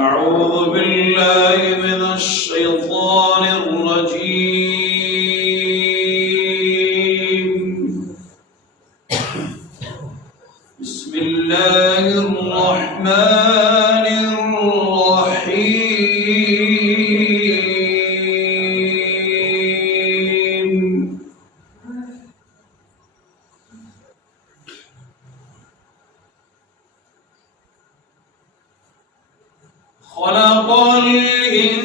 أعوذ بالله من الشيطان الرجيم. بسم الله الرحمن الرحيم. خلق الإنسان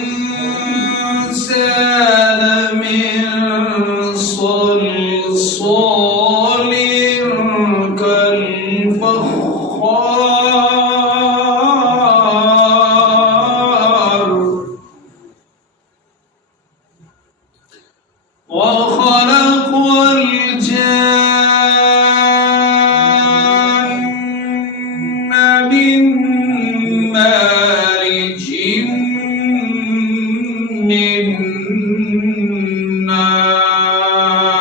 من صلصال كالفخار وخلق الجان من مارج من نار.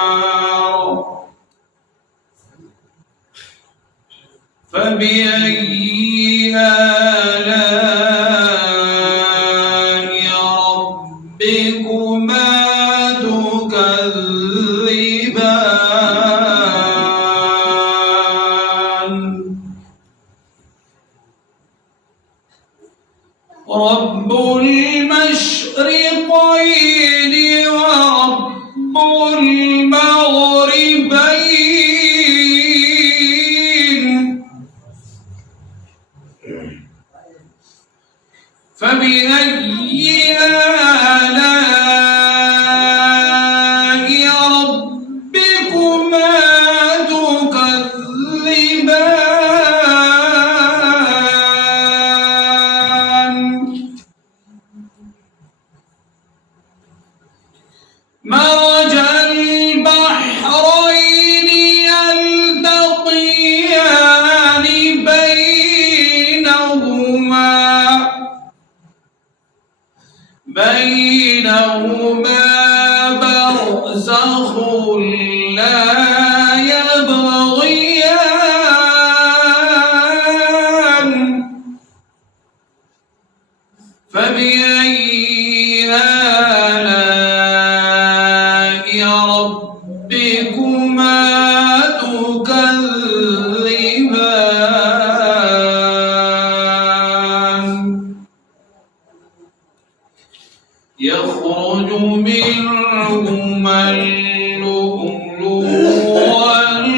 فبأي آلاء ربكما تكذبان. رب المشرقين ورب المغربين. فبأي آلاء ربكما تكذبان. مرج البحرين يلتقيان بينهما برزخ لا يبغيان. فبأي آلاء ربكما تكذبان. يخرج منهما اللؤلؤ والمرجان.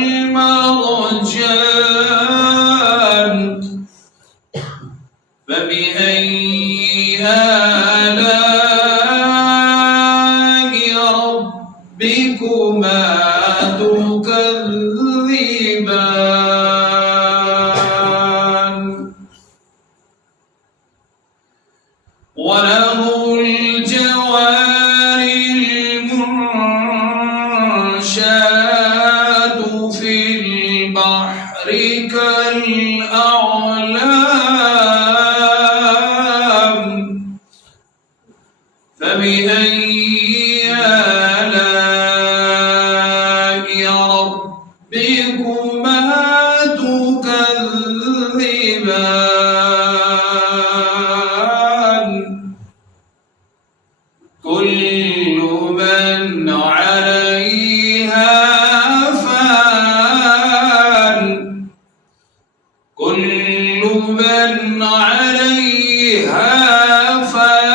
فبأي آلاء ربكما تكذبان. وله الجوار المنشآت في البحر كالأعلام. فبأي آلاء ربكما تكذبان. كل من عليها فان. كل من عليها فان.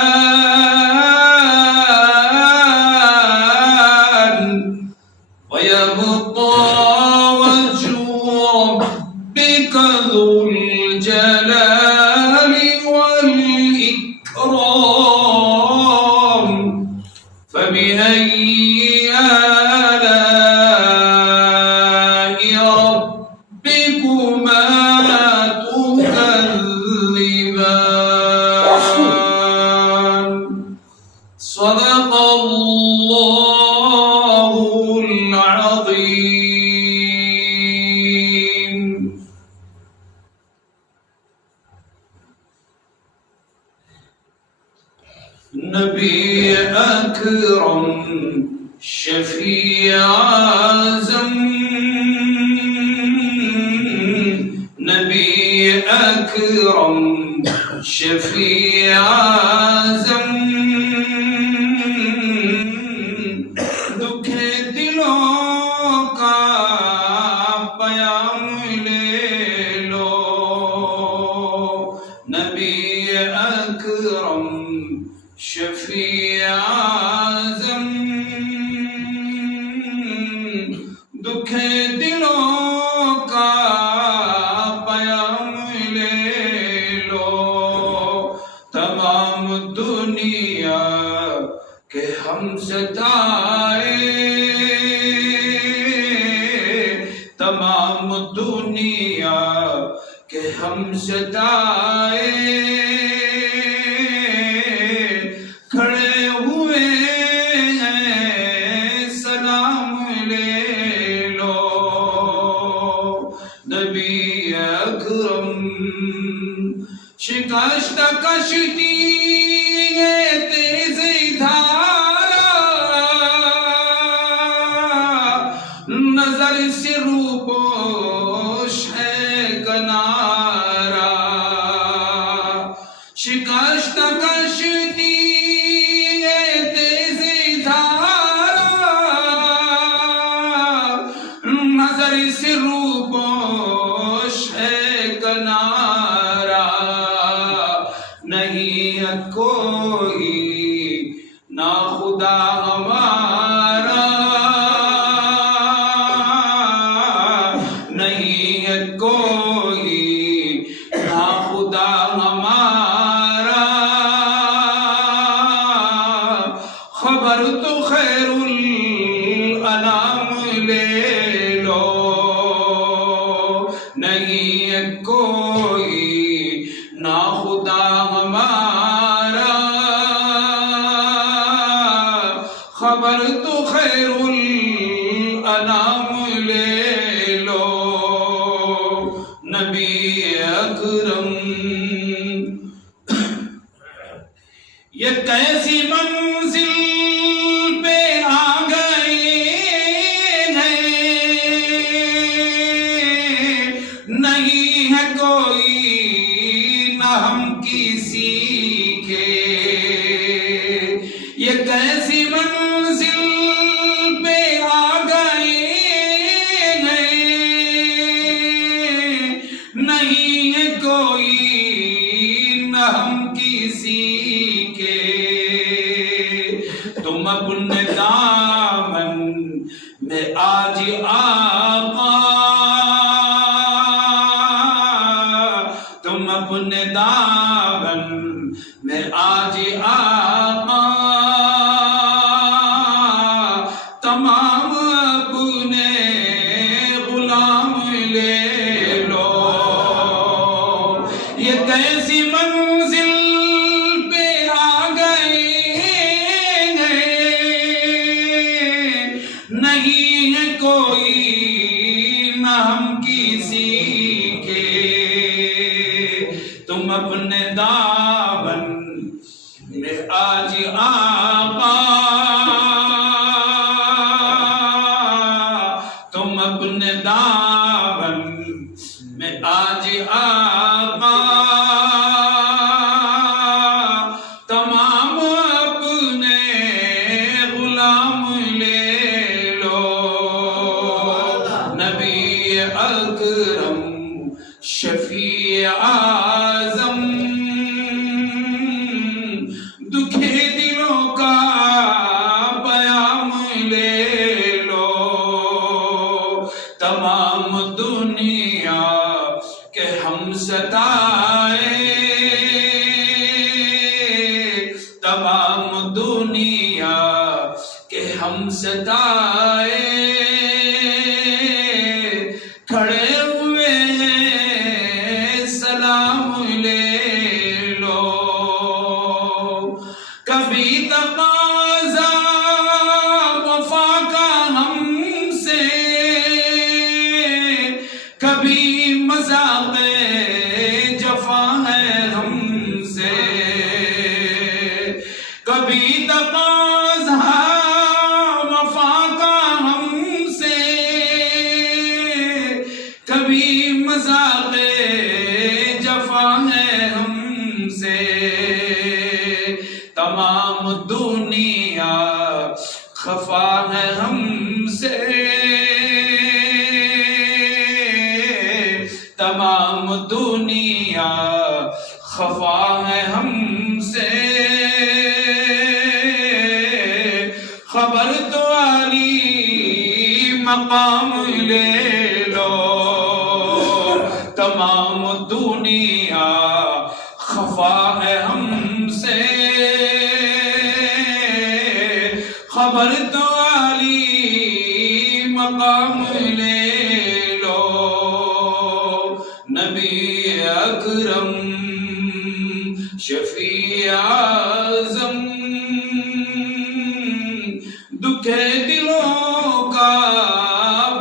ويبقى وجه ربك ذو الجلال والإكرام. فبأي آلاء ربكما تكذبان. صدق الله العظيم. نبي أكرم شفيع أعظم نبي أكرم شفیع اعظم دکھے دلوں کا پیام لے لو نبی اکرم شفیع اعظم دکھے دلوں کا پیام لے لو تمام دنیا کہ ہم ستائے تمام دنیا کہ ہم ستائے کھڑے ہوئے ہیں سلام لے لو نبی اکرم شکستہ کشتی تیز دھارا نظر سے روپوش ہے کنارا شکستہ کشتی تیز دھارا نظر سے روپوش ہے کنارا نہیں ہے کوئی نا خدا ہمارا نہیں ہے کوئی نا خدا ہمارا خبر تو خیر الانام لے لو نہیں ہے کوئی نا خدا ہمارا خبر تو خیر الانام لے لو نبی اکرم یہ کیسی منزل پہ آ گئے ہیں نہیں ہے کوئی نہ ہم کسی کے یہ کیسی منزل پہ آ گئے ہیں نہیں ہے کوئی نہ ہم کسی کے تم اپنے دامن میں آج آقا تم اپنے دامن میں آج آقا تمام اپنے غلام لے لو یہ کیسی منزل پہ آ گئے ہیں نہیں ہے کوئی نہ ہم کسی کے تم اپنے دامن میں آج آقا تم اپنے دامن میں آج آقا تمام اپنے غلام لے لو نبی اکرم شفیع اعظم دکھے دلوں کا پیام لے لو تمام دنیا کہ ہم ستائے تمام دنیا کہ ہم ستائے کھڑے ہوئے سلام لے لو کبھی تقاضا وفا کا ہم سے کبھی مذاق جفا ہے ہم سے کبھی تقاضا وفا کا ہم سے کبھی مذاق جفا ہے ہم دنیا خفا ہے ہم سے، تمام دنیا خفا ہے ہم سے، خبر تو علی مقام لے لو، تمام دنیا خفا ہے ہم سے، خبر تو علی مقام لے لو، نبی اکرم شفیع اعظم دکھے دلوں کا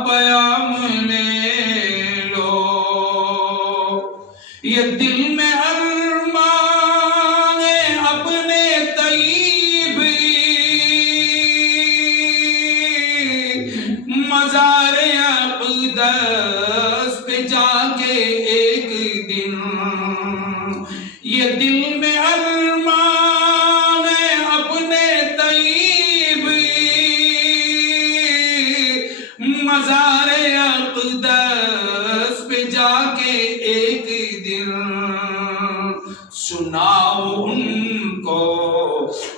پیام لے لو، یہ دل میں ارمان اپنے طیب، مزار اقدس پہ جا کے ایک دن، یہ دل میں ارمان اپنے طیب، مزار اقدس پہ جا کے ایک دن، سناؤ ان کو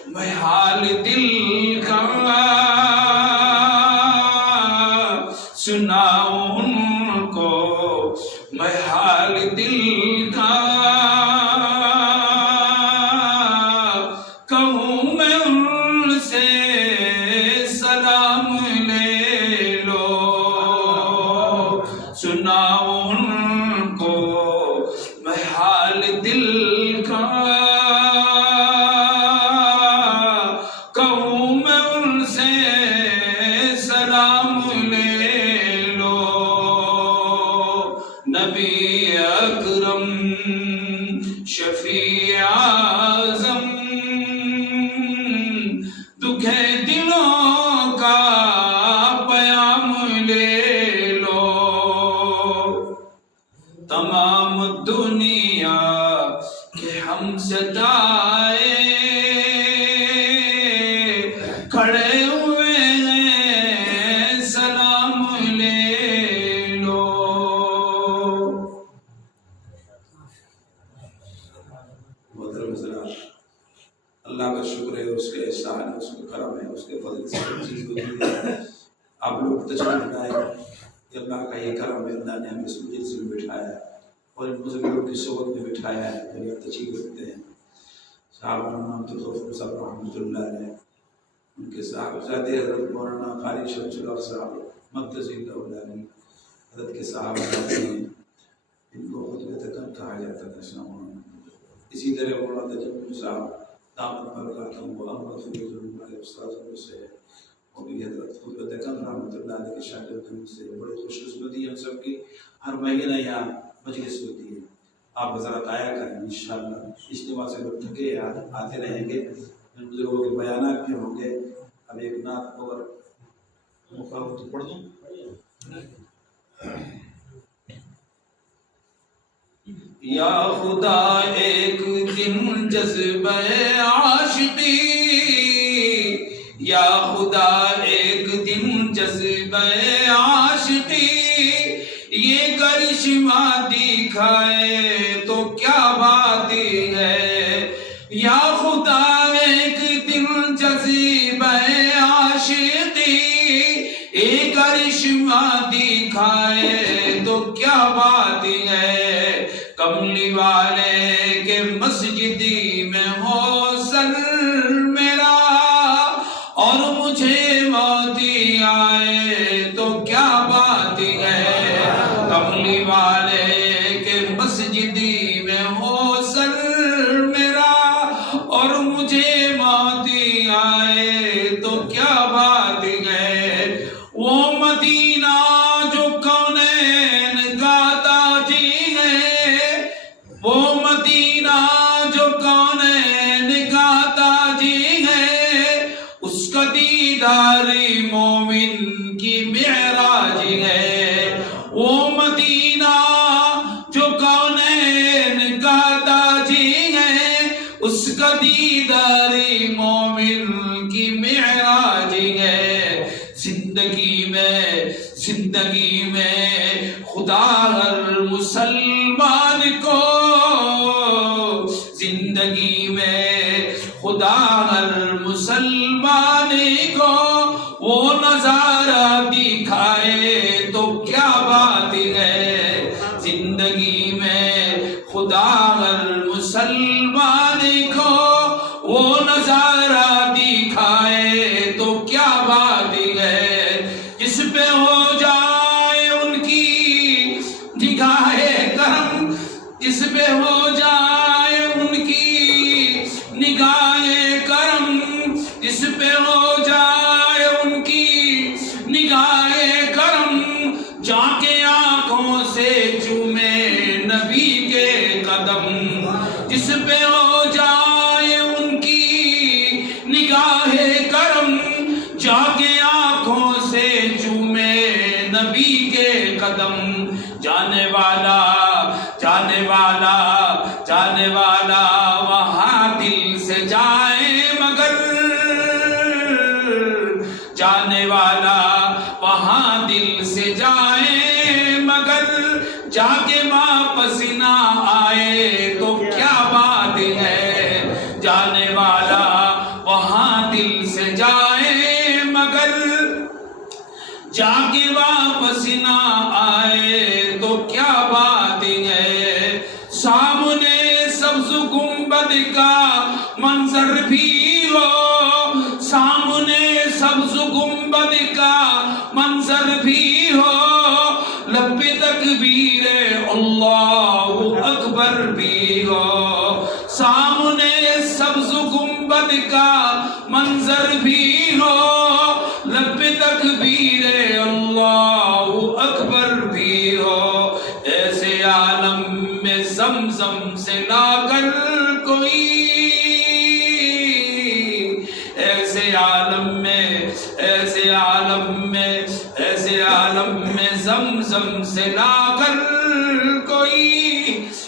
میں حال دل کا، سناؤ ان کو میں حال دل کا، کہوں میں ان سے سلام لے لو، سناؤ ان کو میں حال دل کا، کہوں میں ان سے سلام لے لو، نبی اکرم شفیع اعظم دکھے دلوں کا پیام لے لو، تمام دنیا کے ہم ستائے کھڑے ہوئے ہیں، سلام لے لو۔ محترم حضرات، اللہ کا شکر ہے، اس کے احسان ہے، اس کے کرم ہے، اس کے فضل سے ہر چیز کو دی ہے۔ آپ لوگ تشریف لائے کہ اللہ کا یہ کرم ہے، اللہ نے ہمیں اس مجلس میں بٹھایا ہے اور ان بزرگوں کی صحبت میں بٹھایا ہے، اور یہ تشریف رکھتے ہیں۔ صاحب نام تو صاحب رحمۃ اللہ علیہ، ان کے صاحبزادے حضرت مولانا قاری شمس الحق صاحب مقدس اللہ علیہ حضرت کے صاحبزادے ہیں، ان کو خطبہ تکن کہا جاتا تھا۔ اسی طرح مولانا تجمل صاحب دامت برکاتہم و امت فیض ہمارے استاذوں میں سے، اور بھی حضرت خطبہ تکن رحمۃ اللہ علیہ کے شاگرد سے، بڑی خوش قسمتی ہے ہم سب کی، ہر مہینہ یہاں مجلس ہوتی ہے۔ آپ حضرات آیا کریں انشاءاللہ، اجتماع سے لوگ تھکے آتے رہیں گے، ان بزرگوں کے بیانات بھی ہوں گے۔ اب ایک نعت اور موقع ہو تو پڑھ دوں۔ یا خدا ایک دن جذبہ عاشقی، یا خدا ایک دن جذبہ عاشقی، یہ کرشمہ دکھائے تو کیا بات ہے، یا خدا ایک دن جذبہ عاشقی، ایک کرشمہ دکھائے تو کیا بات ہے، کملی والے کے مسجدی میں ہو سر میرا، اور مجھے موتی آئے تو کیا بات ہے، کملی والے کے مسجدی میں ہو سر میرا، اور مجھے موتی آئے تو کیا بات ہے، وہ مدینہ جو کونین کا تاجی ہے، وہ مدینہ جو کونین کا تاجی ہے، اس کا دیدار مومن کی معراج ہے، وہ مدینہ جو کونین کا تاجی ہے، اس کا دیدار مومن کامل کی معراج ہے۔ زندگی میں خدا ہر مسلمان کو، زندگی میں خدا ہر مسلمان کو وہ نظارہ دکھائے تو کیا بات ہے۔ زندگی میں خدا ہر مسلمان کو وہ نظارہ دکھائے تو کیا بات ہے۔ جس پہ ہو جائے ان کی نگاہ کرم، جس پہ ہو جائے ان کی نگاہ کرم، جس پہ ہو جائے ان کی نگاہ کرم، جا کے آنکھوں سے چومے نبی کے قدم۔ جس پہ ہو جائے ان کی نگاہ کرم، جا کے آنکھوں سے چومے نبی کے قدم۔ جانے والا وہاں دل سے جائے مگر، جانے والا وہاں دل سے جائے مگر، جا کے واپس نہ آئے تو کیا بات ہے۔ جانے والا وہاں دل سے جائے مگر، جا کے واپس نہ آئے تو کیا بات ہے۔ سامنے سبز گنبد کا منظر بھی ہو، سامنے سبز گنبد کا منظر بھی ہو، لب تکبیر اللہ اکبر بھی ہو۔ سامنے سبز گنبد کا منظر بھی ہو، لب تکبیر اللہ اکبر بھی ہو۔ ایسے عالم میں زمزم سے لا کر کوئی، ایسے عالم میں زمزم سے لا کر کوئی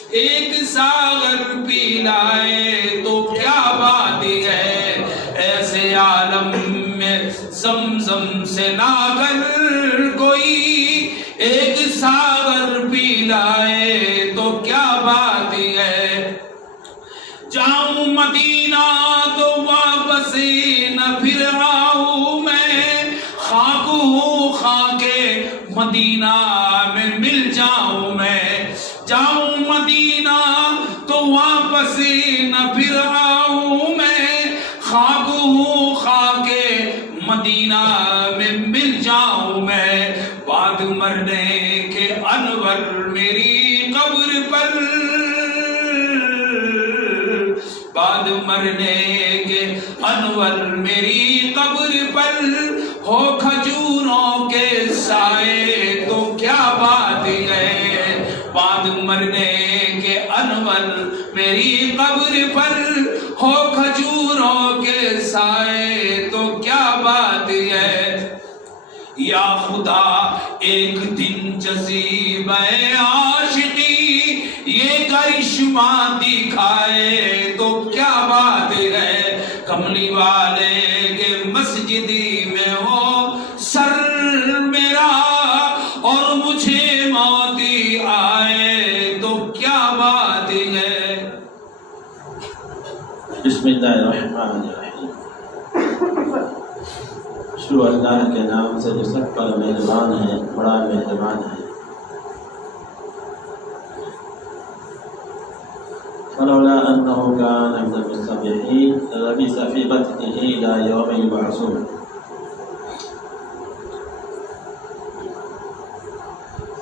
ایک ساغر پلائے تو کیا بات ہے۔ ایسے عالم میں زمزم سے لا کر کوئی ایک ساغر پلائے تو کیا بات ہے۔ جاؤں مدینہ تو واپس نہ پھر آؤں میں، خاک ہوں خاک مدینہ میں مل جاؤں میں۔ جاؤں مدینہ تو واپس نہ پھر آؤں میں، خاک ہوں خاک مدینہ میں مل جاؤں میں۔ بعد مرنے کے انور میری قبر پر، بعد مرنے کے انور میری قبر پر ہو کھجوروں کے سائے تو کیا بات ہے۔ بعد مرنے کے انور میری قبر پر ہو کھجوروں کے سائے تو کیا بات ہے۔ یا خدا ایک دن جذیبہ عاشقی یہ کرشمہ دکھائے تو کیا بات ہے۔ کملی والے کے مسجدی میں ہو سر میرا اور مجھے موتی آئے تو کیا بات ہے۔ بسم اللہ الرحمن الرحیم۔ شروع اللہ کے نام سے جو سب پر مہربان ہے، بڑا مہربان ہے۔ فلولا انه كان من المسبحين لبث في بطنه الى يوم يبعثون۔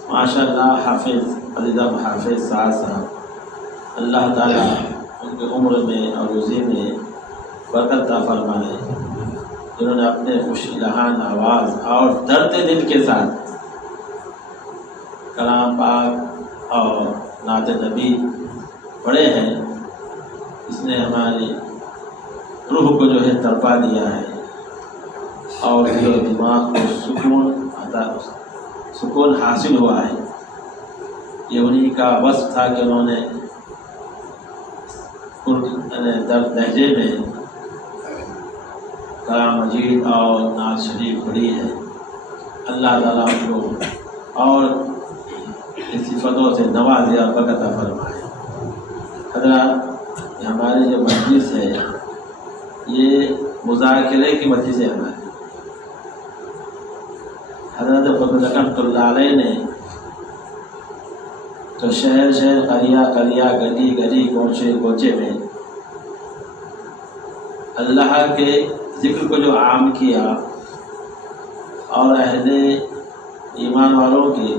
ماشاء اللہ حافظ علیدم حافظ سعد صاحب، اللہ تعالیٰ ان کی عمر میں اور روزی میں برکت عطا فرمائے، جنہوں نے اپنے خوشی لہان آواز اور درد دل کے ساتھ کلام پاک اور نعت نبی پڑھے ہیں۔ اس نے ہماری روح کو جو ہے تڑپا دیا ہے اور جو دماغ کو سکون حاصل ہوا ہے۔ یہ انہی کا وصف تھا کہ انہوں نے درد لہجے میں کلام مجید اور نعت شریف پڑھی ہے، اللہ تعالیٰ ہم کو اور اس صفتوں سے نوازے اور برکت عطا فرمائے۔ حضرات، ہماری جو مجلس ہے یہ مذاکرے کی مجلس ہے ہماری۔ حضرت قطب رحمۃ اللہ علیہ نے تو شہر شہر، قریہ قریہ، گلی گلی، کوچے کوچے میں اللہ کے ذکر کو جو عام کیا اور اہل ایمان والوں کے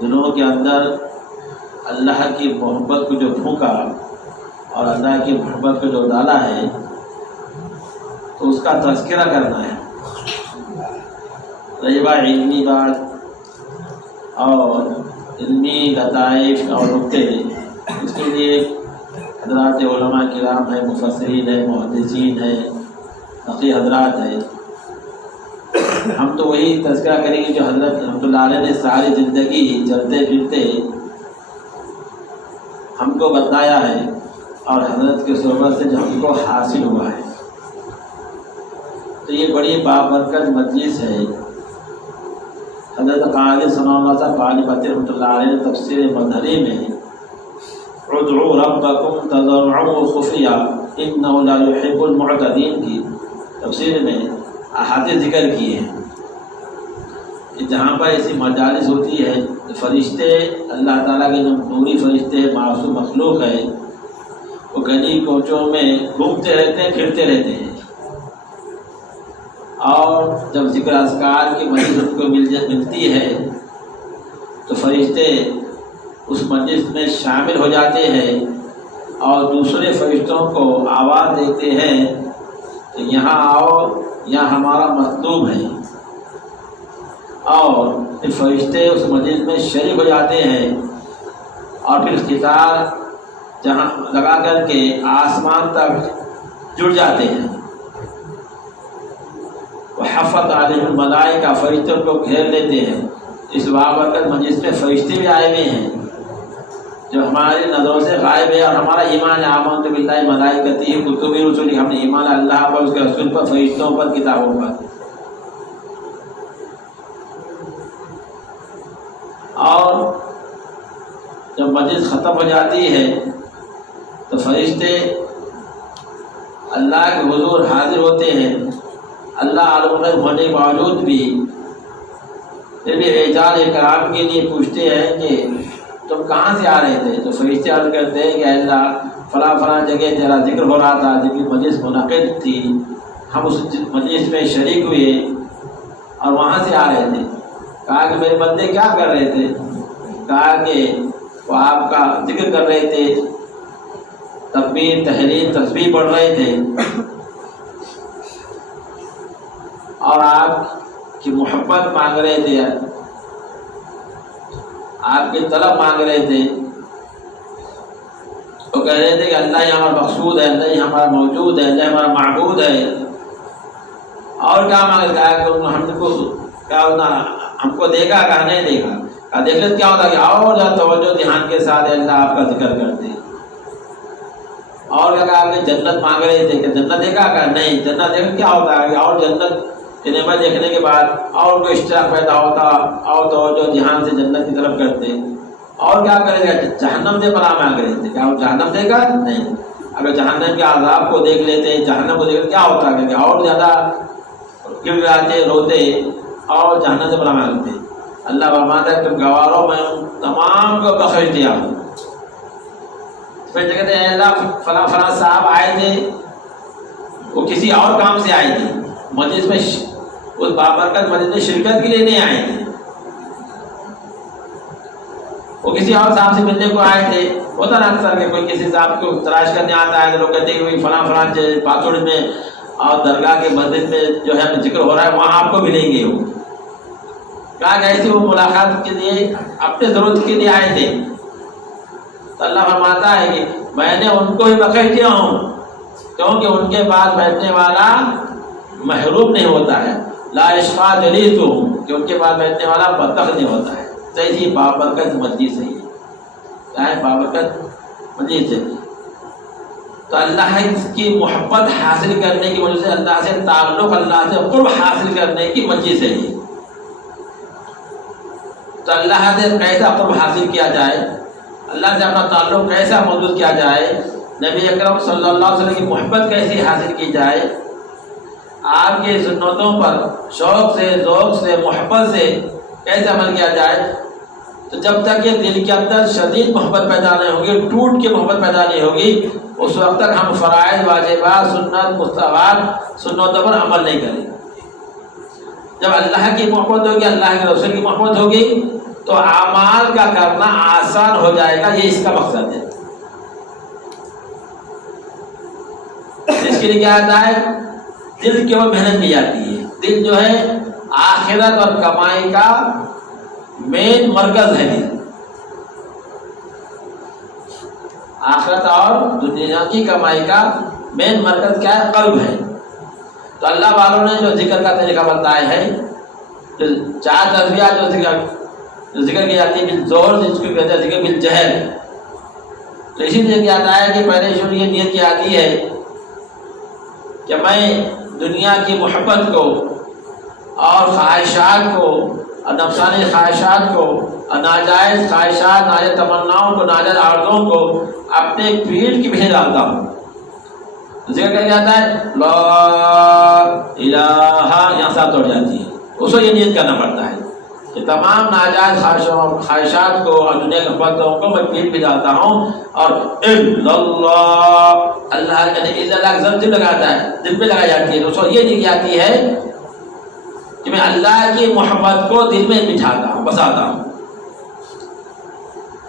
دلوں کے اندر اللہ کی محبت کو جو پھونکا اور اللہ کی محبت کو جو ڈالا ہے تو اس کا تذکرہ کرنا ہے۔ رہی بات علمی بات اور علمی لطائف اور نکتے، اس کے لیے حضرات علماء کرام ہیں، مفسرین ہیں، محدثین ہیں، فقیہ حضرات ہیں۔ ہم تو وہی تذکرہ کریں گے جو حضرت رحمۃ اللہ علیہ نے ساری زندگی چلتے پھرتے ہم کو بتایا ہے اور حضرت کے صحبت سے جو ہم کو حاصل ہوا ہے۔ تو یہ بڑی بابرکت مجلس ہے۔ حضرت قاضی ثناء اللہ صاحب قاضی فتح رحمۃ اللہ علیہ نے تفسیر مظہری میں ادعوا ربکم تضرعا وخفیا انہ لا یحب المعتدین کی تفسیر میں احادیث ذکر کی ہیں کہ جہاں پر ایسی مجالس ہوتی ہے فرشتے، اللہ تعالیٰ کے جو نوری فرشتے معصوم مخلوق ہے، وہ گلی کوچوں میں گھومتے رہتے ہیں، پھرتے رہتے ہیں، اور جب ذکر اذکار کی مجلس ان کو ملتی ہے تو فرشتے اس مجلس میں شامل ہو جاتے ہیں اور دوسرے فرشتوں کو آواز دیتے ہیں کہ یہاں آؤ، یہاں ہمارا مطلوب ہے، اور پھر فرشتے اس مجلس میں شریک ہو جاتے ہیں اور پھر قطار جہاں لگا کر کے آسمان تک جڑ جاتے ہیں۔ وحفت علیہ الملائکہ، فرشتے ان کو گھیر لیتے ہیں۔ اس بابرکت مجلس میں فرشتے بھی آئے ہوئے ہیں جو ہماری نظروں سے غائب ہے، اور ہمارا ایمان آمنت باللہ ملائکتہ کتبہ رسلہ، ہم نے ایمان اللہ پر، اس کے رسول پر، فرشتوں پر، کتابوں پر۔ اور جب مجلس ختم ہو جاتی ہے تو فرشتے اللہ کے حضور حاضر ہوتے ہیں۔ اللہ عالم الغیب ہونے کے باوجود بھی پھر بھی رجال کرام کے لیے پوچھتے ہیں کہ تم کہاں سے آ رہے تھے؟ تو فرشتے عرض کرتے ہیں کہ اللہ فلاں فلاں جگہ تیرا ذکر ہو رہا تھا، جب کی مجلس منعقد تھی، ہم اس مجلس میں شریک ہوئے اور وہاں سے آ رہے تھے۔ کہا کہ میرے بندے کیا کر رہے تھے؟ کہا کہ وہ آپ کا ذکر کر رہے تھے، تکبیر، تحلیل، تسبیح پڑھ رہے تھے اور آپ کی محبت مانگ رہے تھے، آپ کی طلب مانگ رہے تھے۔ وہ کہہ رہے تھے کہ اللہ ہی ہمارا مقصود ہے، اللہ ہی ہمارا موجود ہے، اللہ ہمارا معبود ہے۔ اور کیا مانگ رہا ہے کہ ہم کو کیا ہونا، ہم کو دیکھا کہ نہیں دیکھا؟ کہا دیکھ لیتے کیا ہوتا کہ اور زیادہ توجہ دھیان کے ساتھ اللہ آپ کا ذکر کرتے۔ اور کیا کہا کہ جنت مانگ رہے تھے کہ جنت دیکھا؟ کہ نہیں۔ جنت دیکھ کیا ہوتا ہے کہ اور جنت کی نعمت دیکھنے کے بعد اور کوئی اشتیاق پیدا ہوتا اور توجہ دھیان سے جنت کی طرف کرتے۔ اور کیا کرے گا؟ جہنم سے پناہ مانگ رہے تھے، کیا وہ جہنم دے گا؟ نہیں۔ اگر جہنم کے عذاب کو دیکھ لیتے، جہنم کو دیکھ کیا ہوتا ہے کہ اور زیادہ گر جاتے، روتے اور جہنم سے پناہ مانگتے۔ اللہ فرماتا ہے تم گواروں میں تمام کو بخش دیا ہوں۔ پھر کہتے ہیں اللہ فلاں فلاں صاحب آئے تھے، وہ کسی اور کام سے آئے تھے، مجلس میں اس بابرکت مجلس میں شرکت کے لیے نہیں آئے تھے، وہ کسی اور صاحب سے ملنے کو آئے تھے۔ ہوتا نا اکثر کہ کوئی کسی صاحب کو تلاش کرنے آتا ہے تو لوگ کہتے ہیں کہ فلاں فلاں پاسوڑ میں اور درگاہ کے مسجد میں جو ہے ذکر ہو رہا ہے وہاں آپ کو ملیں گے۔ وہ کہا کہ ایسی وہ ملاقات کے لیے اپنے ضرورت کے لیے آئے تھے، تو اللہ فرماتا ہے کہ میں نے ان کو ہی بخش دیا ہوں، کیونکہ ان کے پاس بیٹھنے والا محروم نہیں ہوتا ہے۔ لا یشقیٰ جلیسہ، کہ ان کے پاس بیٹھنے والا بدبخت نہیں ہوتا ہے۔ تو ایسی بابرکت مجلس ہے، کیا ہے بابرکت مجلس ہے۔ تو اللہ کی محبت حاصل کرنے کی وجہ سے، اللہ سے تعلق، اللہ سے قرب حاصل کرنے کی وجہ سے ہی۔ تو اللہ سے کیسا قرب حاصل کیا جائے، اللہ سے اپنا تعلق کیسا مضبوط کیا جائے، نبی اکرم صلی اللہ علیہ وسلم کی محبت کیسی حاصل کی جائے، آپ کی سنتوں پر شوق سے، ذوق سے، محبت سے کیسے عمل کیا جائے، تو جب تک یہ دل کے اندر شدید محبت پیدا نہیں ہوگی، ٹوٹ کے محبت پیدا نہیں ہوگی، اس وقت تک ہم فرائض، واجبات، سنت، مستحبات، سنتوں پر عمل نہیں کریں گے۔ جب اللہ کی محبت ہوگی، اللہ کے رسول کی محبت ہوگی، تو اعمال کا کرنا آسان ہو جائے گا، یہ اس کا مقصد ہے۔ اس کے لیے کیا آتا ہے، دل کے اوپر محنت کی جاتی ہے۔ دل جو ہے آخرت اور کمائی کا مین مرکز ہے۔ دل آخرت اور دنیا کی کمائی کا مین مرکز کیا ہے، قلب ہے۔ تو اللہ والوں نے جو ذکر کا طریقہ بتایا ہے، جو 4 تسبیحات جو ذکر کی جاتی ہے بالزور، جس کو کہتے ہیں ذکر بالجہر، تو اسی لیے کیا آتا ہے کہ پہلے شروع یہ نیت کی آتی ہے کہ میں دنیا کی محبت کو اور خواہشات کو اور نفسانی خواہشات کو اور ناجائز خواہشات، ناجائز تمناؤں کو، ناجائز آرزوؤں کو اپنے پیٹ کی بھیج ڈالتا ہوں۔ ذکر کیا جاتا ہے لا الہ، یہاں ساتھ توڑ جاتی ہے، اس کو یہ نیت کرنا پڑتا ہے کہ تمام ناجائز خواہشات کو اور دنیا کی محبتوں کو میں پیٹ پہ ڈالتا ہوں، اور اللہ، اللہ یعنی اللہ کا دل لگاتا ہے، دل پہ لگائی جاتی ہے، تو اس کو یہ نیت آتی ہے کہ میں اللہ کی محبت کو دل میں بٹھاتا ہوں، بساتا ہوں۔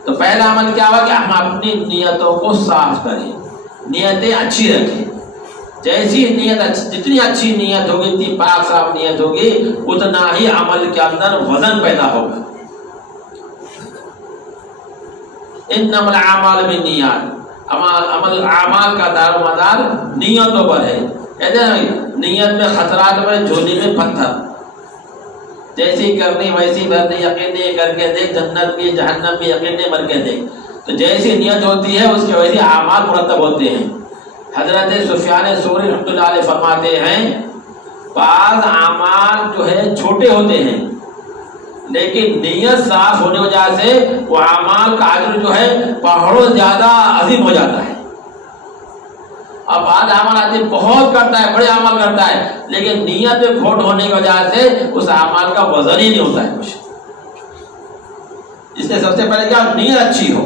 تو پہلا عمل کیا ہوا کہ ہم اپنی نیتوں کو صاف کریں، نیتیں اچھی رکھیں۔ جیسی نیت جتنی اچھی نیت ہوگی، اتنی پاک صاف نیت ہوگی، اتنا ہی عمل کے اندر وزن پیدا ہوگا۔ انما الاعمال بالنیات، عمل اعمال کا دار و مدار نیتوں پر ہے۔ کہتے ہیں نیت میں خطرات میں جھولی میں پتھر، جیسی کرنی ویسی بھرنی، یقین نہیں کر کے دیکھ، جنت بھی جہنم بھی یقین نہیں مر کے دیکھ۔ تو جیسی نیت ہوتی ہے اس کے ویسے اعمال مرتب ہوتے ہیں۔ حضرت سفیان ثوری رحمۃ اللہ علیہ فرماتے ہیں بعض اعمال جو ہے چھوٹے ہوتے ہیں، لیکن نیت صاف ہونے کی وجہ سے وہ اعمال کا اجر جو ہے پہاڑوں زیادہ عظیم ہو جاتا ہے۔ اب بعض عمل آدمی بہت کرتا ہے، بڑے عمل کرتا ہے، لیکن نیت میں کھوٹ ہونے کی وجہ سے اس اعمال کا وزن ہی نہیں ہوتا ہے کچھ۔ اس لیے سب سے پہلے کیا، نیت اچھی ہو،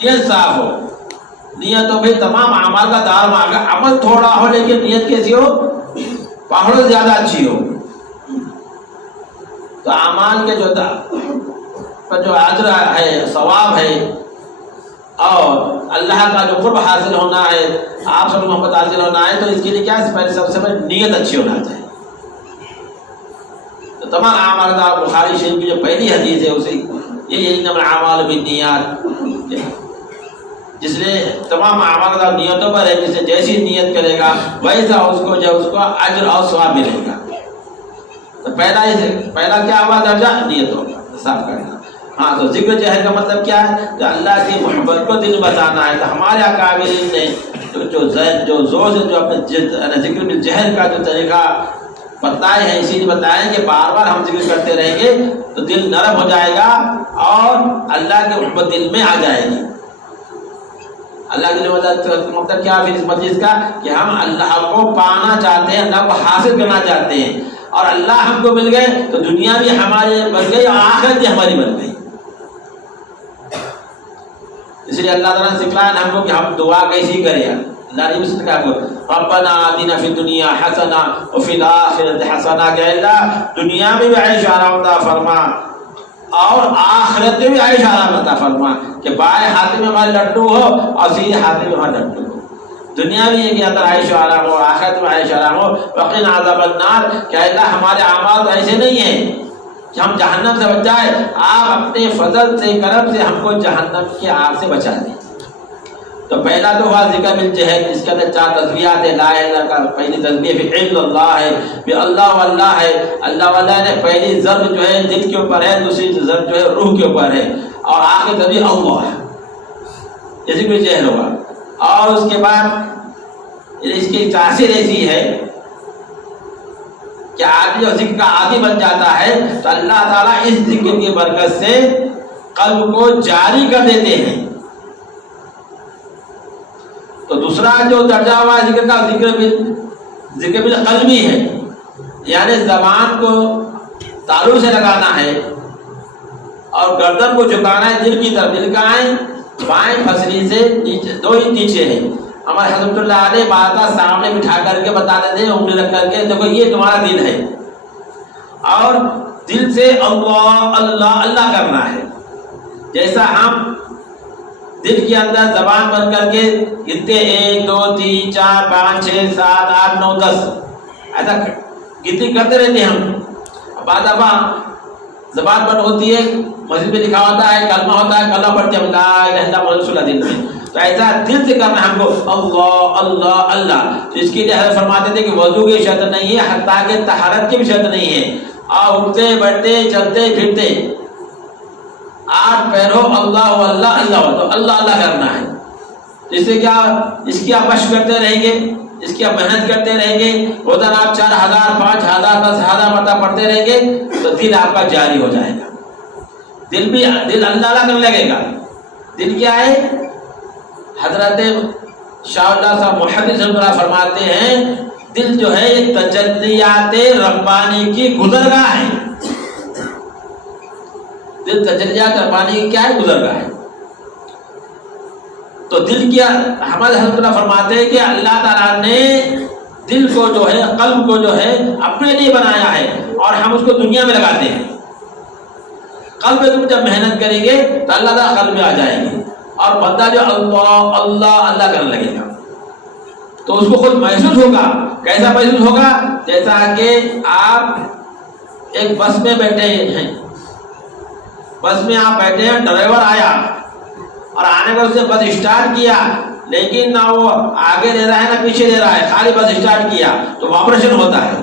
نیت صاف ہو۔ نیت تو بھائی تمام اعمال کا دار مانگا، عمل تھوڑا ہو لیکن نیت کیسی ہو، پہاڑوں زیادہ اچھی ہو، تو اعمال کے جو اجر ہے، ثواب ہے، اور اللہ کا جو قرب حاصل ہونا ہے، آپ سب محبت حاصل ہونا ہے، تو اس کے لیے کیا ہے، پہلے سب سے پہلے نیت اچھی ہونا چاہیے۔ تو تمام اعمال کا بخاری شریف کی جو پہلی حدیث ہے اسے یہ انما الاعمال بالنیات، جس نے تمام اعمال کا نیتوں پر ہے، جس نے جیسی نیت کرے گا ویسا اس کو اجر اور ثواب ملے گا۔ تو پہلا کیا ہوا درجہ، نیتوں کا صاف کرنا۔ ہاں، تو ذکر جہر کا مطلب کیا ہے، کہ اللہ کی محبت کو دل بتانا ہے۔ تو ہمارے اکابرین نے جو زور سے جو اپنے ذکر بالجہر کا جو طریقہ بتائے ہیں، اسی لیے بتائیں کہ بار بار ہم ذکر کرتے رہیں گے تو دل نرم ہو جائے گا اور اللہ کی محبت دل میں آ جائے گی۔ اللہ کی مطلب کیا پھر اس مجلس کا، کہ ہم اللہ کو پانا چاہتے ہیں، اللہ کو حاصل کرنا چاہتے ہیں، اور اللہ ہم کو مل گئے تو دنیا بھی ہماری بن گئی اور آخرت بھی ہماری بن گئی۔ اس لیے اللہ تعالیٰ نے سکھلایا ہم کو کہ ہم دعا کیسی کریں۔ اللہ نے بھی کہا ربنا آتنا فی الدنیا حسنہ وفی الآخرۃ حسنہ، کہ اللہ دنیا میں بھی عیش آرام عطا فرما اور آخرت میں بھی عیش آرام عطا فرما، کہ بائیں ہاتھ میں ہمارے لڈو ہو اور سیدھے ہاتھ میں ہمارے لڈو ہو، دنیا میں یہ کہ اندر عیش و آرام ہو، آخرت میں عیش آرام ہو۔ وقنا عذاب النار، کہ اللہ ہمارے اعمال تو ایسے نہیں ہیں کہ ہم جہنم سے بچ جائے، آپ اپنے فضل سے، کرم سے ہم کو جہنم کی آگ سے بچا دیں۔ تو پہلا تو ہوا ذکر بالجہر، جس کے اندر 4 تسبیحات ہے۔ لا الہ الا اللہ کا پہلی تسبیح بھی علم اللہ ہے، بھی اللہ واللہ ہے۔ اللہ واللہ نے پہلی ضرب جو ہے دل کے اوپر ہے، دوسری ضرب جو ہے روح کے اوپر ہے، اور آخر تسبیح اللہ ہے، یہ ذکر بالجہر ہوا۔ اور اس کے بعد اس کی تاثیر ایسی ہے کہ آدمی جو ذکر کا عادی بن جاتا ہے تو اللہ تعالیٰ اس ذکر کی برکت سے قلب کو جاری کر دیتے ہیں. تو دوسرا جو درجہ ہوا ذکر کا ذکر بالقلبی ہے، یعنی زبان کو تالو سے لگانا ہے اور گردن کو جھکانا ہے دل کی طرف. دل کا ہے بائیں پھسلی سے نیچے 2 انچ نیچے ہے. ہمارے حضرت اللہ علیہ بات سامنے بٹھا کر کے بتاتے تھے انگلی رکھ کر کے دیکھو یہ تمہارا دل ہے، اور دل سے اللہ اللہ اللہ کرنا ہے. جیسا ہم دل کے اندر زبان بن کر کے گنتے 1 2 3 4 5 6 7 8 9 10 ایسا گنتی کرتے رہتے ہیں ہم. بعد دفعہ زبان بند ہوتی ہے، مسجد میں لکھا ہوتا ہے کلمہ ہوتا ہے، کلمہ پڑھتے ہم لا الہ الا اللہ محمد رسول اللہ دل میں. تو ایسا دل سے کرنا ہم کو اللہ اللہ اللہ. تو اس کے لیے حضرت فرماتے تھے کہ وضو کی شرط نہیں ہے، حتیٰ کہ طہارت کی بھی شرط نہیں ہے. اور اٹھتے بیٹھتے چلتے پھرتے 8 پیر ہو اللہ اللہ اللہ ہو تو اللہ اللہ کرنا ہے. اس سے کیا اس کی آپ مشق کرتے رہیں گے، اس کی آپ محنت کرتے رہیں گے، روزانہ آپ 4000 5000 10,000 مرتبہ پڑھتے رہیں گے تو دل آپ کا جاری ہو جائے گا. دل اللہ اللہ کرنے لگے گا. دل کیا ہے؟ حضرت شاہ اللہ صاحب محدث اللہ فرماتے ہیں دل جو ہے یہ تجلیات ربانی کی گزرگاہ ہے. دل تجلیات ربانی کی کیا ہے؟ گزرگاہ ہے. تو دل کیا ہمارے حضرت اللہ فرماتے ہیں کہ اللہ تعالیٰ نے دل کو جو ہے قلب کو جو ہے اپنے لیے بنایا ہے اور ہم اس کو دنیا میں لگاتے ہیں. قلب میں تم جب محنت کریں گے تو اللہ تعالیٰ قلب میں آ جائیں گے اور بندہ جو اللہ اللہ اللہ کرنے لگے گا تو اس کو خود محسوس ہوگا. کیسا محسوس ہوگا؟ جیسا کہ آپ ایک بس میں بیٹھے ہیں، بس میں آپ بیٹھے ہیں، ڈرائیور آیا اور آنے کا اس نے بس اسٹارٹ کیا لیکن نہ وہ آگے لے رہا ہے نہ پیچھے لے رہا ہے، خالی بس اسٹارٹ کیا تو وائبریشن ہوتا ہے.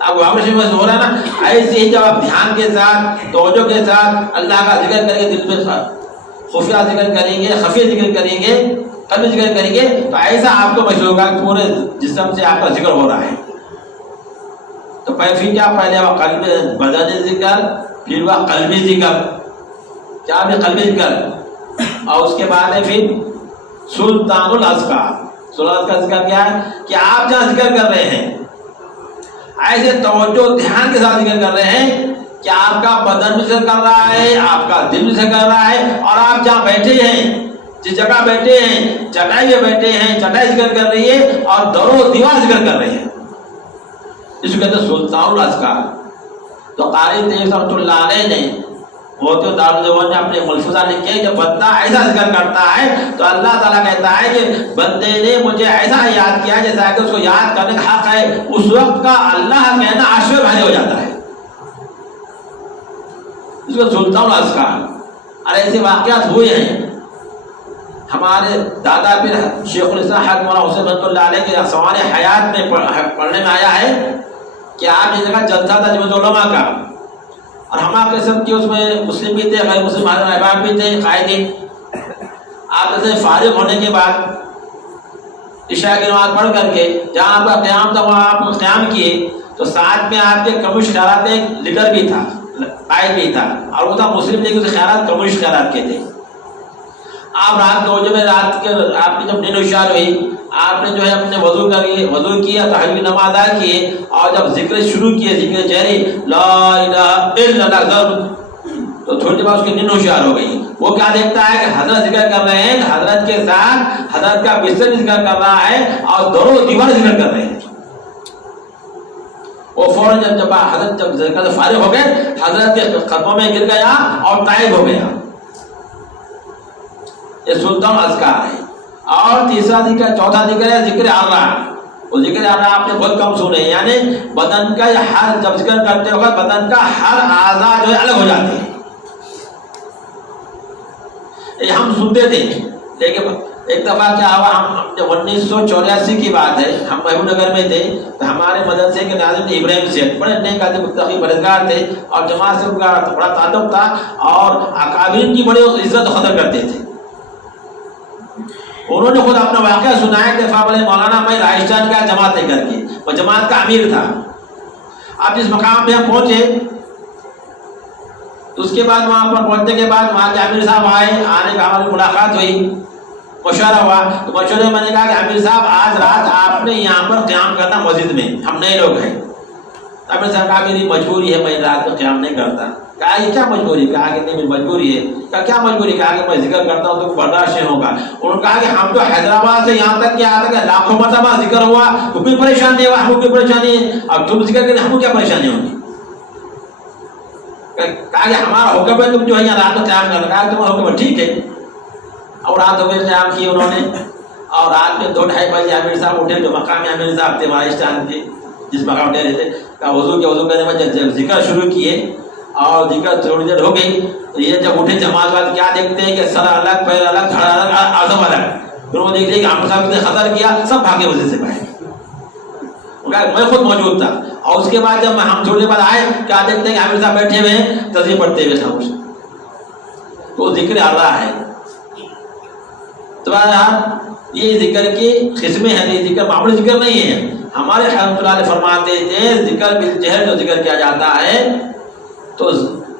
اب وائبریشن میں ہو رہا ہے نا. ایسے ہی جب آپ دھیان کے ساتھ توجہ کے ساتھ اللہ کا ذکر کر کے دل میں خفیہ ذکر کریں گے، خفیہ ذکر کریں گے، قلبی ذکر کریں گے تو ایسا آپ کو محسوس ہوگا کہ پورے جسم سے آپ کا ذکر ہو رہا ہے. تو پھر کیا پہلے وہ قلب بدنی ذکر، پھر وہ قلبی ذکر، کیا بھی قلبی ذکر، اور اس کے بعد ہے پھر سلطان الاذکار. سلطان کا ذکر کیا ہے کہ آپ جہاں ذکر کر رہے ہیں ایسے توجہ دھیان کے ساتھ ذکر کر رہے ہیں کہ آپ کا بدن بھی ذکر کر رہا ہے، آپ کا دل بھی ذکر کر رہا ہے، اور آپ جہاں بیٹھے ہیں جس جگہ بیٹھے ہیں چٹائی پہ بیٹھے ہیں چٹائی ذکر کر رہی ہے اور در و دیوار ذکر کر رہے ہیں. اس کو کہتے ہیں سلطان الاذکار. تو قاری تیز رحمۃ اللہ علیہ نے ہوتے دارالدیوان نے اپنے ملفوظہ لکھے کہ بندہ ایسا ذکر کرتا ہے تو اللہ تعالیٰ کہتا ہے کہ بندے نے مجھے ایسا یاد کیا جیسا کہ اس کو یاد کرنے کا حق ہے. اس وقت کا اللہ کہنا عرش میں بھاری ہو جاتا ہے. اس کو سلطان الاذکار. اور ایسے واقعات ہوئے ہیں. ہمارے دادا پھر شیخ الاسلام حضرت مولانا حسین رحمۃ اللہ علیہ کے سوال حیات میں پڑھنے میں آیا ہے کہ آپ اس جگہ جلسہ تھا جمعیت علماء کا، اور ہمارے قسم کے اس میں مسلم بھی تھے، غیر مسلم احباب بھی تھے، قائدین. آپ سے فارغ ہونے کے بعد عشاء کی نماز پڑھ کر کے جہاں آپ کا قیام تھا وہاں آپ قیام کیے تو ساتھ میں آپ کے کمش خیرات ایک لیڈر بھی تھا، قائد بھی تھا، اور وہ تھا مسلم لیگ کے خیرات کمش خیرات کے تھے. آپ رات 2 بجے رات کے آپ کی جب نیند ہوشیار ہوئی آپ نے جو ہے اپنے وضو کیا تہجد کی نماز ادا کیے اور جب ذکر شروع کیے ذکر جہری لا الہ الا اللہ تو تھوڑی دیر بعد اس کی نیند ہوشیار ہو گئی. وہ کیا دیکھتا ہے کہ حضرت ذکر کر رہے ہیں، حضرت کے ساتھ حضرت کا بستر ذکر کر رہا ہے اور در و دیوار ذکر کر رہے ہیں. وہ فوراً جب حضرت جب ذکر سے فارغ ہو گئے حضرت کے قدموں میں گر گیا اور تائب ہو گیا. یہ سلطان اذکار ہے. اور تیسرا ذکر چوتھا ذکر ہے ذکر آرہ. وہ ذکر آرہ آپ نے بہت کم سنے، یعنی بدن کا ہر جب ذکر کرتے وقت بدن کا ہر اعضاء جو ہے الگ ہو جاتے ہیں. یہ ہم سنتے تھے لیکن ایک دفعہ کیا ہوا، ہم جب 1984 کی بات ہے، ہم محبوب نگر میں تھے تو ہمارے مدرسے کے ناظم ابراہیم سیٹھ بڑے نیک آدمی متقی پرہیزگار تھے اور جماعت سے ان کا بڑا تعلق تھا اور اکابرین کی بڑی عزت و قدر کرتے تھے. انہوں نے خود اپنا واقعہ سنایا کہ بولے مولانا میں راجستھان کا جماعت لے کر کے، وہ جماعت کا امیر تھا. اب جس مقام پہ ہم پہنچے تو اس کے بعد وہاں پر پہنچنے کے بعد وہاں کے امیر صاحب آنے کا ہماری ملاقات ہوئی، مشورہ ہوا. تو مشورے میں نے کہا کہ امیر صاحب آج رات آپ نے یہاں پر قیام کرنا مسجد میں، ہم نئے لوگ ہیں. امیر صاحب کہا میری مجبوری ہے، میں رات کو قیام نہیں کرتا. کہا یہ کیا مجبوری؟ کہا کہ نہیں میری مجبوری ہے. کہا کیا مجبوری؟ کہا کہ میں ذکر کرتا ہوں تو برداشت نہیں ہوگا. انہوں نے کہا کہ ہم تو حیدرآباد سے یہاں تک کہ آتا کہ لاکھوں مرتبہ ذکر ہوا تو کوئی پریشان نہیں ہوا، ہم کو کوئی پریشانی ہے، اب تم ذکر کریں ہم کو کیا پریشانی ہوگی؟ کہا کہ ہمارا حکم ہے تم جو ہے یہاں رات کو قیام کرنا. کہا تمہارا حکم ہے ٹھیک ہے. اور رات کو قیام کی انہوں نے، اور رات میں 2-2:30 بجے امیر صاحب اٹھے جو مقامی امیر صاحب تھے راجستھان کے، جس مقام اٹھے رہتے. کہا وضو کرنے میں جب ذکر شروع کیے اور ذکر تھوڑی دیر ہو گئی، یہ جب اٹھے جماعت بعد کیا دیکھتے ہیں کہ سر الگ، پیر الگ، دھڑ الگ، آزم الگ. پھر وہ دیکھ لیا کہ امیر صاحب نے خطر کیا، سب بھاگے وجہ سے باہر. میں خود موجود تھا. اور اس کے بعد جب ہم تھوڑی دیر بعد آئے کیا دیکھتے ہیں کہ امیر صاحب بیٹھے ہوئے ہیں تسبیح پڑھتے ہوئے خاموش. تو ذکر اللہ ہے. تو یہ ذکر کی قسمیں ہیں، یہ ذکر معمولی ذکر نہیں ہے. ہمارے رحمۃ اللہ علیہ فرماتے تھے ذکر بالجہر جو ذکر کیا جاتا ہے تو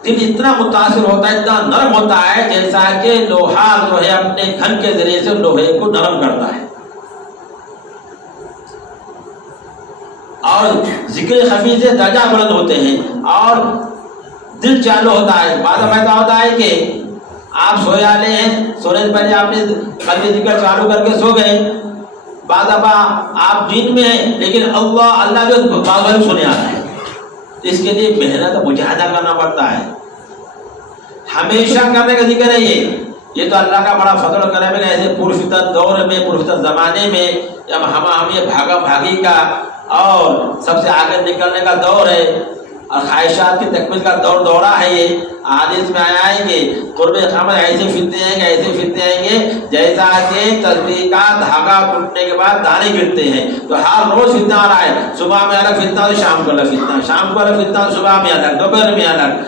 دل اتنا متاثر ہوتا ہے، اتنا نرم ہوتا ہے جیسا کہ لوہا جو ہے اپنے گھن کے ذریعے سے لوہے کو نرم کرتا ہے. اور ذکر خفی سے درجہ بلند ہوتے ہیں اور دل چالو ہوتا ہے. بعض ایسا ہوتا ہے کہ آپ سویا لے ہیں، سونے سے پہلے آپ نے قلبی ذکر چالو کر کے سو گئے. بعض دفعہ آپ دین میں ہیں لیکن اللہ جو باغ سنے آتا ہے. اس کے لیے محنت مجاہدہ کرنا پڑتا ہے. ہمیشہ کرنے کا ذکر ہے یہ تو اللہ کا بڑا فضل کرے میں ایسے پرفتن دور میں، پرفتن زمانے میں جب ہم یہ بھاگا بھاگی کا اور سب سے آگے نکلنے کا دور ہے اور خواہشات کی تکمیل کا دورہ ہے. یہ حدیث میں آیا ہے کہ قرب قیامت ایسے فتنے آئیں گے، ایسے فتنے آئیں گے جیسا کہ تسبیح کا دھاگا ٹوٹنے کے بعد دانے گرتے ہیں. تو ہر روز فتنہ آ رہا ہے. صبح میں الگ فتنہ تو شام کو الگ فتنہ، شام کو الگ فتنہ صبح میں الگ، دوپہر میں الگ.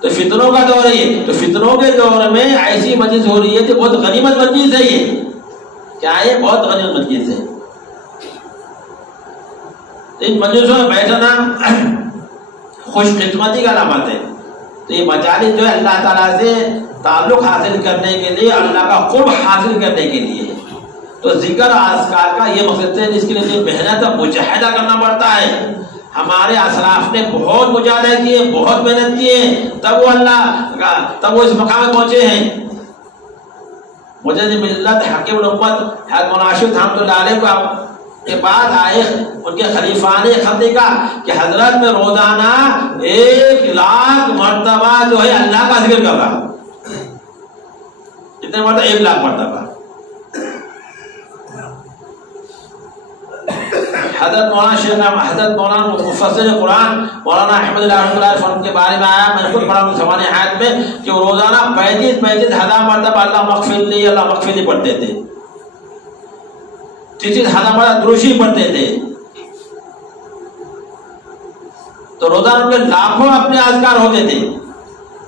تو فتنوں کا دور ہے یہ. تو فتنوں کے دور میں ایسی مجلس ہو رہی ہے کہ بہت غنیمت مجلس ہے. یہ کیا ہے؟ بہت غنیمت مجلس ہے. ان مجلسوں میں بیٹھنا خوش قسمتی کا علامت ہے. تو یہ مجالس جو ہے اللہ تعالیٰ سے تعلق حاصل کرنے کے لیے، اللہ کا قرب حاصل کرنے کے لیے. تو ذکر اذکار کا یہ مقصد ہے، جس کے لیے محنت مجاہدہ کرنا پڑتا ہے. ہمارے اسلاف نے بہت مجاہدہ کیے، بہت محنت کیے، تب وہ اس مقام میں پہنچے ہیں. مجد ملت حکیم الامت حضرت مولانا اشرف رحمۃ اللہ علیہ کو کے بعد آئے ان کے خلیفہ نے خط لکھا کہ حضرت میں روزانہ 1,00,000 مرتبہ جو ہے اللہ کا ذکر کر رہا. کتنے مرتبہ؟ 1,00,000 مرتبہ. حضرت مولانا مفسر قرآن مولانا احمد اللہ رحمۃ اللہ علیہ کے بارے میں آیا، میں نے خود پڑھا زبان حیات میں کہ وہ روزانہ 35,000 مرتبہ اللہ مغفر لی پڑھتے تھے. 30,000 مرتبہ دروشی پڑھتے تھے. تو روزانہ ان کے لاکھوں اپنے اذکار ہوتے تھے.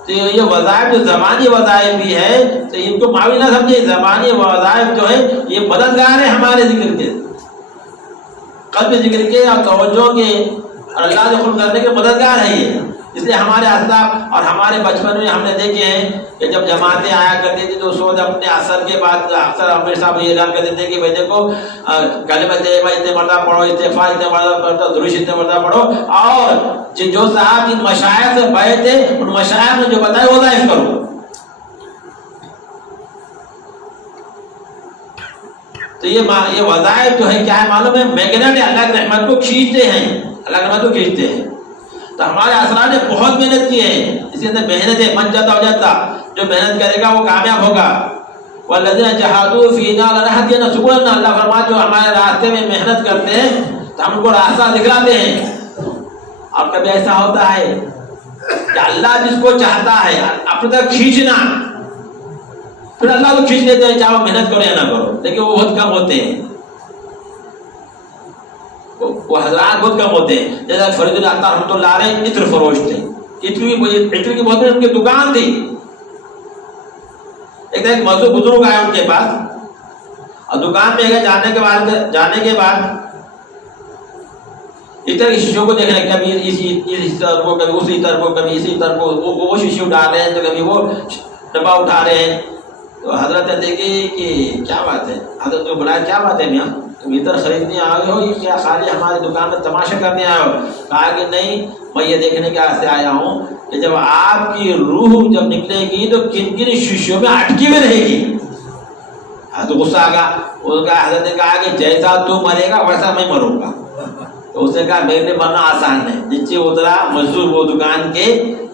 تو یہ وظائف جو زبانی وظائف بھی ہے تو ان کو معاوی نہ سمجھے. زبانی وظائف جو ہے یہ مددگار ہے ہمارے ذکر کے، قلب ذکر کے اور توجہ کے اور اللہ سے خود کرنے کے مددگار ہے یہ. اس لیے ہمارے اسلاف اور ہمارے بچپن میں ہم نے دیکھے ہیں کہ جب جماعتیں آیا کرتی تھی تو سوچ اپنے اثر کے بعد اکثر امیر صاحب یہ اعلان کرتے تھے کہ بھائی دیکھو کلمہ طیبہ اتنے مرتبہ پڑھو، استغفار اتنے مرتبہ پڑھو، درود اتنے مرتبہ پڑھو. اور جو صاحب جن مشائخ سے پڑھے تھے ان مشائخ نے جو بتایا وظائف کرو. تو یہ وظائف جو ہے کیا ہے معلوم ہے؟ میگنیٹ اللہ کی رحمت کو کھینچتے ہیں، اللہ کی رحمت کو کھینچتے ہیں. تو ہمارے اسرار نے بہت محنت کی ہے. اسی اندر محنت ہے، من جاتا ہو جاتا. جو محنت کرے گا وہ کامیاب ہوگا. والذین جاہدوا فینا لنہدینہم سبلنا. اللہ فرماتا جو ہمارے راستے میں محنت کرتے ہیں تو ہم کو راستہ دکھلاتے ہیں. اور کبھی ایسا ہوتا ہے کہ اللہ جس کو چاہتا ہے اپنے طرف کھینچنا، پھر اللہ کو کھینچ لیتے ہیں چاہے وہ محنت کرو یا نہ کرو. لیکن وہ بہت کم ہوتے ہیں، وہ حضرات بہت کم ہوتے ہیں. جیسے فرید اللہ رحمۃ اللہ علیہ عطر فروش تھے. عطر کی بہت ان کی دکان تھی. ایک بزرگ آیا ان کے پاس اور دکان میں گئے، جانے کے بعد ادھر شیشوں کو دیکھ رہے ہیں، کبھی اسی طرف کو، کبھی اسی طرف کو، کبھی اسی طرف کو، وہ شیشے اٹھا رہے ہیں تو کبھی وہ ڈبہ اٹھا رہے ہیں. تو حضرت نے دیکھی کہ کیا بات ہے، حضرت کو بلایا، کیا بات ہے میاں، تم ادھر خریدنے آئے ہو یا کیا خالی ہماری دکان میں تماشا کرنے آئے ہو؟ کہا کہ نہیں، میں یہ دیکھنے کے واسطے آیا ہوں کہ جب آپ کی روح جب نکلے گی تو کن کن شیشوں میں اٹکی ہوئی رہے گی. حضرت غصہ آ گیا. حضرت نے کہا کہ جیسا تو مرے گا ویسا میں مروں گا. تو اس نے کہا میرے لیے مرنا آسان ہے. نیچے اترا، مزدور وہ دکان کے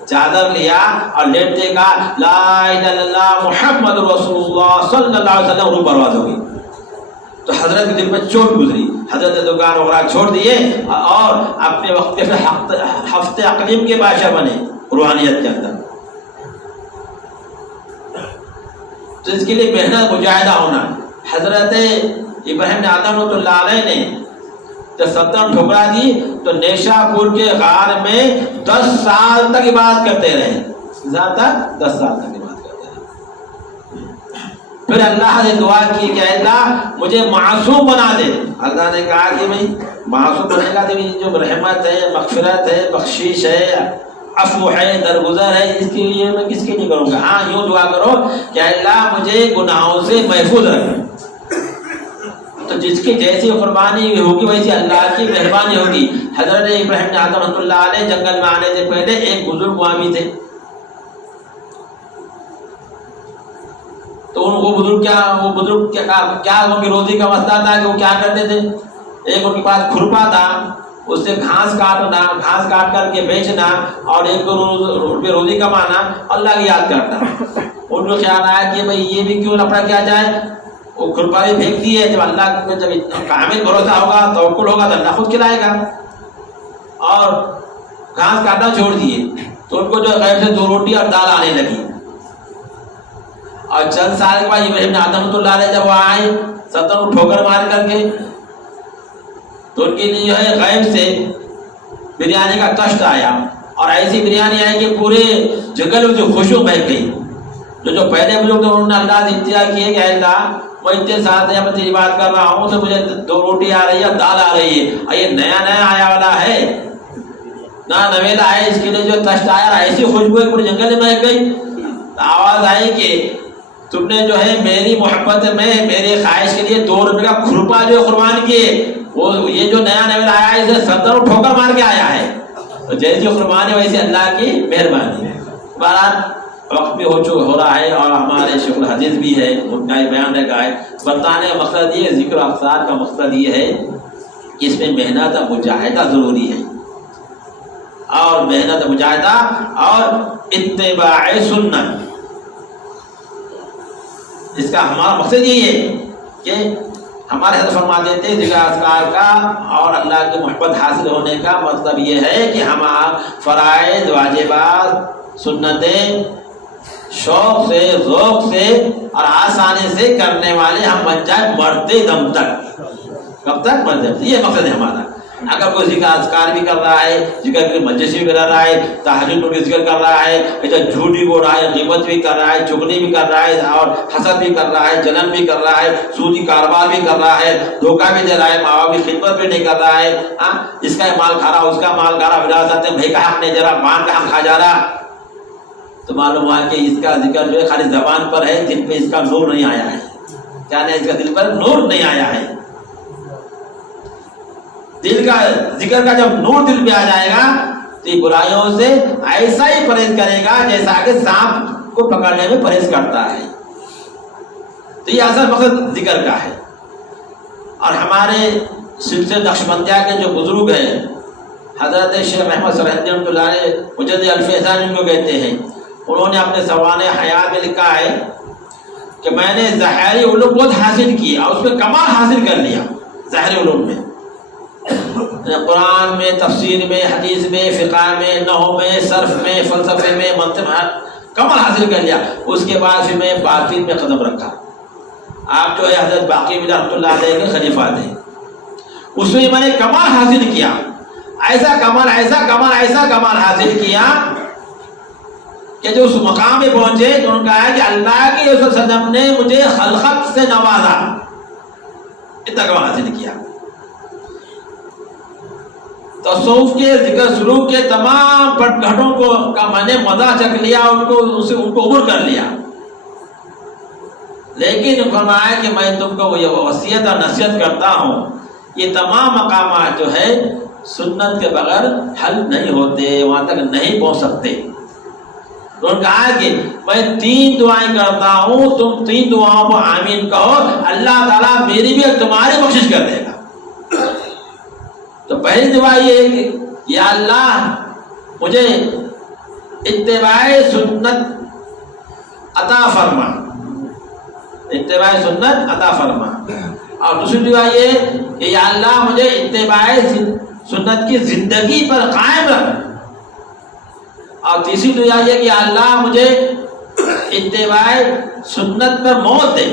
چادر لیا اور لیٹتے کہا لا الہ الا اللہ محمد رسول اللہ صلی اللہ علیہ وسلم، روح پرواز ہو گئی. تو حضرت کے دل میں چوٹ گزری. حضرت نے دکان وغیرہ چھوڑ دیے اور اپنے وقت پہ ہفتے اقلیم کے بادشاہ بنے روحانیت کے اندر. تو اس کے لیے محنت مجاہدہ ہونا. حضرت ابراہیم آدم رحمۃ اللہ علیہ نے جب 70 ٹھکرا دی تو نیشا پور کے غار میں 10 سال تک عبادت کرتے رہے. 10 سال تک عبادت کرتے رہے. پھر اللہ سے دعا کی کہ اللہ مجھے معصوم بنا دے. اللہ نے کہا کہ بھائی معصوم بنے گا تو جو رحمت ہے، مغفرت ہے، بخشش ہے، عفو ہے، درگزر ہے، اس کے لیے میں کس کے لیے کروں گا؟ ہاں یوں دعا کرو کہ اللہ مجھے گناہوں سے محفوظ رکھے. تو جس کی جیسی قربانی ہوگی ویسی اللہ کی مہربانی ہوگی. حضرت ابراہیم آدم رحمۃ اللہ علیہ جنگل میں آنے سے پہلے ایک بزرگ وہاں بھی تھے. تو وہ بزرگ کیا ان کی روزی کا مسئلہ تھا کہ وہ کیا کرتے تھے؟ ایک ان کے پاس کھرپا تھا، اس سے گھاس کاٹنا، گھاس کاٹ کر کے بیچنا اور ایک دو روپے روزی کمانا، اللہ کی یاد کرنا. ان کو خیال آیا کہ بھائی یہ بھی کیوں لپڑا کیا جائے. وہ کھرپا بھی پھینک دی ہے. جب اللہ میں جب کامل بھروسہ ہوگا، توکل ہوگا تو اللہ خود کھلائے گا. اور گھاس کاٹنا چھوڑ دیے تو ان کو جو غیب سے 2 روٹی اور دال آنے لگی. اور چند سال کے بعد ابراہیم آدم رحمۃ اللہ علیہ جب وہ آئے 70 ٹھوکر مار کر کے، تو ان کے لیے جو ہے غیب سے بریانی کا کشت آیا. اور ایسی بریانی آئی کہ پورے جنگل میں جو خوشبو بہک گئی. جو پہلے لوگ تو انہوں نے اللہ سے انتظار کیے کہ اللہ میں اتنے سال سے تیری بات کر رہا ہوں تو مجھے 2 روٹی آ رہی ہے، دال آ رہی ہے، اور یہ نیا آیا والا ہے نہ نویلا ہے، اس کے لیے جو کشت آیا ایسی خوشبو ہے پورے جنگل میں بہک گئی. آواز آئی کہ تم نے جو ہے میری محبت میں میری خواہش کے لیے 2 روپے کا کھرپا جو قربان کیے، وہ یہ جو نیا نویلا آیا ہے اسے 70 ٹھوکر مار کے آیا ہے. تو جیسی قربانی ویسی اللہ کی مہربانی ہے. بہرحال وقت بھی ہو رہا ہے اور ہمارے شیخ الحدیث بھی ہے، ان کا بیان رکھا ہے. بتانے کا مقصد یہ، ذکر افطار کا مقصد یہ ہے کہ اس میں محنت اور مجاہدہ ضروری ہے، اور محنت مجاہدہ اور اتباع سنت. اس کا ہمارا مقصد یہی ہے کہ ہمارے حضرت فرماتے تھے ذکر اذکار کا اور اللہ کی محبت حاصل ہونے کا مطلب یہ ہے کہ ہم فرائض، واجبات، سنتیں شوق سے، ذوق سے اور آسانی سے کرنے والے ہم بن جائیں مرتے دم تک. کب تک؟ مرتے دم تک. یہ مقصد ہے ہمارا. اگر کوئی ذکر اذکار بھی کر رہا ہے، ذکر کی مجلس بھی کر رہا ہے، تہجد میں بھی ذکر کر رہا ہے، ادھر جھوٹ بھی بول رہا ہے، غیبت بھی کر رہا ہے، چغلی بھی کر رہا ہے، اور حسد بھی کر رہا ہے، جلن بھی کر رہا ہے، سودی کاروبار بھی کر رہا ہے، دھوکہ بھی دے رہا ہے، ماں باپ کی خدمت بھی نہیں کر رہا ہے، اس کا مال کھا رہا، اس کا مال کھا رہا، وراثت میں بھائی کا حق نہیں دے رہا، مان کا حق کھا جا رہا، تو معلوم ہوا کہ اس کا ذکر جو ہے خالی زبان پر ہے، دل پہ اس کا نور نہیں آیا ہے. کیا نہیں؟ اس کا دل پر نور نہیں آیا ہے. دل کا ذکر کا جب نور دل پہ آ جائے گا تو یہ برائیوں سے ایسا ہی پرہیز کرے گا جیسا کہ سانپ کو پکڑنے میں پرہیز کرتا ہے. تو یہ اصل مقصد ذکر کا ہے. اور ہمارے سلسلے نقشبندیہ کے جو بزرگ ہیں، حضرت شیخ احمد سرہندی رحمۃ اللہ علیہ مجدد الفیضان ان کو کہتے ہیں، انہوں نے اپنے سوانح حیات میں لکھا ہے کہ میں نے ظاہری علوم بہت حاصل کی اور اس میں کمال حاصل کر لیا. ظاہری علوم میں، قرآن میں، تفسیر میں، حدیث میں، فقہ میں، نحو میں، صرف میں، فلسفے میں، منطق میں کمال حاصل کر لیا. اس کے بعد پھر میں باطن میں قدم رکھا. آپ جو ہے حضرت باقی بن رحمۃ اللہ علیہ کے خلیفہ تھے، اس میں میں نے کمال حاصل کیا. ایسا کمال حاصل کیا کہ جو اس مقام پہ پہنچے تو ان کا ہے کہ اللہ کے رسول صلی اللہ علیہ وسلم نے مجھے خلقت سے نوازا. اتنا کم حاصل کیا. تصوف کے ذکر سلوک کے تمام گھٹوں کو کا میں نے مزہ چکھ لیا، ان کو عبور کر لیا. لیکن فرمایا کہ میں تم کو یہ وصیت اور نصیحت کرتا ہوں، یہ تمام مقامات جو ہے سنت کے بغیر حل نہیں ہوتے، وہاں تک نہیں پہنچ سکتے. انہوں نے کہا کہ میں 3 دعائیں کرتا ہوں، تم 3 دعاؤں کو آمین کہو، اللہ تعالیٰ میری بھی تمہاری بخشش کر دے گا. تو پہلی دعا یہ ہے کہ یا اللہ مجھے اتباع سنت عطا فرما، اتباع سنت عطا فرما. اور دوسری دعا یہ کہ یا اللہ مجھے اتباع سنت کی زندگی پر قائم رکھ. اور تیسری دعا یہ کہ یا اللہ مجھے اتباع سنت پر موت دے،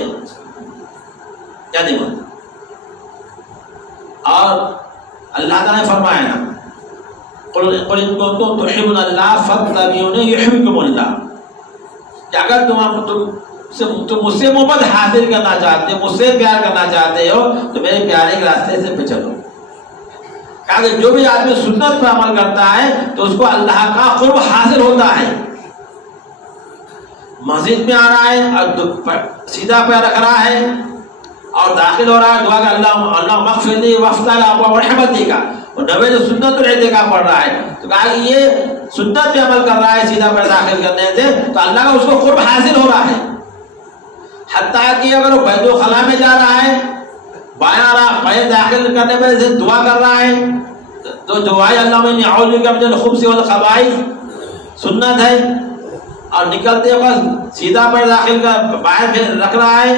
یعنی موت. اور اللہ تعالیٰ نے فرمایا نا قل ان کنتم تحبون اللہ فاتبعونی یحببکم اللہ، کہ اگر تم مجھ سے محبت حاصل کرنا چاہتے ہو، مجھ سے پیار کرنا چاہتے ہو تو میرے پیارے کے راستے سے پہ چلو. کہا کہ جو بھی آدمی سنت پر عمل کرتا ہے تو اس کو اللہ کا قرب حاصل ہوتا ہے. مسجد میں آ رہا ہے اور سیدھا پیر رکھ رہا ہے اور داخل ہو رہا ہے، دعا کہ اللہ مغفر لی وافتح لی ورحمتی کا، اور نبی جو سنت رہتے کا پڑھ رہا ہے تو کہا کہ یہ سنت پہ عمل کر رہا ہے سیدھا پیر داخل کرنے سے تو اللہ کا اس کو قرب حاصل ہو رہا ہے. حتیٰ کہ اگر وہ بیت الخلاء میں جا رہا ہے، بایاں رہا پیر داخل کرنے میں سے دعا کر رہا ہے تو دعائے اللہم انی اعوذ بک من الخبث والخبائث سنت ہے، اور نکلتے وقت سیدھا پیر داخل کر باہر رکھ رہا ہے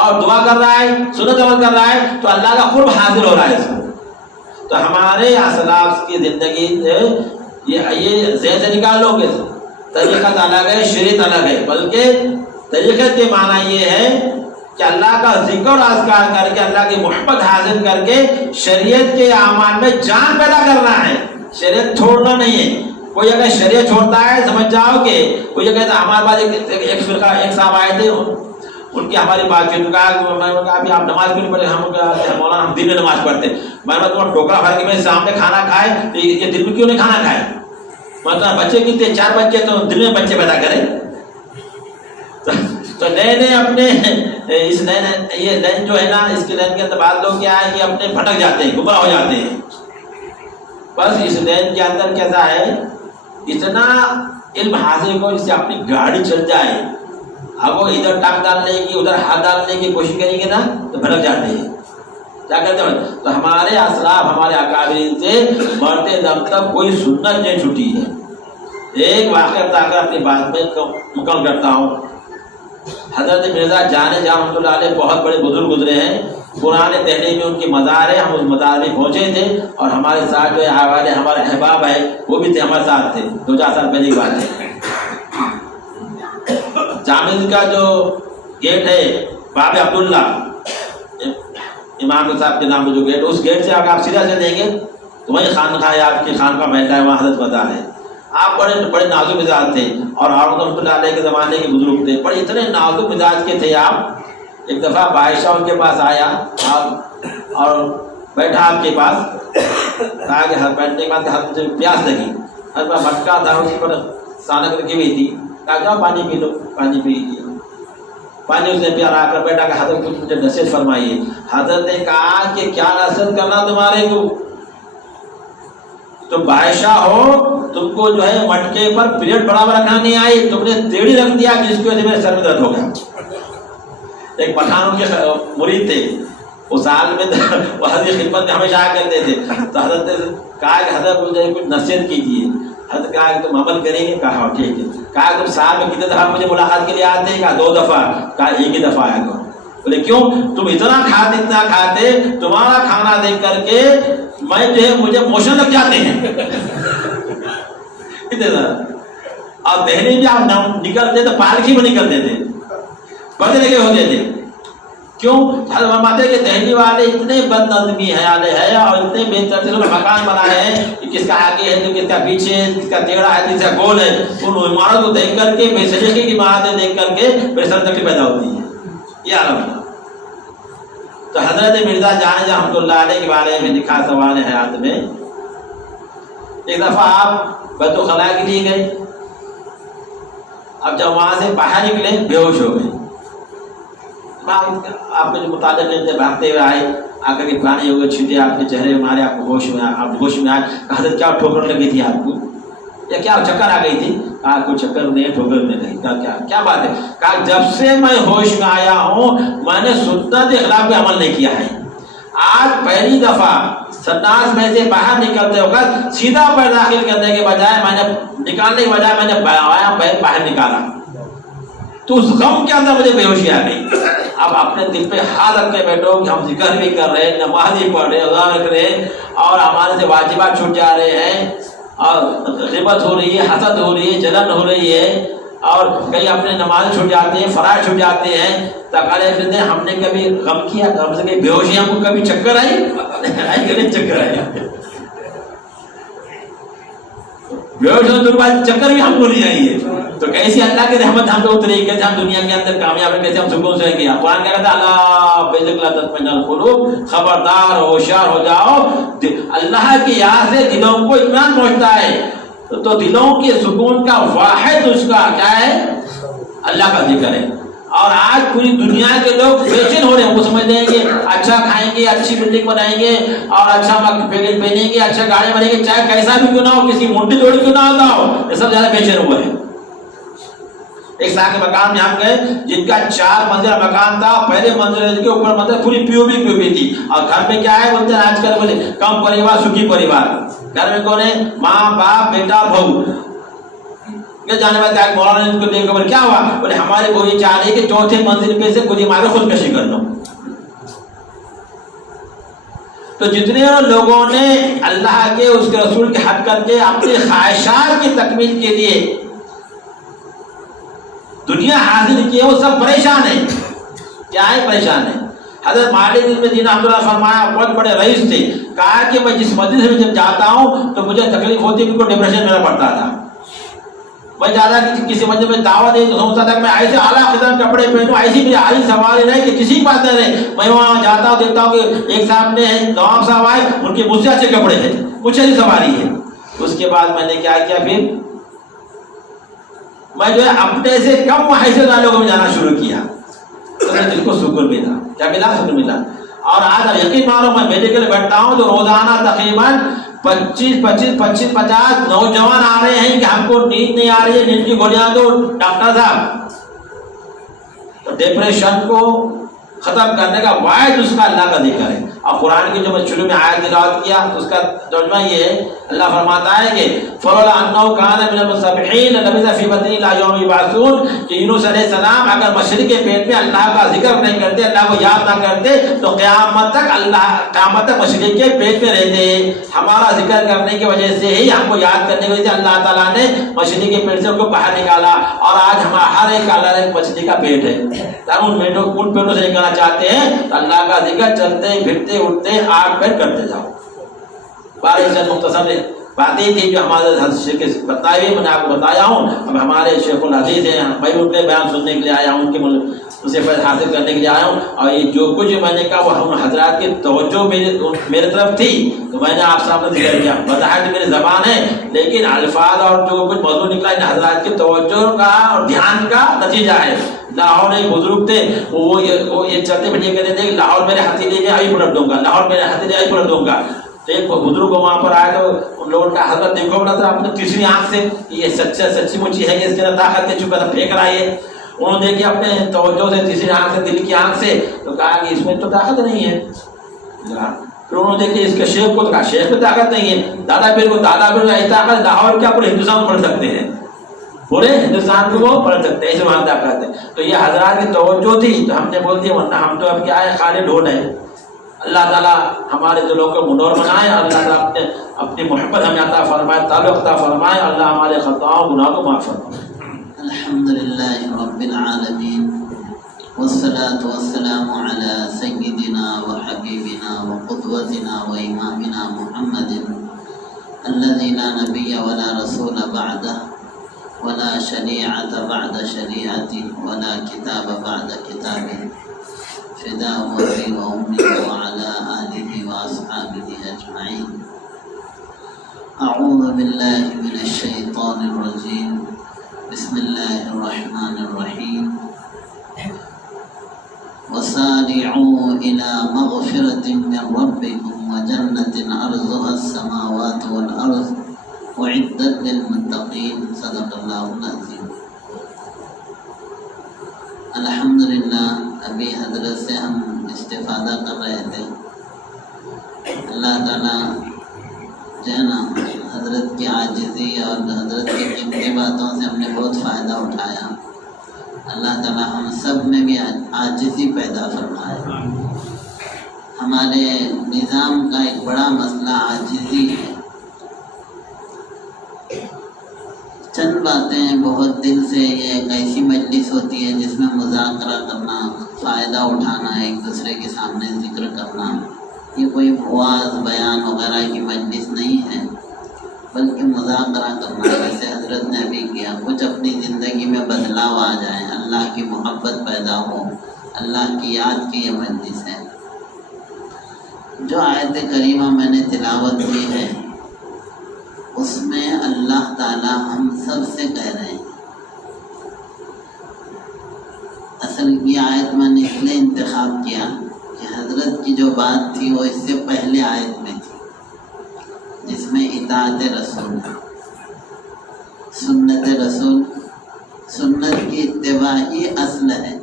اور دعا کر رہا ہے، سنت عمل کر رہا ہے تو اللہ کا قرب حاصل ہو رہا ہے اس کو. تو ہمارے اسلاف کی زندگی یہ ذہن سے نکال لو کہ طریقت الگ ہے، شریعت الگ ہے، بلکہ طریقت کے معنی یہ ہے کہ اللہ کا ذکر اور اذکار کر کے اللہ کی محبت حاصل کر کے شریعت کے اعمال میں جان پیدا کرنا ہے، شریعت چھوڑنا نہیں ہے. کوئی اگر شریعت چھوڑتا ہے سمجھ جاؤ کہ کوئی یہ کہتا ہمارے پاس ایک فرقہ ایک صاحب آئے تھے، ان کی ہماری بات کی، میں نے کہا ابھی آپ نماز کیوں نہیں پڑھے؟ ہم مولانا ہم دن میں نماز پڑھتے. میں نے تمہیں ٹوکرا بھر کے میرے سامنے کھانا کھائے یہ دن میں کیوں نہیں کھانا کھائے؟ میں بچے کتنے 4 بچے تو دن میں بچے پیدا کرے. تو نئے اپنے اس یہ لین جو ہے نا اس کے لین کے اندر بعض لوگ کیا ہے کہ اپنے بھٹک جاتے ہیں، گمراہ ہو جاتے ہیں. بس اس لین کے اندر کیسا ہے، اتنا علم حاصل کرو جس سے اپنی گاڑی چل جائے. اب وہ ادھر ٹانگ ڈالنے کی ادھر ہاتھ ڈالنے کی کوشش کریں گے نا تو بھٹک جاتے ہیں. کیا کرتے ہیں؟ تو ہمارے اسلاف ہمارے اکابرین سے مرتے دم تک کوئی سنت نہیں چھٹی ہے. ایک واقعہ بتا کر اپنی بات میں مکمل کرتا ہوں. حضرت مرزا جان رحمۃ اللہ علیہ بہت بڑے بزرگ گزرے ہیں. پرانے دہلی میں ان کی مزار ہے، ہم اس مزار میں پہنچے تھے اور ہمارے ساتھ جو ہے ہمارے احباب ہے وہ بھی تھے، ہمارے ساتھ تھے. 2-4 سال پہلے کی بات ہے. جامع کا جو گیٹ ہے باب عبداللہ امام صاحب کے نام پہ جو گیٹ، اس گیٹ سے اگر آپ سیدھا چلیں گے تو وہی خانقاہ ہے، آپ کی خانقاہ محلہ ہے، وہاں حضرت مزار ہے. آپ بڑے نازک مزاج تھے اور رحمۃ اللہ علیہ کے زمانے کے بزرگ تھے، بڑے اتنے نازک مزاج کے تھے آپ. ایک دفعہ بادشاہ ان کے پاس آیا اور بیٹھا آپ کے پاس، کہا کہ بیٹھنے کے بعد مجھے پیاس لگی، مٹکا تھا اس پر سانک رکھی ہوئی تھی، کہا جاؤ پانی پی لو. پانی پی لیا، پانی اس نے پیارا آ کر بیٹھا کہ حضرت کچھ مجھے نصیحت فرمائیے. حضرت نے کہا کہ کیا نصیحت کرنا تمہارے کو، تم بادشاہ ہو، تم کو جو ہے مٹکے پر پلیٹ برابر رکھنا نہیں آئی، تم نے تیڑی رکھ دیا جس کی وجہ سے میرے سر میں درد ہو گیا. ایک پٹھانوں کے مرید تھے، وہ سال میں وہ حضرت خدمت میں ہمیشہ آ کرتے تھے. تو حضرت نے کہا کہ حضرت مجھے کچھ نصیحت کیجیے. حضرت کہا کہ تم عمل کریں گے؟ کہا ٹھیک ہے. کہا تم سال میں کتنے دفعہ مجھے ملاقات کے لیے آتے ہیں؟ کہا 2 دفعہ. کہا 1 ہی دفعہ آیا کرو. بولے کیوں؟ تم اتنا کھاتے تمہارا کھانا دیکھ کر کے میں جو ہے مجھے موشن لگ جاتے ہیں. اور دہلی میں آپ نکلتے تو پالکی میں نکلتے تھے، بدلے لگے ہوتے تھے. کیوں؟ حضرت فرماتے کہ دہلی والے اتنے بد نظمی حیالے ہیں اور اتنے بے ترتیب مکان بنائے ہیں کہ کس کا آگے ہے تو کس کا پیچھے ہے، کس کا ٹیڑھا ہے، کس کا گول ہے. ان عمارت کو دیکھ کر کے بے سلیقے کی عمارتیں دیکھ کر کے بے سر تکلیف پیدا ہوتی ہے. یہ عالم ہے. تو حضرت مرزا جان رحمۃ اللہ علیہ کے بارے میں لکھا سوال حیات میں، ایک دفعہ آپ بیت الخلاء کے لیے گئے، اب جب وہاں سے باہر نکلے بے ہوش ہو گئے، آپ کے جو متعلق لیتے بھاگتے ہوئے آئے، آ کر کے پانی ہو گئے چھینٹے آپ کے چہرے میں مارے، آپ کو ہوش میں آپ ہوش میں آئے، حضرت کیا ٹھوکر لگی تھی آپ کو یا کیا چکر آ گئی تھی؟ کہا کوئی چکر نہیں، ٹھوکر میں نہیں۔ کیا بات ہے؟ کہا جب سے میں ہوش میں آیا ہوں میں نے سنت کے خلاف کوئی عمل نہیں کیا ہے، آج پہلی دفعہ سناس میں سے باہر نکلتے وقت سیدھا پیر داخل کرنے کے بجائے میں نے نکالنے کے بجائے میں نے باہر نکالا، تو اس غم کے اندر مجھے بے ہوشی آ گئی۔ اب اپنے دل پہ ہاتھ رکھ کے بیٹھو کہ ہم ذکر بھی کر رہے ہیں، نماز بھی پڑھ رہے ہیں، اللہ رکھ رہے ہیں، اور ہمارے سے واجبات چھوٹ جا رہے ہیں، اور غیبت ہو رہی ہے، حسد ہو رہی ہے، جلن ہو رہی ہے، اور کئی اپنے نماز چھوٹ جاتے ہیں، فرائض چھوٹ جاتے ہیں، تقاضے ہم نے کبھی غم کیا، غم سے بے ہوشی ہم کو کبھی چکر آئی چکر آئی چکر بھی ہم کو نہیں آئی ہے، تو کیسی اللہ کی رحمت ہم پہ اترے گی، کیسے ہم دنیا کے اندر کامیاب ہیں، کیسے ہم سکون سے رہیں گے۔ قرآن کہتا ہے اللہ بذکر تطمئن القلوب، خبردار ہوشیار ہو جاؤ، اللہ کی یاد سے دلوں کو اطمینان پہنچتا ہے، تو دلوں کے سکون کا واحد اس کا کیا ہے؟ اللہ کا ذکر ہے۔ اور آج پوری دنیا کے لوگ بے چین ہو رہے ہیں، وہ سمجھ رہے ہیں کہ اچھا کھائیں گے، اچھی بلڈنگ بنائیں گے، اور اچھا پہنیں گے، اچھا گاڑی بنیں گے، چاہے کیسا بھی کیوں نہ ہو، کسی منڈی توڑی کیوں نہ ہوتا ہو، یہ سب زیادہ بے چین ہوئے ہیں۔ ایک صاحب کے مکان میں ہم گئے جن کا 4 منزل مکان تھا، پہلے منزل کے اوپر منزل پوری پی او بی تھی، اور گھر میں کیا ہے بولتے ہیں آج کل بولے کم پریوار سکھی پریوار، گھر میں کون ہے؟ ماں باپ بیٹا بہو۔ جانے بعد مولانا نے ان کو دیکھ کر کیا ہوا؟ بولے ہماری بہو یہ چاہ رہی ہے کہ 4تھے منزل پہ سے خود ہمارے خودکشی کر لو۔ تو جتنے لوگوں نے اللہ کے اس کے رسول کے ہٹ کر کے اپنی خواہشات کی تکمیل کے لیے دنیا حاصل کی ہے، وہ سب پریشان ہیں۔ کیا ہے؟ پریشان ہیں۔ حضرت مالک بن مدینہ رحمۃ اللہ فرمایا، بہت بڑے رئیس تھے، کہا کہ میں جس مسجد میں جب جاتا ہوں تو مجھے تکلیف ہوتی ہے، کیونکہ ڈپریشن میرا پڑتا تھا، میں زیادہ کسی مسجد میں دعوت دے تو سوچتا تھا کہ میں ایسے اعلیٰ قسم کپڑے پہنوں، ایسی میری حالی سواری رہے کہ کسی کی بات نہ رہے۔ میں وہاں جاتا ہوں دیکھتا ہوں کہ ایک صاحب نے نواب صاحب آئے، ان کے مجھ سے اچھے کپڑے ہیں، مجھ سے سواری ہے۔ اس کے بعد میں نے کیا کیا؟ پھر میں جو ہے اپنے سے کم حیثیت والوں کو جانا شروع کیا، تو میرے دل کو سکون ملا۔ کیا ملا؟ سکون ملا۔ اور آج آپ یقین مانو میں میڈیکل بیٹھتا ہوں تو روزانہ تقریباً 25-50 نوجوان آ رہے ہیں کہ ہم کو نیند نہیں آ رہی ہے، نیند کی گولیاں دو ڈاکٹر صاحب۔ تو ڈپریشن کو ختم کرنے کا واحد اس کا اللہ کا ذکر ہے۔ اور قرآن کی جو میں شروع میں آیت تلاوت کیا تو اس کا ترجمہ یہ ہے، اللہ فرماتا ہے کہ فَلَوْلَا أَنَّهُ كَانَ مِنَ الْمُسَبِّحِينَ لَبِثَ فِي بَطْنِهِ إِلَىٰ يَوْمِ يُبْعَثُونَ، کہ یونس علیہ السلام اگر مشرق کے پیٹ میں اللہ کا ذکر نہیں کرتے، اللہ کو یاد نہ کرتے، تو قیامت تک مشرق کے پیٹ میں رہتے۔ ہمارا ذکر کرنے کی وجہ سے ہی، ہم کو یاد کرنے کی وجہ سے اللہ تعالیٰ نے مچھلی کے پیٹ سے ان کو باہر نکالا، اور آج ہر ایک کا اللہ ایک مچھلی کا پیٹ ہے، ان پیٹوں سے نکالنا چاہتے ہیں، تو اللہ کا ذکر چلتے پھرتے اٹھتے آٹھ پیر کرتے جاؤ۔ بارہ سے مختصر باتیں تھی جو ہمارے شیخ بتائی ہوئی، میں نے آپ کو بتایا ہوں۔ اب ہمارے شیخ الحدیث ہیں، میں ان کے بیان سننے کے لیے آیا ہوں، ان سے فیض حاصل کرنے کے لیے آیا ہوں، اور یہ جو کچھ میں نے کہا وہ ہم حضرات کی توجہ میرے طرف تھی، تو میں نے آپ سامنے ذکر کیا۔ بظاہر میری زبان ہے، لیکن الفاظ اور جو کچھ موضوع نکلا ان حضرات کی توجہ کا اور دھیان کا نتیجہ ہے۔ لاہور میں ایک بزرگ تھے، وہ یہ چلتے پھرتے کہتے تھے کہ لاہور میرے ہتھیلی میں آئی پلٹ دوں گا، لاہور میرے ہتھیلی آئی پلٹ دوں گا۔ تو ایک بزرگ وہاں پر آئے تو ان لوگوں کا حضرت دیکھو بنا تھا اپنے تیسری آنکھ سے، یہ سچی مچی ہے، اس کے اندر طاقت ہے، چکا پھینک رہا ہے۔ انہوں نے دیکھا اپنے توجہ سے تیسری آنکھ سے، دل کی آنکھ سے، تو کہا کہ اس میں تو طاقت نہیں ہے۔ پھر انہوں نے دیکھا اس کے شیخ کو، تو کہا شیخ میں طاقت نہیں ہے، دادا پیر کو، دادا پیر کو طاقت لاہور کیا پورے ہندوستان پڑھ سکتے ہیں، پورے ہندوستان کو وہ پڑھ سکتے ہیں، ایسے وہاں طاقت ہے۔ تو یہ حضرات کی توجہ تھی، تو ہم نے بول دیا، ورنہ ہم تو اب کیا ہے، خالی ڈھول ہے۔ اللہ تعالیٰ ہمارے دلوں کو منور بنائے، اللہ تعالیٰ اپنی محبت ہمیں عطا فرمائے، تعلق عطا فرمائے، اللہ ہمارے خطاؤں گناہوں کو معاف فرمائے۔ الحمدللہ رب العالمین، والصلاة والسلام على سیدنا وحبیبنا وقدوتنا وامامنا محمد الذي لا نبی ولا رسول بعده ولا شریعة بعد شریعته ولا کتاب بعد کتابه فدا أبي وأمي وعلى آله وأصحابه أجمعين. أعوذ بالله من الشيطان الرجيم. بسم الله الرحمن الرحيم. وسارعوا إلى مغفرة من ربكم وجنة عرضها السماوات والأرض أعدت للمتقين. صدق الله العظيم. الحمدللہ ابھی حضرت سے ہم استفادہ کر رہے تھے. اللہ تعالیٰ جو ہے نا حضرت کی عاجزی اور حضرت کی قیمتی باتوں سے ہم نے بہت فائدہ اٹھایا. اللہ تعالیٰ ہم سب میں بھی عاجزی پیدا فرمائے. ہمارے نظام کا ایک بڑا مسئلہ عاجزی ہے. چند باتیں بہت دل سے، یہ ایک ایسی مجلس ہوتی ہے جس میں مذاکرہ کرنا، فائدہ اٹھانا، ایک دوسرے کے سامنے ذکر کرنا. یہ کوئی واعظ بیان وغیرہ کی مجلس نہیں ہے، بلکہ مذاکرہ کرنا جیسے حضرت نے ابھی کیا. کچھ اپنی زندگی میں بدلاؤ آ جائے، اللہ کی محبت پیدا ہو، اللہ کی یاد کی یہ مجلس ہے. جو آیت کریمہ میں نے تلاوت کی ہے اس میں اللہ تعالیٰ ہم سب سے کہہ رہے ہیں. اصل یہ آیت میں نے اس لیے انتخاب کیا کہ حضرت کی جو بات تھی وہ اس سے پہلے آیت میں تھی جس میں اطاعت رسول، سنت رسول، سنت کی اتباع ہی اصل ہے.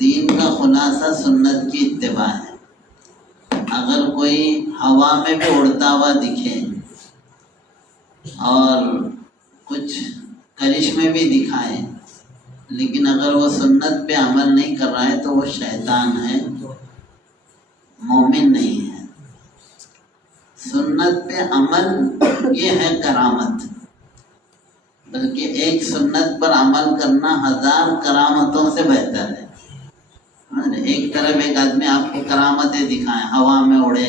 دین کا خلاصہ سنت کی اتباع ہے. اگر کوئی ہوا میں بھی اڑتا ہوا دکھے اور کچھ کرشمے بھی دکھائے، لیکن اگر وہ سنت پہ عمل نہیں کر رہا ہے تو وہ شیطان ہے، مومن نہیں ہے. سنت پہ عمل یہ ہے کرامت، بلکہ ایک سنت پر عمل کرنا 1000 کرامتوں سے بہتر ہے. ایک طرف ایک آدمی آپ کو کرامتیں دکھائے، ہوا میں اڑے،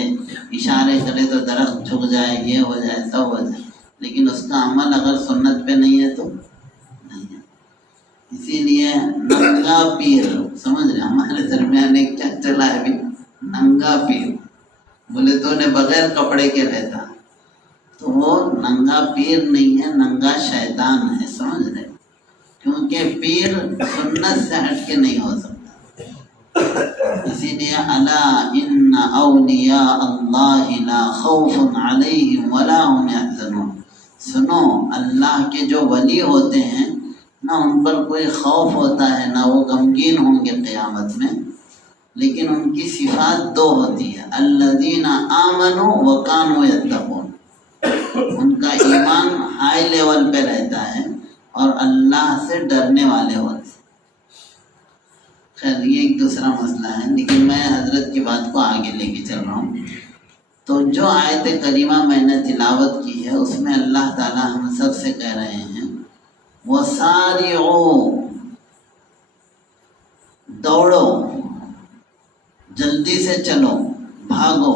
اشارے کرے تو درخت جھک جائے، یہ ہو جائے، سب ہو جائے، لیکن اس کا عمل اگر سنت پہ نہیں ہے تو نہیں ہے. اسی لیے ننگا پیر، سمجھ رہے ہمارے درمیان ایک کیا چلا ہے ابھی، ننگا پیر. بولے تو نے بغیر کپڑے کے رہتا، تو وہ ننگا پیر نہیں ہے، ننگا شیطان ہے. سمجھ رہے، کیونکہ پیر سنت سے ہٹ کے نہیں ہو سکتا. اسی لیے الا ان اولیاء اللہ لا خوف علیہم ولا هم يحزنون. سنو، اللہ کے جو ولی ہوتے ہیں نہ ان پر کوئی خوف ہوتا ہے نہ وہ غمگین ہوں گے قیامت میں. لیکن ان کی صفات 2 ہوتی ہے، الذین آمنوا وکانوا یتقون. ان کا ایمان ہائی لیول پہ رہتا ہے اور اللہ سے ڈرنے والے ہوتے ہیں. خیر یہ ایک دوسرا مسئلہ ہے، لیکن میں حضرت کی بات کو آگے لے کے چل رہا ہوں. تو جو آیت کریمہ میں نے تلاوت کی ہے اس میں اللہ تعالیٰ ہم سب سے کہہ رہے ہیں وَسَارِعُوا، دوڑو، جلدی سے چلو، بھاگو.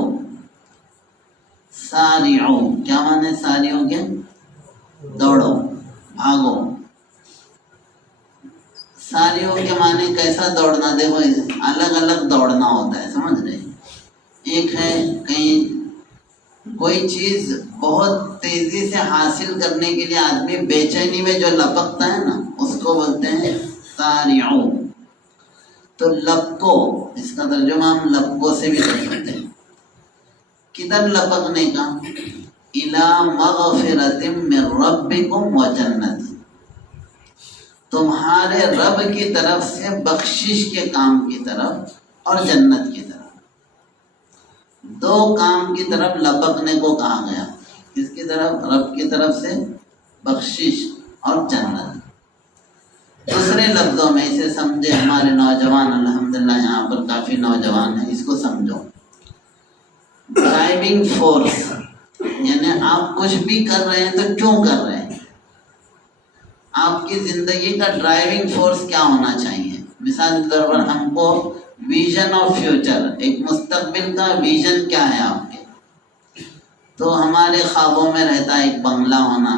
سارعوا کیا معنی؟ ساریوں کے دوڑو، بھاگو. ساریوں کے معنی کیسا دوڑنا؟ دیکھو الگ الگ دوڑنا ہوتا ہے، سمجھ رہے. ایک ہے کہیں کوئی چیز بہت تیزی سے حاصل کرنے کے لیے آدمی بے چینی میں جو لپکتا ہے نا اس کو بولتے ہیں سارعو. تو لپکو، اس کا ترجمہ ہم لپکو سے بھی کر سکتے ہیں. کدھر لپکنے کا؟ الی مغفرۃ من ربکم وجنۃ، تمہارے رب کی طرف سے بخشش کے کام کی طرف اور جنت کی طرف. 2 کام کی طرف لپکنے کو کہا گیا. کس کی طرف؟ رب کی طرف سے بخشش اور جنت. دوسرے لفظوں میں اسے سمجھے ہمارے نوجوان، الحمدللہ یہاں پر کافی نوجوان ہیں، اس کو سمجھو. ڈرائیونگ فورس، یعنی آپ کچھ بھی کر رہے ہیں تو کیوں کر رہے ہیں؟ آپ کی زندگی کا ڈرائیونگ فورس کیا ہونا چاہیے؟ مثال کے طور پر ہم کو ویژن آف فیوچر، ایک مستقبل کا ویژن کیا ہے آپ کے؟ تو ہمارے خوابوں میں رہتا ہے ایک بنگلہ ہونا،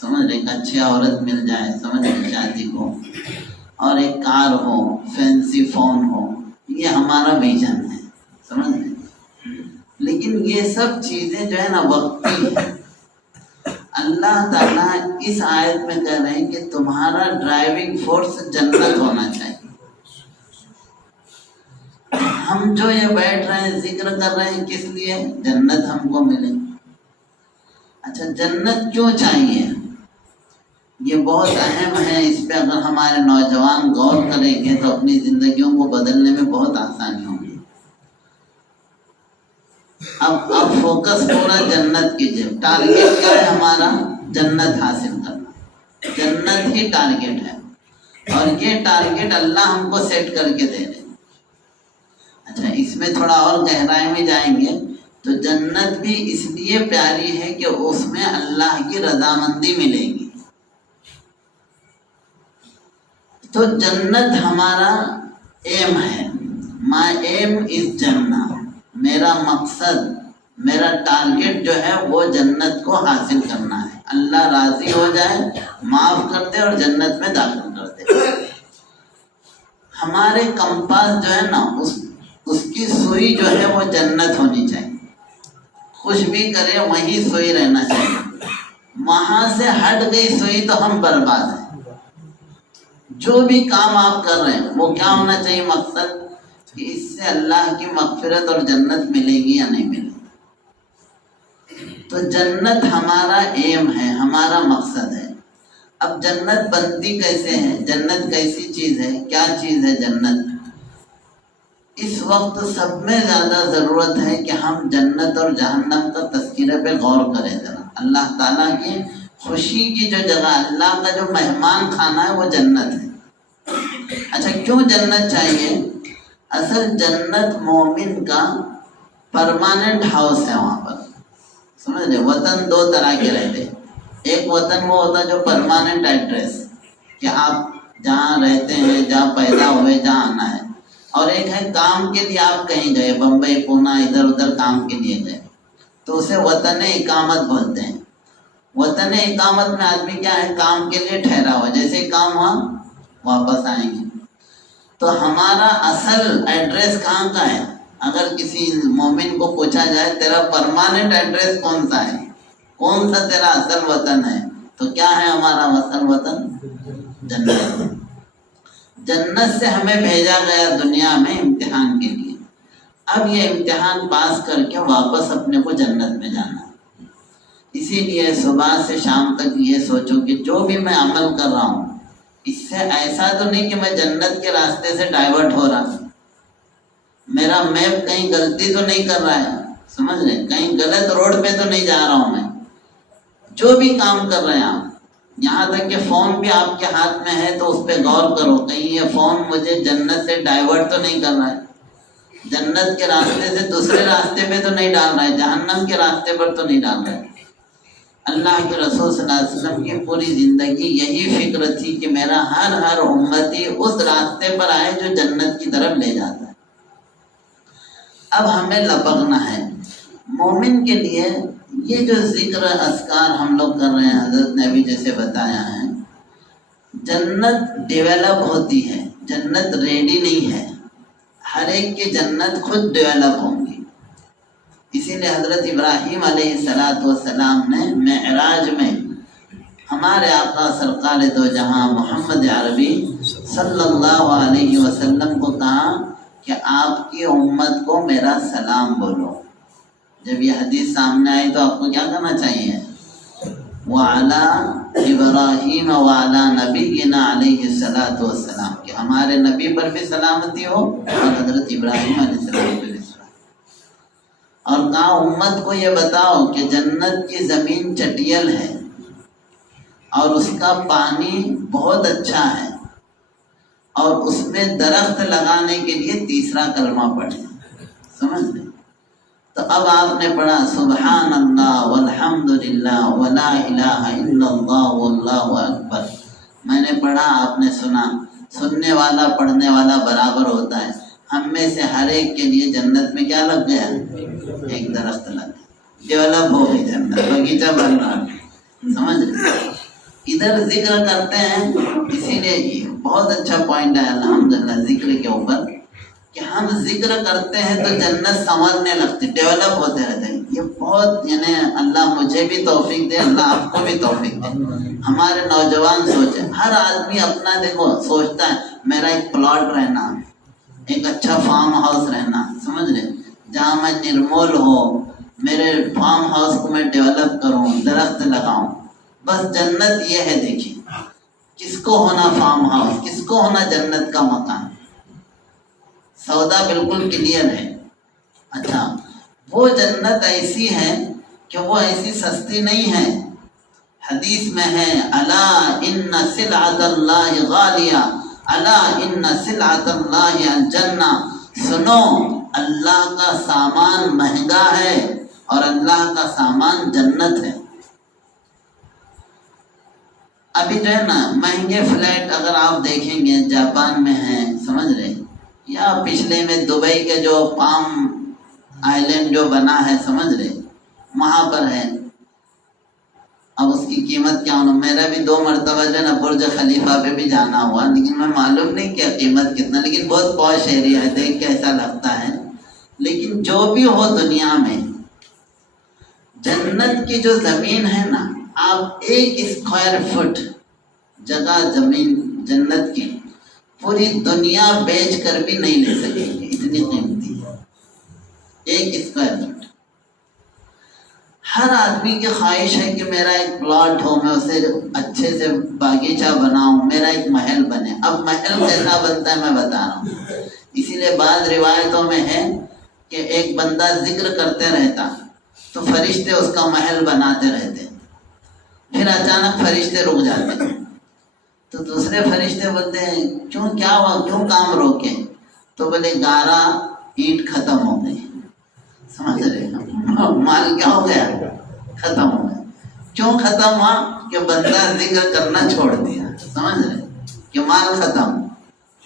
سمجھ رہے، ایک اچھی عورت مل جائے، سمجھ رہے، شادی کو، اور ایک کار ہو، فینسی فون ہو، یہ ہمارا ویژن ہے، سمجھ رہے ہیں؟ لیکن یہ سب چیزیں جو ہے نا وقتی ہے۔ اللہ تعالیٰ اس آیت میں کہہ رہے ہیں کہ تمہارا ڈرائیونگ فورس جنت ہونا چاہیے۔ ہم جو یہ بیٹھ رہے ہیں ذکر کر رہے ہیں کس لیے؟ جنت ہم کو ملے۔ اچھا جنت کیوں چاہیے؟ یہ بہت اہم ہے، اس پہ اگر ہمارے نوجوان غور کریں گے تو اپنی زندگیوں کو بدلنے میں بہت آسانی ہوگی۔ اب فوکس پورا جنت کیجیے۔ ٹارگیٹ کیا ہے ہمارا؟ جنت حاصل کرنا، جنت ہی ٹارگیٹ ہے، اور یہ ٹارگیٹ اللہ ہم کو سیٹ کر کے دے رہے۔ اچھا اس میں تھوڑا اور گہرائی میں جائیں گے تو جنت بھی اس لیے پیاری ہے کہ اس میں اللہ کی رضامندی ملے گی۔ تو جنت ہمارا ایم ہے، مائی ایم از جنہ، میرا مقصد، میرا ٹارگیٹ جو ہے وہ جنت کو حاصل کرنا ہے۔ اللہ راضی ہو جائے، معاف کر دے اور جنت میں داخل کر دے۔ ہمارے کمپاس جو ہے نا اس کی سوئی جو ہے وہ جنت ہونی چاہیے۔ کچھ بھی کرے وہیں سوئی رہنا چاہیے، وہاں سے ہٹ گئی سوئی تو ہم برباد ہیں۔ جو بھی کام آپ کر رہے ہیں وہ کیا ہونا چاہیے مقصد؟ کہ اس سے اللہ کی مغفرت اور جنت ملے گی یا نہیں ملے گی۔ تو جنت ہمارا ایم ہے، ہمارا مقصد ہے۔ اب جنت بنتی کیسے ہے؟ جنت کیسی چیز ہے؟ کیا چیز ہے جنت؟ اس وقت سب میں زیادہ ضرورت ہے کہ ہم جنت اور جہنم کا تذکرے پہ غور کریں ذرا۔ اللہ تعالیٰ کی خوشی کی جو جگہ، اللہ کا جو مہمان خانہ ہے وہ جنت ہے۔ اچھا کیوں جنت چاہیے؟ اصل جنت مومن کا پرماننٹ ہاؤس ہے۔ وہاں پر سمجھ رہے، وطن دو طرح کے رہتے، ایک وطن وہ ہوتا جو پرماننٹ ایڈریس کہ آپ جہاں رہتے ہیں، جہاں پیدا ہوئے، جہاں آنا ہے، اور ایک ہے کام کے لیے آپ کہیں گئے، بمبئی پونا ادھر ادھر کام کے لیے گئے، تو اسے وطن اقامت بولتے ہیں۔ وطن اقامت میں آدمی کیا ہے؟ کام کے لیے ٹھہرا ہوا، جیسے کام ہوا واپس آئیں گے۔ تو ہمارا اصل ایڈریس کہاں کا ہے؟ اگر کسی مومن کو پوچھا جائے تیرا پرماننٹ ایڈریس کون سا ہے، کون سا تیرا اصل وطن ہے، تو کیا ہے ہمارا اصل وطن؟ جنت۔ جنت سے ہمیں بھیجا گیا دنیا میں امتحان کے لیے، اب یہ امتحان پاس کر کے واپس اپنے کو جنت میں جانا ہے۔ اسی لیے صبح سے شام تک یہ سوچو کہ جو بھی میں عمل کر رہا ہوں اس سے ایسا تو نہیں کہ میں جنت کے راستے سے ڈائیورٹ ہو رہا، میرا میپ کہیں غلطی تو نہیں کر رہا ہے، سمجھ رہے، کہیں غلط روڈ پہ تو نہیں جا رہا ہوں میں۔ جو بھی کام کر رہے ہیں آپ، یہاں تک کہ فون بھی آپ کے ہاتھ میں ہے تو اس پہ غور کرو، کہیں یہ فون مجھے جنت سے ڈائیورٹ تو نہیں کر رہا ہے، جنت کے راستے سے دوسرے راستے پہ تو نہیں ڈال رہا ہے، جہنم کے راستے پر تو نہیں ڈال رہا ہے۔ اللہ کے رسول صلی اللہ علیہ وسلم کی پوری زندگی یہی فکر تھی کہ میرا ہر امتی اس راستے پر آئے جو جنت کی طرف لے جاتا ہے۔ اب ہمیں لپکنا ہے۔ مومن کے لیے یہ جو ذکر اذکار ہم لوگ کر رہے ہیں، حضرت نے ابھی جیسے بتایا ہے، جنت ڈیولپ ہوتی ہے، جنت ریڈی نہیں ہے، ہر ایک کی جنت خود ڈیولپ ہوں گی۔ اسی لیے حضرت ابراہیم علیہ السلام نے معراج میں ہمارے آقا سرکار دو جہاں محمد عربی صلی اللہ علیہ وسلم کو کہا کہ آپ کی امت کو میرا سلام بولو۔ جب یہ حدیث سامنے آئی تو آپ کو کیا کرنا چاہیے؟ وَعَلَىٰ إِبْرَاهِيمَ وَعَلَىٰ نَبِيِّنَا عَلَيْهِ الصَّلَاةُ وَالسَّلَامُ کہ ہمارے نبی پر بھی سلامتی ہو اور حضرت ابراہیم علیہ السلام پر بھی سلامتی۔ اور کہا امت کو یہ بتاؤ کہ جنت کی زمین چٹیل ہے اور اس کا پانی بہت اچھا ہے، اور اس میں درخت لگانے کے لیے تیسرا کلمہ پڑھیں، سمجھ لیں۔ تو اب آپ نے پڑھا سبحان اللہ والحمد للہ ولا الہ الا اللہ واللہ اکبر، میں نے پڑھا، آپ نے سنا، سننے والا پڑھنے والا برابر ہوتا ہے۔ ہم میں سے ہر ایک کے لیے جنت میں کیا لگ گیا؟ ایک درخت لگ گیا، ڈیولپ ہو گئی جنت، باغیچہ بن رہا، سمجھ رہے۔ ادھر ذکر کرتے ہیں، اسی لیے بہت اچھا پوائنٹ ہے الحمدللہ ذکر کے اوپر۔ کہ ہم ذکر کرتے ہیں تو جنت سنورنے لگتی، ڈیولپ ہوتے رہتے ہیں. یہ بہت یعنی اللہ مجھے بھی توفیق دے، اللہ آپ کو بھی توفیق دے. ہمارے نوجوان سوچیں، ہر آدمی اپنا دیکھو سوچتا ہے میرا ایک پلاٹ رہنا، ایک اچھا فارم ہاؤس رہنا، سمجھ رہے، جہاں میں نرمول ہو، میرے فارم ہاؤس کو میں ڈیولپ کروں، درخت لگاؤں. بس جنت یہ ہے. دیکھیے کس کو ہونا فارم ہاؤس، کس کو ہونا جنت کا مکان. سودا بالکل کلیئر ہے. اچھا وہ جنت ایسی ہے کہ وہ ایسی سستی نہیں ہے. حدیث میں ہے الا ان سلعۃ اللہ غالیہ، الا ان سلعۃ اللہ الجنہ. سنو اللہ کا سامان مہنگا ہے اور اللہ کا سامان جنت ہے. ابھی جو ہے نا مہنگے فلیٹ اگر آپ دیکھیں گے جاپان میں ہیں، سمجھ رہے، یا پچھلے میں دبئی کے جو پام آئلینڈ جو بنا ہے، سمجھ رہے، وہاں پر ہے. اب اس کی قیمت کیا ہونا، میرا بھی 2 مرتبہ جو ہے نا برج خلیفہ پہ بھی جانا ہوا، لیکن میں معلوم نہیں کیا قیمت کتنا، لیکن بہت پوش ایریا ہے، دیکھ کے ایسا لگتا ہے. لیکن جو بھی ہو دنیا میں جنت کی جو زمین ہے نا، آپ 1 اسکوائر فٹ جگہ زمین جنت کی پوری دنیا بیچ کر بھی نہیں لے سکیں گے، اتنی قیمتی ہے 1 اسکوائر فٹ. ہر آدمی کی خواہش ہے کہ میرا ایک پلاٹ ہو، میں اسے اچھے سے باغیچہ بناؤں، میرا ایک محل بنے. اب محل کیسا بنتا ہے میں بتا رہا ہوں. اسی لیے بعض روایتوں میں ہے کہ ایک بندہ ذکر کرتے رہتا تو فرشتے اس کا محل بناتے رہتے، پھر اچانک فرشتے رک جاتے تو دوسرے فرشتے بولتے ہیں کیوں، کیا ہوا، کیوں کام روکے؟ تو بولے 11 اینٹ ختم ہو گئی. سمجھ رہے ہیں، مال کیا ہو گیا، ختم ہو گیا. کیوں ختم ہوا؟ کہ بندہ ذکر کرنا چھوڑ دیا. سمجھ رہے کہ مال ختم،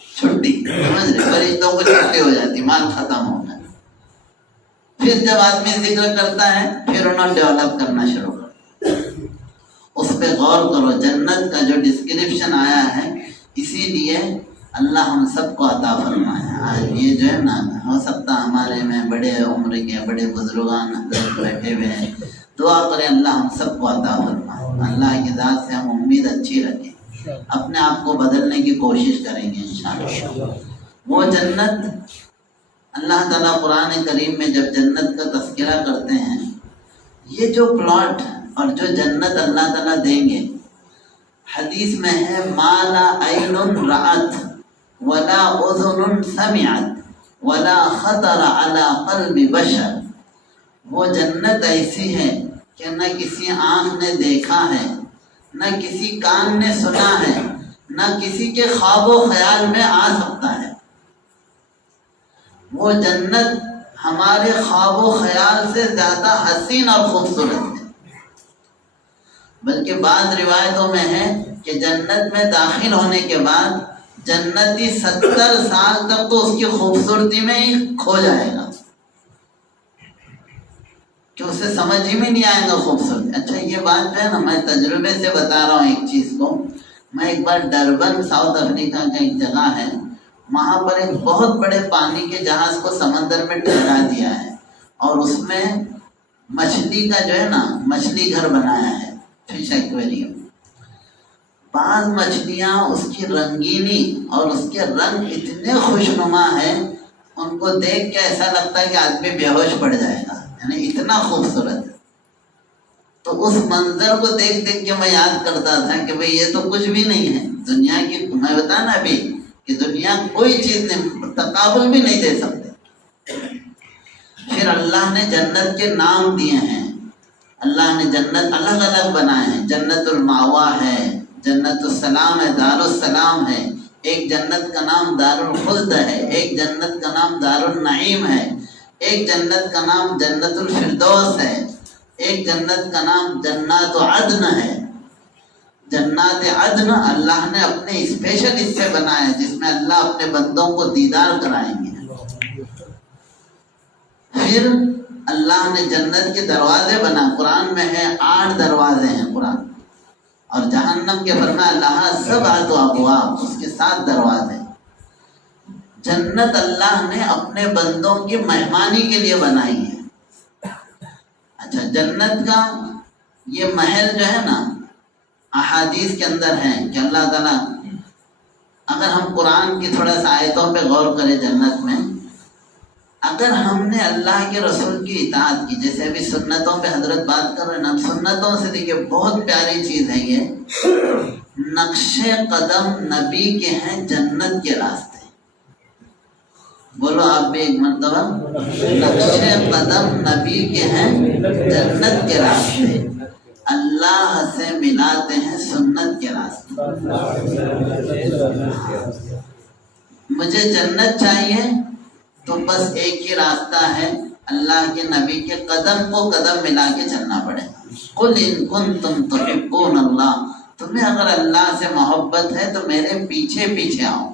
چھٹی. سمجھ رہے، فرشتوں کو چھٹی ہو جاتی، مال ختم ہو گیا. پھر جب آدمی ذکر کرتا ہے پھر انہوں ڈیولپ کرنا شروع کر. اس پہ غور کرو، جنت کا جو ڈسکرپشن آیا ہے، اسی لیے اللہ ہم سب کو عطا فرمائے. آج یہ جو ہے نا، ہو سکتا ہمارے میں بڑے عمر کے بڑے بزرگان حضرت بیٹھے ہوئے ہیں، دعا کریں اللہ ہم سب کو عطا فرمائے. اللہ کی ذات سے ہم امید اچھی رکھیں، اپنے آپ کو بدلنے کی کوشش کریں گے انشاءاللہ. وہ جنت اللہ تعالیٰ قرآن کریم میں جب جنت کا تذکرہ کرتے ہیں، یہ جو پلاٹ اور جو جنت اللہ تعالیٰ دیں گے، حدیث میں ہے ما لا عین رأت ولا اذن سمعت ولا خطر علی قلب بشر. وہ جنت ایسی ہے کہ نہ کسی آنکھ نے دیکھا ہے، نہ کسی کان نے سنا ہے، نہ کسی کے خواب و خیال میں آ سکتا ہے. وہ جنت ہمارے خواب و خیال سے زیادہ حسین اور خوبصورت ہے. بلکہ بعض روایتوں میں ہے کہ جنت میں داخل ہونے کے بعد جنتی 70 سال تک تو اس کی خوبصورتی میں ہی کھو جائے گا، کہ اسے سمجھ ہی میں نہیں آئے گا خوبصورتی. اچھا یہ بات جو ہے نا، میں تجربے سے بتا رہا ہوں ایک چیز کو. میں ایک بار ڈربن ساؤتھ افریقہ کا ایک جگہ ہے، وہاں پر ایک بہت بڑے پانی کے جہاز کو سمندر میں ٹھہرا دیا ہے، اور اس میں مچھلی کا جو ہے نا مچھلی گھر بنایا ہے، فش ایکویریم. بعض مچھلیاں اس کی رنگینی اور اس کے رنگ اتنے خوشنما ہیں، ان کو دیکھ کے ایسا لگتا ہے کہ آدمی بے ہوش پڑ جائے گا، یعنی اتنا خوبصورت ہے. تو اس منظر کو دیکھ دیکھ کے میں یاد کرتا تھا کہ بھئی یہ تو کچھ بھی نہیں ہے دنیا کی. میں بتایا نا ابھی کہ دنیا کوئی چیز نہیں، تقابل بھی نہیں دے سکتے. پھر اللہ نے جنت کے نام دیے ہیں. اللہ نے جنت الگ الگ بنائے ہیں. جنت المأوا ہے، جنت السلام ہے، دار السلام ہے. ایک جنت کا نام دار الخلد ہے، ایک جنت کا نام دار النعیم ہے، ایک جنت کا نام جنت الفردوس ہے، ایک جنت کا نام جنات عدن ہے. جنات عدن اللہ نے اپنے اسپیشل حصے بنائے جس میں اللہ اپنے بندوں کو دیدار کرائیں گے. پھر اللہ نے جنت کے دروازے بنا. قرآن میں ہے 8 دروازے ہیں قرآن. اور جہنم کے فرمایا لہا 7 ابواب، اس کے 7 دروازے. جنت اللہ نے اپنے بندوں کی مہمانی کے لیے بنائی ہے۔ اچھا، جنت کا یہ محل جو ہے نا، احادیث کے اندر ہے کہ اللہ تعالیٰ، اگر ہم قرآن کی تھوڑا سا آیتوں پہ غور کریں، جنت میں اگر ہم نے اللہ کے رسول کی اطاعت کی، جیسے ابھی سنتوں پہ حضرت بات کر رہے ہیں نا، سنتوں سے دیکھیے بہت پیاری چیز ہے یہ، نقش قدم نبی کے ہیں جنت کے راستے۔ بولو آپ بھی ایک مرتبہ، نقش قدم نبی کے ہیں جنت کے راستے، اللہ سے ملاتے ہیں سنت کے راستے۔ مجھے جنت چاہیے تو بس ایک ہی راستہ ہے، اللہ کے نبی کے قدم کو قدم ملا کے چلنا پڑے گا۔ قل ان کنتم تحبون اللہ، تمہیں اگر اللہ سے محبت ہے تو میرے پیچھے پیچھے آؤ۔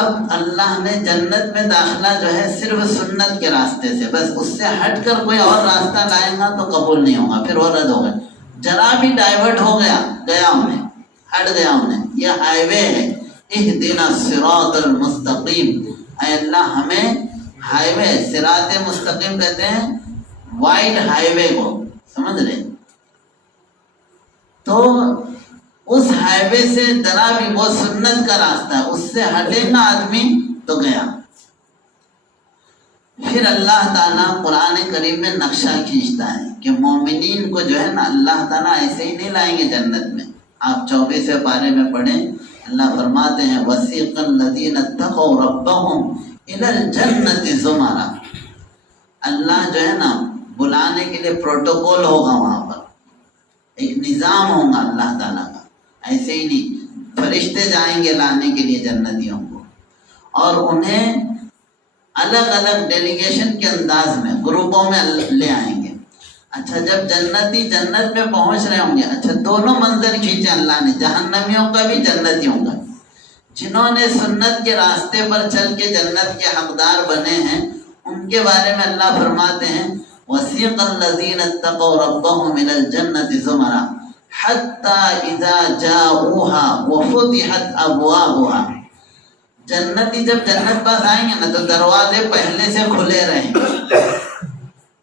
اب اللہ نے جنت میں داخلہ جو ہے صرف سنت کے راستے سے، بس اس سے ہٹ کر کوئی اور راستہ لائے گا تو قبول نہیں ہوگا، پھر وہ رد ہوگا۔ ذرا بھی ڈائیورٹ ہو گیا انہیں، ہٹ گیا انہیں، یہ ہائی وے ہے، اہدنا الصراط المستقیم، اے اللہ ہمیں ہائی وے، صراط مستقیم کہتے ہیں وائڈ ہائی وے کو، سمجھ رہے؟ تو اس ہائی وے سے ذرا بھی، وہ سنت کا راستہ ہے، اس سے ہٹے گا آدمی تو گیا۔ پھر اللہ تعالیٰ قرآن کریم میں نقشہ کھینچتا ہے کہ مومنین کو جو ہے نا اللہ تعالیٰ ایسے ہی نہیں لائیں گے جنت میں۔ آپ 24ویں پارے میں پڑھیں، اللہ فرماتے ہیں وَسِيقَ الَّذِينَ اتَّقَوْا رَبَّهُمْ إِلَى الْجَنَّةِ زُمَرًا، اللہ جو ہے نا بلانے کے لیے پروٹوکول ہوگا، وہاں پر ایک نظام ہوگا اللہ تعالیٰ کا، ایسے ہی نہیں، فرشتے جائیں گے لانے کے لیے جنتیوں کو، اور انہیں الگ الگ ڈیلیگیشن کے انداز میں گروپوں میں لے آئیں گے۔ اچھا، جب جنتی جنت میں پہنچ رہے ہوں گے، اچھا دونوں منظر کھینچے اللہ نے، جہنمیوں کا بھی جنتیوں کا۔ جنہوں نے سنت کے راستے پر چل کے جنت کے حقدار بنے ہیں، ان کے بارے میں اللہ فرماتے ہیں وَسِيقَ الَّذِينَ اتَّقَوْا رَبَّهُمْ إِلَى الْجَنَّةِ زُمَرًا حَتَّى إِذَا جَاءُوهَا وَفُتِحَتْ أَبْوَابُهَا، جنتی جب جنت پاس آئیں گے نا تو دروازے پہلے سے کھلے رہیں گے،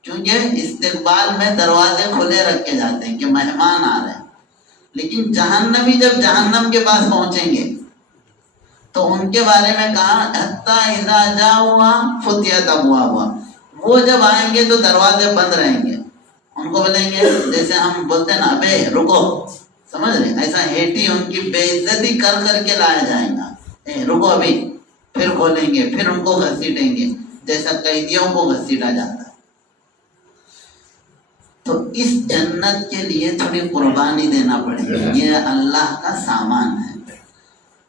کیونکہ استقبال میں دروازے کھلے رکھ کے جاتے ہیں کہ مہمان آ رہے ہیں۔ لیکن جہنمی جب جہنم کے پاس پہنچیں گے تو ان کے بارے میں کہا حَتَّى إِذَا جَاءُوهَا فُتِحَتْ أَبْوَابُهَا، وہ جب آئیں گے تو دروازے بند رہیں گے، ان کو بولیں گے، جیسے ہم بولتے ہیں نا ابے رکو، سمجھ رہے، ایسا ہیٹی ان کی بے عزتی کر کر کے لایا جائے گا، رکو ابھی، پھر کھولیں گے، پھر ان کو گھسیٹیں گے جیسا قیدیوں کو گھسیٹا جاتا ہے۔ تو اس جنت کے لیے تھوڑی قربانی دینا پڑے گی، یہ اللہ کا سامان ہے۔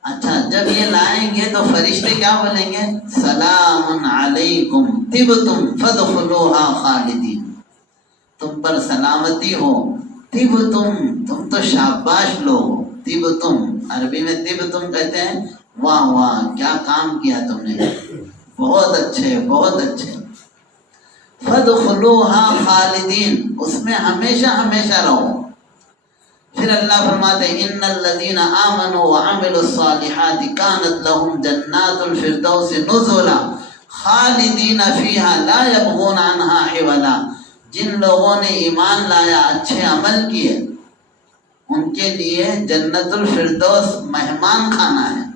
اچھا، جب یہ لائیں گے تو فرشتے کیا بولیں گے؟ سلام علیکم طبتم فادخلوها خالدین، تم پر سلامتی ہو، طبتم، تم تو شاباش لوگ، طبتم، عربی میں طبتم کہتے ہیں واہ واہ کیا کام کیا تم نے، بہت اچھے بہت اچھے، فادخلوها خالدین، اس میں ہمیشہ ہمیشہ رہو۔ پھر اللہ فرماتے ہیں ان الذین آمنوا وعملوا الصالحات كانت لهم جنات الفردوس نزلا خالدین فیہا لا یبغون عنها حولا، جن لوگوں نے ایمان لایا، اچھے عمل کیے، ان کے لیے جنت الفردوس مہمان خانہ ہے،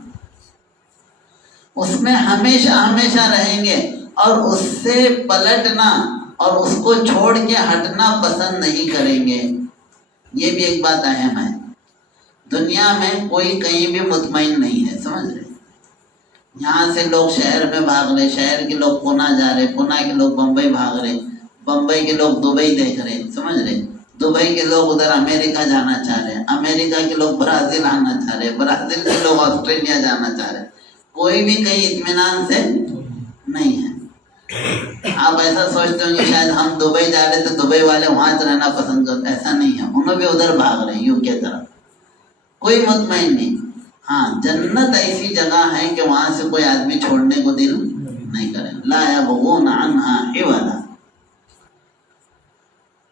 اس میں ہمیشہ ہمیشہ رہیں گے، اور اس سے پلٹنا اور اس کو چھوڑ کے ہٹنا پسند نہیں کریں گے۔ یہ بھی ایک بات اہم ہے، دنیا میں کوئی کہیں بھی مطمئن نہیں ہے، سمجھ رہے، یہاں سے لوگ شہر میں بھاگ رہے، شہر کے لوگ پونا جا رہے، پونا کے لوگ بمبئی بھاگ رہے، بمبئی کے لوگ دبئی دیکھ رہے، سمجھ رہے، دبئی کے لوگ ادھر امریکہ جانا چاہ رہے ہیں، امریکہ کے لوگ برازیل آنا چاہ رہے ہیں، برازیل کے لوگ آسٹریلیا جانا چاہ رہے ہیں، کوئی بھی کہیں اطمینان سے نہیں ہے۔ آپ ایسا سوچتے ہوں گے شاید ہم دبئی جا رہے تو دبئی والے وہاں رہنا پسند کرتے، ایسا نہیں ہے، انہوں بھی ادھر بھاگ رہے ہیں یو کے طرف، کوئی مطمئن نہیں۔ ہاں، جنت ایسی جگہ ہے کہ وہاں سے کوئی آدمی چھوڑنے کو دل نہیں کرے، لا یبغون عنہا حولا۔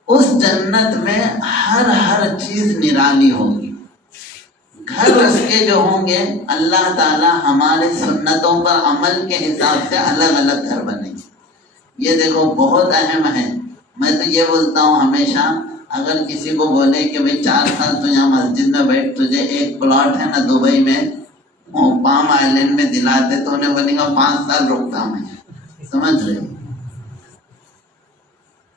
اس جنت میں ہر چیز نرالی ہوگی، گھر اس کے جو ہوں گے اللہ تعالی ہمارے سنتوں پر عمل کے حساب سے الگ الگ گھر بنیں گے. یہ دیکھو بہت اہم ہے. میں تو یہ بولتا ہوں ہمیشہ، اگر کسی کو بولے کہ بھئی 4 سال تو یہاں مسجد میں بیٹھ، تجھے ایک پلاٹ ہے نا دبئی میں پام آئلینڈ میں دلاتے، تو انہیں بولے گا 5 سال رکتا میں. سمجھ رہے ہو؟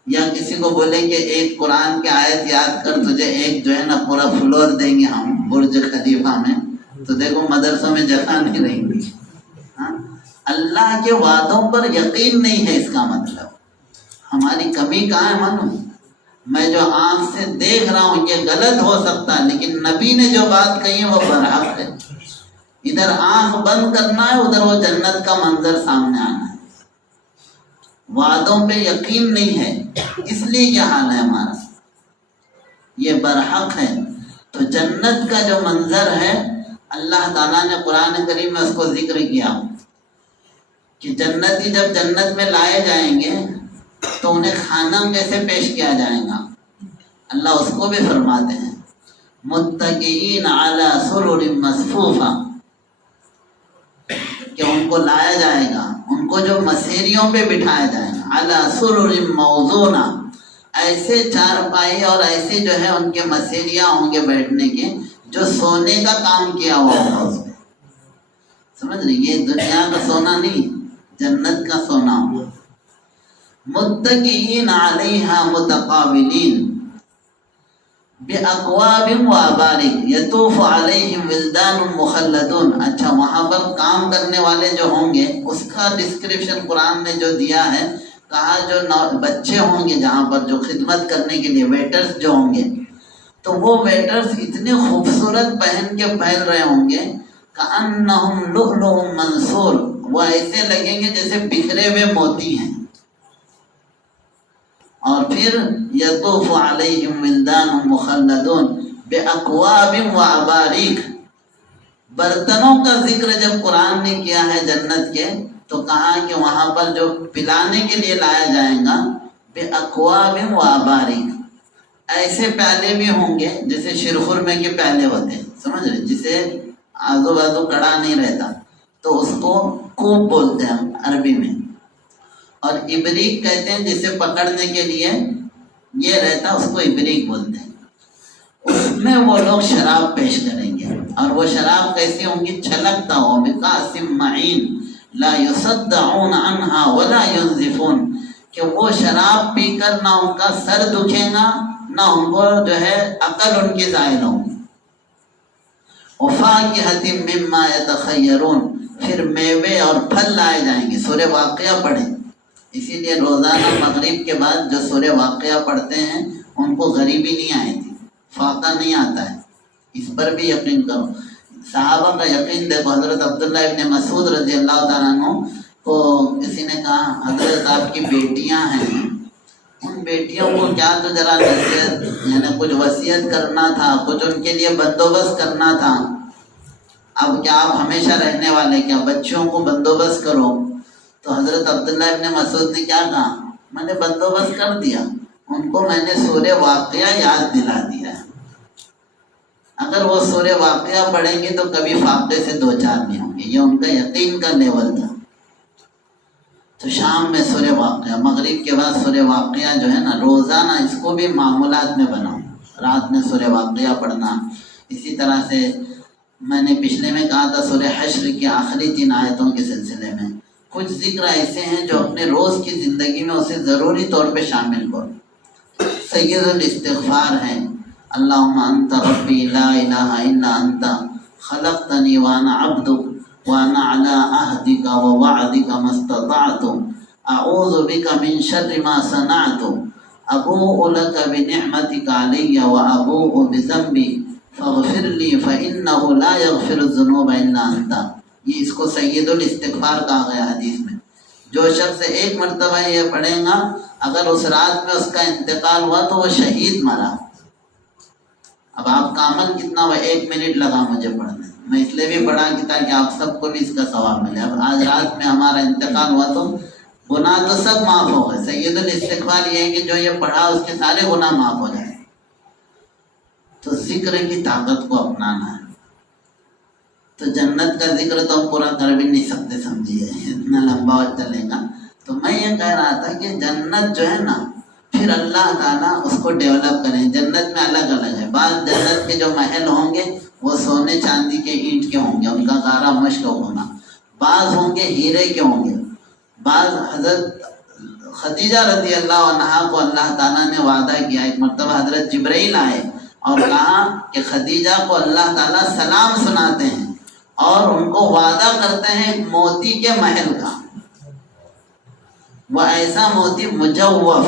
یا کسی کو بولے کہ ایک قرآن کی آیت یاد کر، تجھے ایک جو ہے نا پورا فلور دیں گے ہم برج خلیفہ میں، تو دیکھو مدرسوں میں جگہ نہیں رہیں گی. اللہ کے وعدوں پر یقین نہیں ہے، اس کا مطلب ہماری کمی کہاں ہے؟ مانو میں جو آنکھ سے دیکھ رہا ہوں یہ غلط ہو سکتا ہے، لیکن نبی نے جو بات کہی ہے وہ برحق ہے. ادھر آنکھ بند کرنا ہے، ادھر وہ جنت کا منظر سامنے آنا ہے. وعدوں پہ یقین نہیں ہے، اس لیے یہ حال ہے ہمارا. یہ برحق ہے. تو جنت کا جو منظر ہے اللہ تعالیٰ نے قرآن کریم میں اس کو ذکر کیا کہ جنتی جب جنت میں لائے جائیں گے تو انہیں کھانا کیسے پیش کیا جائے گا. اللہ اس کو بھی فرماتے ہیں متکئین علی سرر مصفوفہ، کہ ان کو لایا جائے گا، ان کو جو مسیریوں پہ بٹھایا جائے گا، علی سرر موضونہ، ایسے چارپائی اور ایسے جو ہے ان کے مسیریاں ہوں گے بیٹھنے کے جو سونے کا کام کیا ہوا ہوگا اس پہ. سمجھ رہی؟ یہ دنیا کا سونا نہیں، جنت کا سونا ہوگا. متکئین علیہا متقابلین بِأَكْوَابٍ وَأَبَارِقَ یطوف علیہم ولدان مخلدون. اچھا، وہاں پر کام کرنے والے جو ہوں گے اس کا ڈسکرپشن قرآن نے جو دیا ہے، کہا جو بچے ہوں گے جہاں پر جو خدمت کرنے کے لیے ویٹرز جو ہوں گے، تو وہ ویٹرز اتنے خوبصورت پہن کے پھیل رہے ہوں گے کأنہم لؤلؤ منثور، وہ ایسے لگیں گے جیسے بکھرے ہوئے موتی ہیں. اور پھر یطوف علیہم ولدان مخلدون بأکواب واباریک. برتنوں کا ذکر جب قرآن نے کیا ہے جنت کے، تو کہا کہ وہاں پر جو پلانے کے لیے لایا جائے گا بأکواب واباریک، ایسے پیالے بھی ہوں گے جیسے شیرخرمے کے پیالے ہوتے ہیں. سمجھ رہے؟ جسے آزو بازو کڑا نہیں رہتا تو اس کو کوب بولتے ہیں عربی میں، اور ابریک کہتے ہیں جسے پکڑنے کے لیے یہ رہتا، اس کو ابریک بولتے ہیں. اس میں وہ لوگ شراب پیش کریں گے، اور وہ شراب کیسی ہوں گی؟ چھلکتا ہو بکاس معین لا یصدعون عنہا ولا ینزفون، کہ وہ شراب پی کر نہ ان کا سر دکھے گا نہ ان کو جو ہے عقل ان کی ظاہر ہوگی. وفاکہۃ مما یتخیرون، پھر میوے اور پھل لائے جائیں گے. سورہ واقعہ پڑھیں، اسی لیے روزانہ مغرب کے بعد جو سورہ واقعہ پڑھتے ہیں ان کو غریبی نہیں آئی تھی، فاقہ نہیں آتا ہے. اس پر بھی یقین کرو. صحابہ کا یقین دیکھو. حضرت عبداللہ ابن مسعود رضی اللہ تعالیٰ عنہ کو کسی نے کہا حضرت آپ کی بیٹیاں ہیں، ان بیٹیوں کو کیا تو ذرا نصیحت، یعنی کچھ وصیت کرنا تھا، کچھ ان کے لیے بندوبست کرنا تھا. اب کیا آپ ہمیشہ رہنے والے، کیا بچوں کو بندوبست کرو؟ تو حضرت عبداللہ ابن مسعود نے کیا کہا؟ میں نے بندوبست کر دیا، ان کو میں نے سورہ واقعہ یاد دلا دیا ہے. اگر وہ سورہ واقعہ پڑھیں گے تو کبھی فاقے سے دو چار نہیں ہوں گے. یہ ان کا یقین کا لیول تھا. تو شام میں سورہ واقعہ، مغرب کے بعد سورہ واقعہ جو ہے نا روزانہ اس کو بھی معمولات میں بناؤ. رات میں سورہ واقعہ پڑھنا. اسی طرح سے میں نے پچھلے میں کہا تھا سورہ حشر کی آخری 3 آیتوں کے سلسلے میں کچھ ذکر ایسے ہیں جو اپنے روز کی زندگی میں اسے ضروری طور پہ شامل کرو. سید الاستغفار ہے، اللہم انت ربی لا الہ الا انت خلقتنی وانا عبدک وانا علی عہدک ووعدک ما استطعت اعوذ بک من شر ما صنعت ابوء لک بنعمتک علی وابوء بذنبی فاغفر لی فانہ لا یغفر الذنوب الا انت. یہ اس کو سید الاستغفار کہا گیا حدیث میں. جو شخص ایک مرتبہ یہ پڑھے گا، اگر اس رات میں اس کا انتقال ہوا تو وہ شہید مرا. اب آپ کا عمل کتنا ہوا؟ 1 منٹ لگا مجھے پڑھنے. میں اس لیے بھی پڑھا کہ تاکہ آپ سب کو بھی اس کا ثواب ملے. اب آج رات میں ہمارا انتقال ہوا تو گناہ تو سب معاف ہو گئے. سید الاستغفار یہ ہے کہ جو یہ پڑھا اس کے سارے گناہ معاف ہو جائیں. تو ذکر کی طاقت کو اپنانا ہے. تو جنت کا ذکر تو ہم پورا کر بھی نہیں سکتے، سمجھیے اتنا لمبا چلے گا۔ تو میں یہ کہہ رہا تھا کہ جنت جو ہے نا، پھر اللہ تعالیٰ اس کو ڈیولپ کریں۔ جنت میں الگ الگ ہے، بعض جنت کے جو محل ہوں گے وہ سونے چاندی کے اینٹ کے ہوں گے، ان کا کارا مشق ہونا، بعض ہوں گے ہیرے کے ہوں گے، بعض حضرت خدیجہ رضی اللہ عنہا کو اللہ تعالیٰ نے وعدہ کیا، ایک مرتبہ حضرت جبرائیل آئے اور کہا کہ خدیجہ کو اللہ تعالیٰ سلام سناتے ہیں اور ان کو وعدہ کرتے ہیں ایک موتی کے محل کا، وہ ایسا موتی مجوف،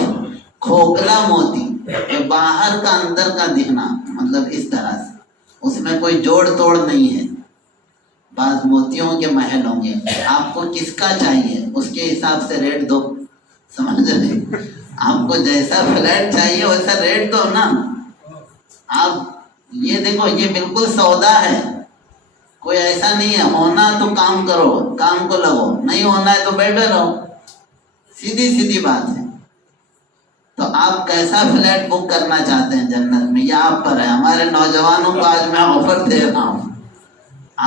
کھوکھلا موتی، کہ باہر کا اندر کا دکھنا، مطلب اس طرح سے اس میں کوئی جوڑ توڑ نہیں ہے۔ بعض موتیوں کے محل ہوں گے، آپ کو کس کا چاہیے اس کے حساب سے ریٹ دو، سمجھ رہے؟ آپ کو جیسا فلیٹ چاہیے ویسا ریٹ دو نا۔ آپ یہ دیکھو، یہ بالکل سودا ہے، کوئی ایسا نہیں ہے ہونا تو کام کرو، کام کو لگو، نہیں ہونا ہے تو بیٹھے رہو، سیدھی سیدھی بات ہے۔ تو آپ کیسا فلیٹ بک کرنا چاہتے ہیں جنت میں، یہ آپ پر ہے۔ ہمارے نوجوانوں کو آج میں آفر دے رہا ہوں،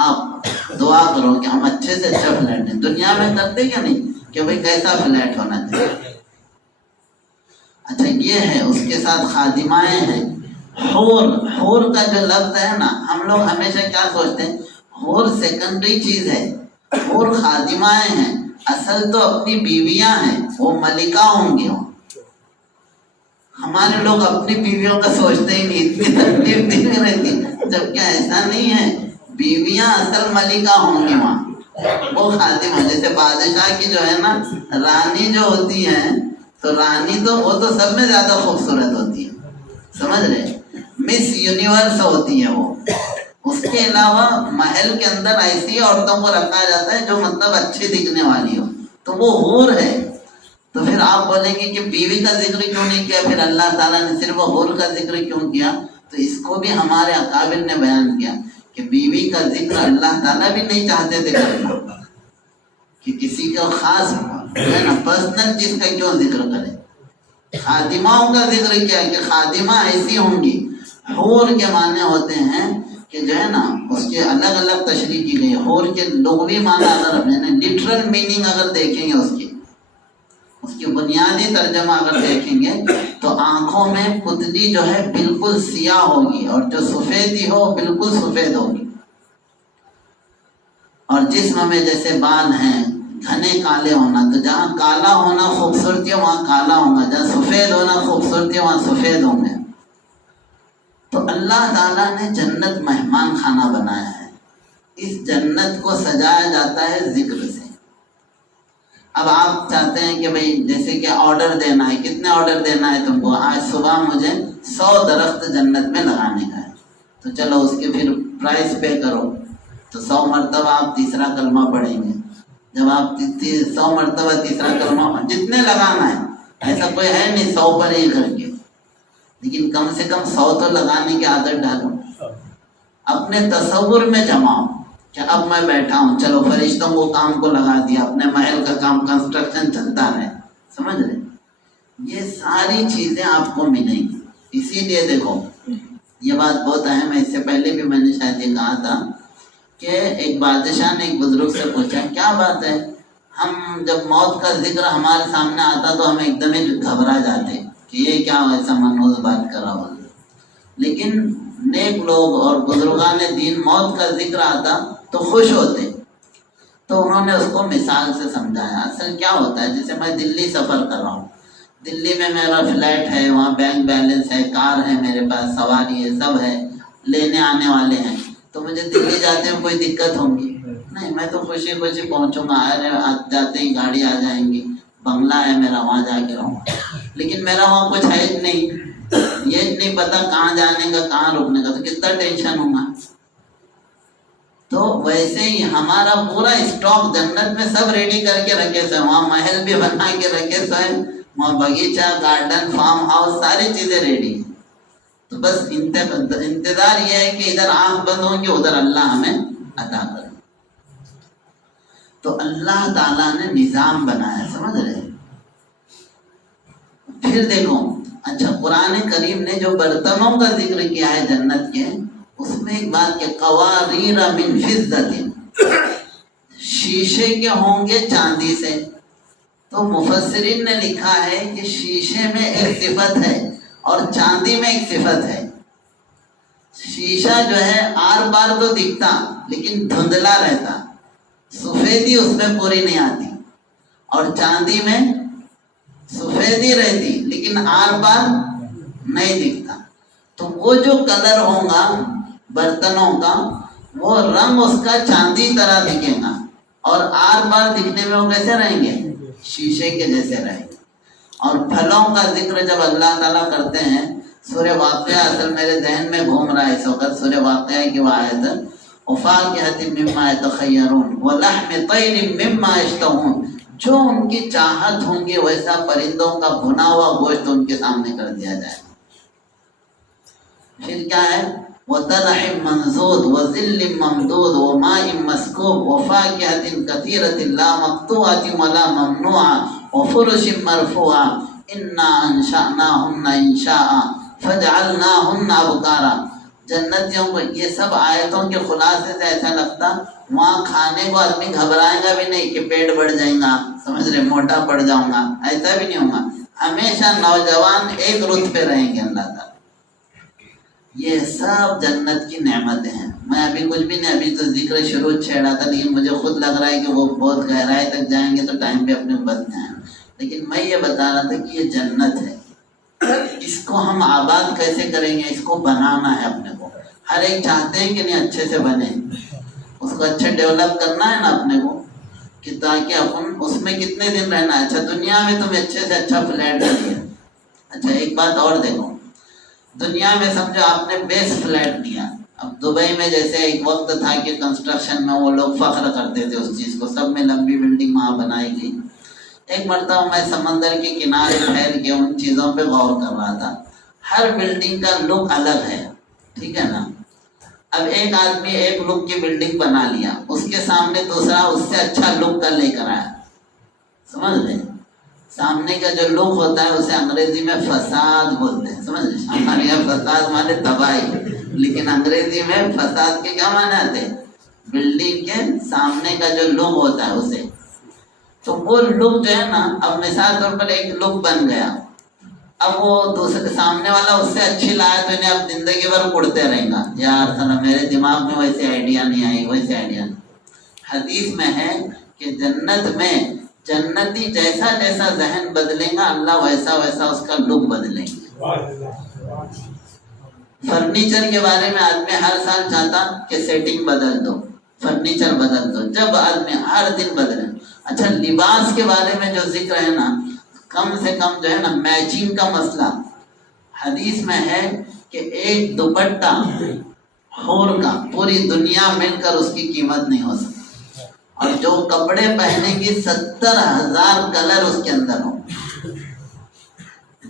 آپ دعا کرو کہ ہم اچھے سے اچھا فلیٹ ہیں۔ دنیا میں کرتے کیا نہیں کہ بھئی کیسا فلیٹ ہونا چاہیے۔ اچھا یہ ہے، اس کے ساتھ خادمائیں ہیں، حور کا جو لفظ ہے نا، ہم لوگ ہمیشہ کیا سوچتے ہیں، حور سیکنڈری چیز ہے، حور خادمائیں ہیں، اصل تو اپنی بیویاں ہیں، وہ ملکہ ہوں گی۔ ہمارے لوگ اپنی بیویوں کا سوچتے ہی نہیں، اتنی تکلیف دی رہتی، جبکہ ایسا نہیں ہے، بیویاں اصل ملکہ ہوں گی وہاں، وہ خادم ہے۔ جیسے بادشاہ کی جو ہے نا رانی جو ہوتی ہے، تو رانی تو وہ تو سب میں زیادہ خوبصورت ہوتی ہے، سمجھ رہے، مس یونیورس ہوتی ہے وہ۔ اس کے علاوہ محل کے اندر ایسی عورتوں کو رکھا جاتا ہے جو مطلب اچھی دکھنے والی ہو، تو وہ حور ہے۔ تو پھر آپ بولیں گے کہ بیوی کا ذکر کیوں نہیں کیا، پھر اللہ تعالیٰ نے صرف حور کا ذکر کیوں کیا؟ تو اس کو بھی ہمارے اکابر نے بیان کیا کہ بیوی کا ذکر اللہ تعالیٰ بھی نہیں چاہتے تھے کرنا، کہ کسی کو خاص ہے نا پرسنل چیز کا کیوں ذکر کرے۔ خادماؤں کا ذکر کیا کہ خادمہ ایسی ہوں گی۔ حور کے معنی ہوتے ہیں کہ جو ہے نا اس کے الگ الگ تشریح کی گئی۔ حور کے لغوی معنی اگر لٹرل میننگ اگر دیکھیں گے، اس کی بنیادی ترجمہ اگر دیکھیں گے تو آنکھوں میں پتلی جو ہے بالکل سیاہ ہوگی، اور جو سفیدی ہو بالکل سفید ہوگی، اور جسم میں جیسے بال ہیں گھنے کالے ہونا، تو جہاں کالا ہونا خوبصورتی ہے وہاں کالا ہوگا، جہاں سفید ہونا خوبصورتی ہے وہاں سفید ہوں گے۔ تو اللہ تعالیٰ نے جنت مہمان خانہ بنایا ہے، اس جنت کو سجایا جاتا ہے ذکر سے۔ اب آپ چاہتے ہیں کہ بھئی جیسے کہ آرڈر دینا ہے، کتنے آرڈر دینا ہے تم کو، آج صبح مجھے 100 درخت جنت میں لگانے کا ہے، تو چلو اس کے پھر پرائز پے کرو، تو 100 مرتبہ آپ تیسرا کلمہ پڑھیں گے۔ جب آپ 100 مرتبہ تیسرا کلمہ جتنے لگانا ہے، ایسا کوئی ہے نہیں 100 پر ہی کر کے، لیکن کم سے کم 100 تو لگانے کی عادت ڈالو، اپنے تصور میں جماؤ کہ اب میں بیٹھا ہوں، چلو فرشتوں کو کام کو لگا دیا، اپنے محل کا کام کنسٹرکشن چلتا ہے، سمجھ رہے؟ یہ ساری چیزیں آپ کو ملیں گی۔ اسی لیے دیکھو یہ بات بہت اہم ہے، اس سے پہلے بھی میں نے شاید یہ کہا تھا کہ ایک بادشاہ نے ایک بزرگ سے پوچھا، کیا بات ہے ہم جب موت کا ذکر ہمارے سامنے آتا تو ہم ایک دم ہی گھبرا جاتے کہ یہ کیا ایسا منحوس بات کر رہا ہو، لیکن نیک لوگ اور بزرگان دین موت کا ذکر آتا تو خوش ہوتے۔ تو انہوں نے اس کو مثال سے سمجھایا، اصل کیا ہوتا ہے، جیسے میں دلی سفر کر رہا ہوں، دلی میں میرا فلیٹ ہے، وہاں بینک بیلنس ہے، کار ہے میرے پاس، سواری ہے، سب ہے، لینے آنے والے ہیں، تو مجھے دلی جاتے ہیں کوئی دقت ہوگی نہیں، میں تو خوشی خوشی پہنچوں گا، جاتے ہی گاڑی آ جائیں گی، بنگلہ ہے میرا، وہاں جا کے رہوں گا، لیکن میرا وہاں کچھ ہے ہی نہیں، یہ نہیں پتا کہاں جانے کا کہاں رکنے کا، تو کتنا ٹینشن ہوگا۔ تو ویسے ہی ہمارا پورا اسٹاک جنت میں سب ریڈی کر کے رکھے سوئے، وہاں محل بھی بنا کے رکھے سوئے، وہاں باغیچہ، گارڈن، فارم ہاؤس، ساری چیزیں ریڈی ہیں۔ تو بس انتظار یہ ہے کہ ادھر آنکھ بند ہوں گی، ادھر اللہ ہمیں عطا کرے۔ تو اللہ تعالیٰ نے نظام بنایا، سمجھ رہے؟ پھر دیکھو، اچھا قرآن کریم نے جو برتنوں کا ذکر کیا ہے جنت کے، اس میں ایک بات کہ قواریر من فضة، شیشے کے ہوں گے چاندی سے. تو مفسرین نے لکھا ہے کہ شیشے میں ایک صفت ہے اور چاندی میں ایک صفت ہے. شیشہ جو ہے آر بار تو دکھتا لیکن دھندلا رہتا، سفیدی اس میں پوری نہیں آتی. اور چاندی میں سفیدی رہتی لیکن آر بار نہیں دکھتا. تو وہ جو کلر ہوگا برتنوں کا، وہ رنگ اس کا چاندی طرح دکھے گا، اور آر بار دکھنے میں وہ کیسے رہیں گے؟ شیشے کے جیسے رہیں گے. اور پھلوں کا ذکر جب اللہ تعالیٰ کرتے ہیں، سورہ واقعہ اصل میرے ذہن میں گھوم رہا ہے اس وقت، سورہ واقعہ کی وہ آیت وَفَاكِهَةٍ مِّمَّا يَتَخَيَّرُونَ وَلَحْمِ طَيْرٍ مِّمَّا يَشْتَهُونَ، جو ان کی چاہت ہوں گی ویسا پرندوں کا بھنا ہوا گوشت ان کے سامنے کر دیا جائے. پھر کیا ہے؟ وَطَلْحٍ مَّنضُودٍ وَظِلٍّ مَّمْدُودٍ وَمَاءٍ مَّسْكُوبٍ وَفَاكِهَةٍ كَثِيرَةٍ لَّا مَقْطُوعَةٍ وَلَا مَمْنُوعَةٍ وَفُرُشٍ مَّرْفُوعَةٍ إِنَّا أَنشَأْنَاهُنَّ إِنشَاءً فَجَعَلْنَاهُنَّ أَبْكَارًا. جنتیوں کو یہ سب آیتوں کے خلاصے سے ایسا لگتا وہاں کھانے کو آدمی گھبرائے گا بھی نہیں کہ پیٹ بڑھ جائے گا، سمجھ رہے، موٹا پڑ جاؤں گا، ایسا بھی نہیں ہوگا. ہمیشہ نوجوان ایک رت پہ رہیں گے اللہ تعالیٰ. یہ سب جنت کی نعمتیں ہیں. میں ابھی کچھ بھی نہیں، ابھی تو ذکر شروع چھیڑا تھا، لیکن مجھے خود لگ رہا ہے کہ وہ بہت گہرائی تک جائیں گے تو ٹائم پہ اپنے بس جائیں. لیکن میں یہ بتا رہا تھا کہ یہ جنت ہے، اس کو ہم آباد کیسے کریں گے؟ اس کو بنانا ہے اپنے کو. ہر ایک چاہتے ہیں کہ نہیں اچھے سے بنے، اس کو اچھے ڈیولپ کرنا ہے نا اپنے کو، کہ تاکہ اپن اس میں کتنے دن رہنا ہے. اچھا دنیا میں تم اچھے سے اچھا فلیٹ لیا. اچھا ایک بات اور دیکھو، دنیا میں سمجھو آپ نے بیسٹ فلیٹ لیا. اب دبئی میں جیسے ایک وقت تھا کہ کنسٹرکشن میں وہ لوگ فخر کرتے تھے اس چیز کو، سب میں لمبی بلڈنگ وہاں بنائی گئی. ایک مرتبہ میں سمندر کے کنارے ٹھہر کے ان چیزوں پہ غور کر رہا تھا. ہر بلڈنگ کا لک الگ ہے، ٹھیک ہے نا. اب ایک آدمی ایک لک کی بلڈنگ بنا لیا، اس کے سامنے دوسرا اس سے اچھا لک کا لے کر آیا. سمجھ لیں، سامنے کا جو لک ہوتا ہے اسے انگریزی میں فساد بولتے ہیں. سمجھ لیں، ہمارے یہاں فساد مانے تباہی، لیکن انگریزی میں فساد کے کیا معنی آتے ہیں؟ بلڈنگ کے سامنے کا جو لک ہوتا ہے اسے. تو وہ لک جو ہے نا، اب مثال طور پر ایک لک بن گیا، اب وہ دوسرے سامنے والا اس سے اچھی لایا تو انہیں اب زندگی بھر اڑتے رہیں گا، یار سنا میرے دماغ میں ویسے آئیڈیا نہیں آئی، ویسے آئیڈیا نہیں. حدیث میں ہے کہ جنت میں جنتی جیسا جیسا ذہن بدلے گا اللہ ویسا ویسا اس کا لک بدلے گا. فرنیچر کے بارے میں آدمی ہر سال چاہتا کہ سیٹنگ بدل دو، فرنیچر بدل دو، جب آدمی ہر دن بدلے. اچھا لباس کے بارے میں جو ذکر ہے نا، کم سے کم جو ہے نا میچنگ کا مسئلہ حدیث میں ہے کہ ایک دوپٹہ حور کا پوری دنیا مل کر اس کی قیمت نہیں ہو سکتی. اور جو کپڑے پہنے کی 70,000 کلر اس کے اندر ہوں.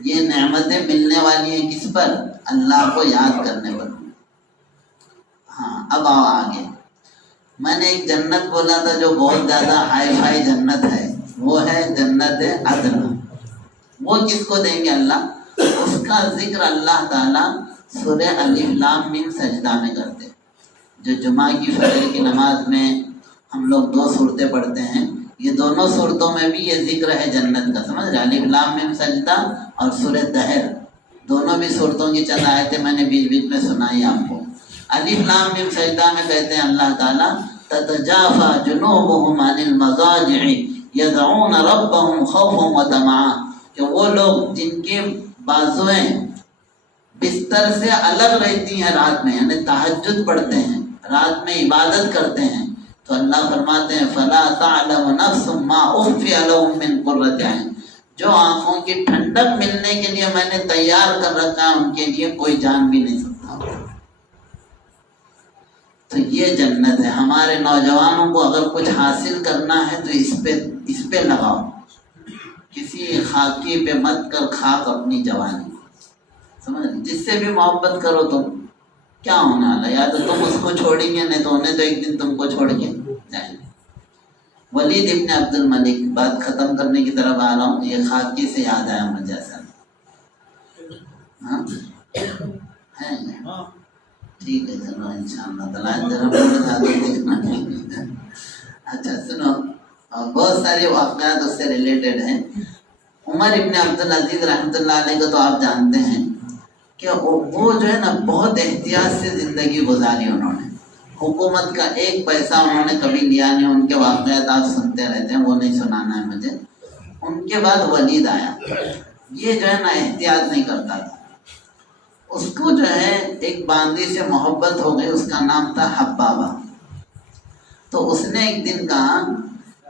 یہ نعمتیں ملنے والی ہیں کس پر؟ اللہ کو یاد کرنے پر. ہاں اب آؤ آگے. میں نے ایک جنت بولا تھا جو بہت زیادہ ہائی فائی جنت ہے، وہ ہے جنت عدن. وہ کس کو دیں گے اللہ؟ اس کا ذکر اللہ تعالیٰ سورہ الف لام میم سجدہ میں کرتے. جو جمعہ کی فجر کی نماز میں ہم لوگ 2 صورتیں پڑھتے ہیں، یہ دونوں صورتوں میں بھی یہ ذکر ہے جنت کا. سمجھ رہے؟ الف لام میم سجدہ اور سورہ دہر، دونوں بھی صورتوں کی چند آیتیں میں نے بیچ بیچ میں سنائی آپ کو. الف لام میم سجدہ میں کہتے ہیں اللہ تعالیٰ تتجافى جنوبهم عن المضاجع يدعون ربهم خوفا وطمعا، کہ وہ لوگ جن کے بازویں بستر سے الگ رہتی ہیں رات میں، یعنی تہجد پڑھتے ہیں، رات میں عبادت کرتے ہیں، تو اللہ فرماتے ہیں فلا تعلم نفس ما اخفي لهم من قرة اعين، جو آنکھوں کی ٹھنڈک ملنے کے لیے میں نے تیار کر رکھا ہے ان کے لیے کوئی جان بھی نہیں سکتا. تو یہ جنت ہے. ہمارے نوجوانوں کو اگر کچھ حاصل کرنا ہے تو اس پہ لگاؤ. کسی خاکی پہ مت کر خاک اپنی جوانی. سمجھ، جس سے بھی محبت کرو تم کیا ہونے والا، یا تو تم اس کو چھوڑیں گے نہیں تو انہیں تو ایک دن تم کو چھوڑ کے جائیں گے. ولید ابن عبد الملک، بات ختم کرنے کی طرف آ رہا ہوں، یہ خاکی سے یاد آیا مجھے. ایسا ٹھیک ہے چلو انشاءاللہ تعالیٰ ذرا بہت زیادہ دیکھنا. اچھا سنو، بہت سارے واقعات اس سے ریلیٹڈ ہیں. عمر ابن عبدالعزیز رحمۃ اللہ علیہ کو تو آپ جانتے ہیں کہ وہ جو ہے نا بہت احتیاط سے زندگی گزاری. انہوں نے حکومت کا ایک پیسہ انہوں نے کبھی لیا نہیں. ان کے واقعات آپ سنتے رہتے ہیں، وہ نہیں سنانا ہے مجھے. ان کے بعد ولید آیا. یہ جو ہے نا احتیاط نہیں کرتا تھا. اس کو جو ہے ایک باندی سے محبت ہو گئی، اس کا نام تھا حبابہ. تو اس نے ایک دن کہا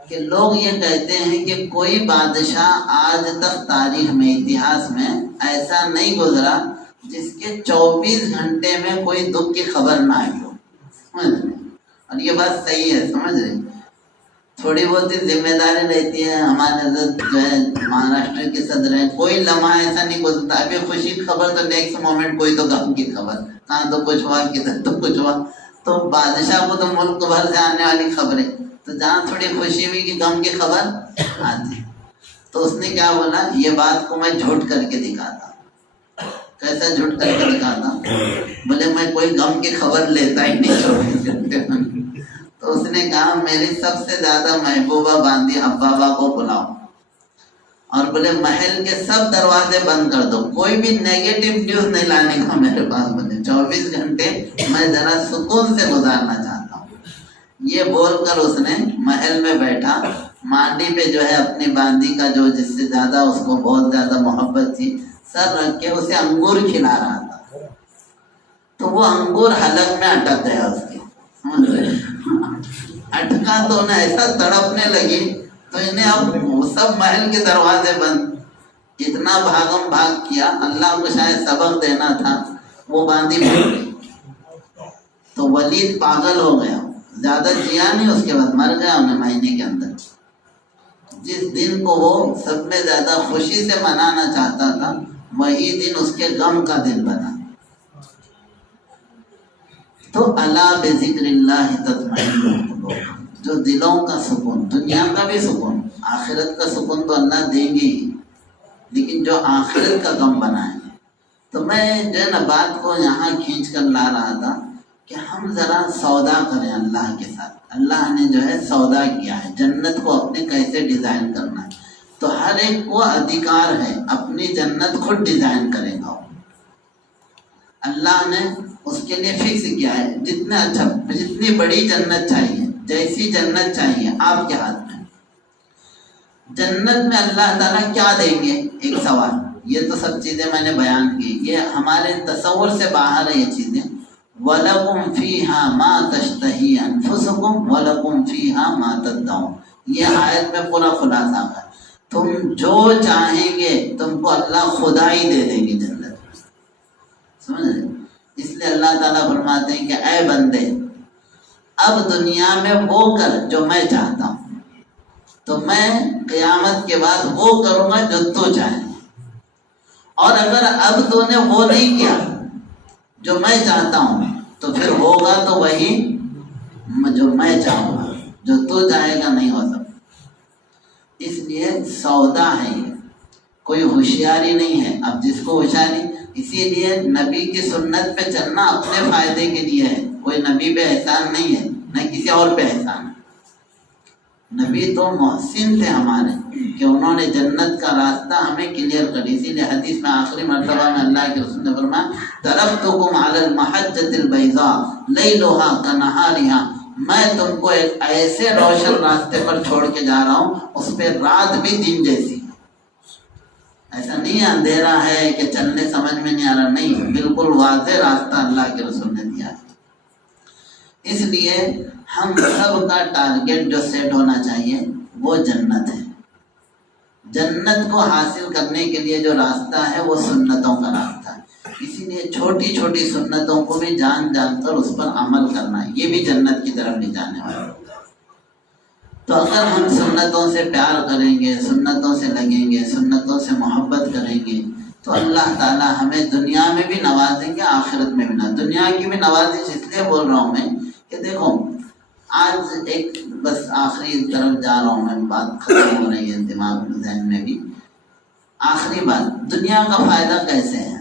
کہ لوگ یہ کہتے ہیں کہ کوئی بادشاہ آج تک تاریخ میں، اتہاس میں ایسا نہیں گزرا جس کے 24 گھنٹے میں کوئی دکھ کی خبر نہ آئی ہو. سمجھ رہے؟ اور یہ بات صحیح ہے، سمجھ رہے؟ تھوڑی بہت ذمہ داری رہتی ہے. ہمارے حضرت جو ہے مہاراشٹر کے صدر ہیں، کوئی لمحہ ایسا نہیں گزرتا ابھی خوشی کی خبر تو نیکسٹ مومنٹ کوئی تو غم کی خبر، کہاں تو کچھ ہوا، کدھر تو کچھ ہوا. تو بادشاہ کو تو ملک بھر سے آنے والی خبریں، تو جہاں تھوڑی خوشی ہوئی کہ غم کی خبر آتی. تو اس نے کیا بولا، یہ بات کو میں جھوٹ کر کے دکھاتا. کیسا جھوٹ کر کے دکھاتا؟ بولے میں کوئی غم کی خبر لیتا ہی نہیں. تو اس نے کہا میری سب سے زیادہ محبوبہ باندی حبابہ کو بلاؤ اور بولے محل کے سب دروازے بند کر دو، کوئی بھی نیگیٹو نیوز نہیں لانے کا میرے پاس. بولے 24 گھنٹے میں ذرا سکون سے گزارنا چاہتا ہوں. یہ بول کر اس نے محل میں بیٹھا، مانڈی پہ جو ہے اپنی باندی کا جو جس سے زیادہ اس کو بہت زیادہ محبت تھی، سر رکھ کے اسے انگور کھلا رہا تھا. تو وہ انگور حلق میں اٹک گیا اس کے. اٹکا تو انہیں ایسا تڑپنے لگی، تو انہیں اب سب محل کے دروازے بند. اتنا بھاگم بھاگ کیا، اللہ کو شاید سبق دینا تھا. وہ باندھی مر گئی. تو ولید پاگل ہو گیا، زیادہ جیا نہیں، اس کے بعد مر گیا انہیں مہینے کے اندر. جس دن کو وہ سب میں زیادہ خوشی سے منانا چاہتا تھا، وہی دن اس کے غم کا دن بنا. تو الا بذکر اللہ تطمئن القلوب، جو دلوں کا سکون، دنیا کا بھی سکون، آخرت کا سکون تو اللہ دیں گے ہی، لیکن جو آخرت کا غم بنائیں. تو میں جو ہے نا بات کو یہاں کھینچ کر لا رہا تھا کہ ہم ذرا سودا کریں اللہ کے ساتھ. اللہ نے جو ہے سودا کیا ہے، جنت کو اپنے کیسے ڈیزائن کرنا ہے. تو ہر ایک کو ادھیکار ہے اپنی جنت خود ڈیزائن کرے گا. اللہ نے اس کے لیے فکس کیا ہے، جتنا اچھا، جتنی بڑی جنت چاہیے، جیسی جنت چاہیے، آپ کے ہاتھ میں. جنت میں اللہ تعالیٰ کیا دیں گے؟ ایک سوال. یہ تو سب چیزیں میں نے بیان کی، یہ ہمارے تصور سے باہر ہے یہ چیزیں. وَلَكُمْ فِيهَا مَا تَشْتَهِي أَنفُسُكُمْ وَلَكُمْ فِيهَا مَا تَدَّعُونَ. یہ آیت میں پورا خلاصہ ہے. تم جو چاہیں گے تم کو اللہ خدا ہی دے دیں گے جنت. سمجھ رہے؟ اس لیے اللہ تعالیٰ فرماتے ہیں کہ اے بندے، اب دنیا میں وہ کر جو میں چاہتا ہوں، تو میں قیامت کے بعد وہ کروں گا جو تو چاہے. اور اگر اب تو نے وہ نہیں کیا جو میں چاہتا ہوں، تو پھر ہوگا تو وہی جو میں چاہوں گا، جو تو چاہے گا نہیں ہو سکتا. اس لیے سودا ہے یہ، کوئی ہوشیاری نہیں ہے. اب جس کو ہوشیاری، اسی لیے نبی کی سنت پہ چلنا اپنے فائدے کے لیے ہے. کوئی نبی پہ احسان نہیں ہے، نہ کسی اور پہ احسان ہے. نبی تو محسن تھے ہمارے، کہ انہوں نے جنت کا راستہ ہمیں کلیئر کری. اسی لیے حدیث میں آخری مرتبہ میں اللہ کے رسول نے فرمایا ترکتکم علی المحجۃ البیضاء لیلھا کنہارھا، میں تم کو ایک ایسے روشن راستے پر چھوڑ کے جا رہا ہوں، اس پہ رات بھی دن جیسی. ایسا نہیں ہے اندھیرا ہے کہ چلنے سمجھ میں نہیں آ رہا، نہیں، بالکل واضح راستہ اللہ کے رسول نے دیا ہے. اس لیے ہم سب کا ٹارگیٹ جو سیٹ ہونا چاہیے وہ جنت ہے. جنت کو حاصل کرنے کے لیے جو راستہ ہے وہ سنتوں کا راستہ ہے. اسی لیے چھوٹی چھوٹی سنتوں کو بھی جان جان کر اس پر عمل کرنا ہے، یہ بھی جنت کی طرف لے جانے والا. تو اگر ہم سنتوں سے پیار کریں گے، سنتوں سے لگیں گے، سنتوں سے محبت کریں گے، تو اللہ تعالیٰ ہمیں دنیا میں بھی نوازیں گے، آخرت میں بھی نوازیں. دنیا کی بھی نوازش اس لیے بول رہا ہوں میں کہ دیکھو آج ایک بس آخری طرف جا رہا ہوں میں، بات ختم ہو رہی ہے دماغ میں، ذہن میں بھی. آخری بات، دنیا کا فائدہ کیسے ہے؟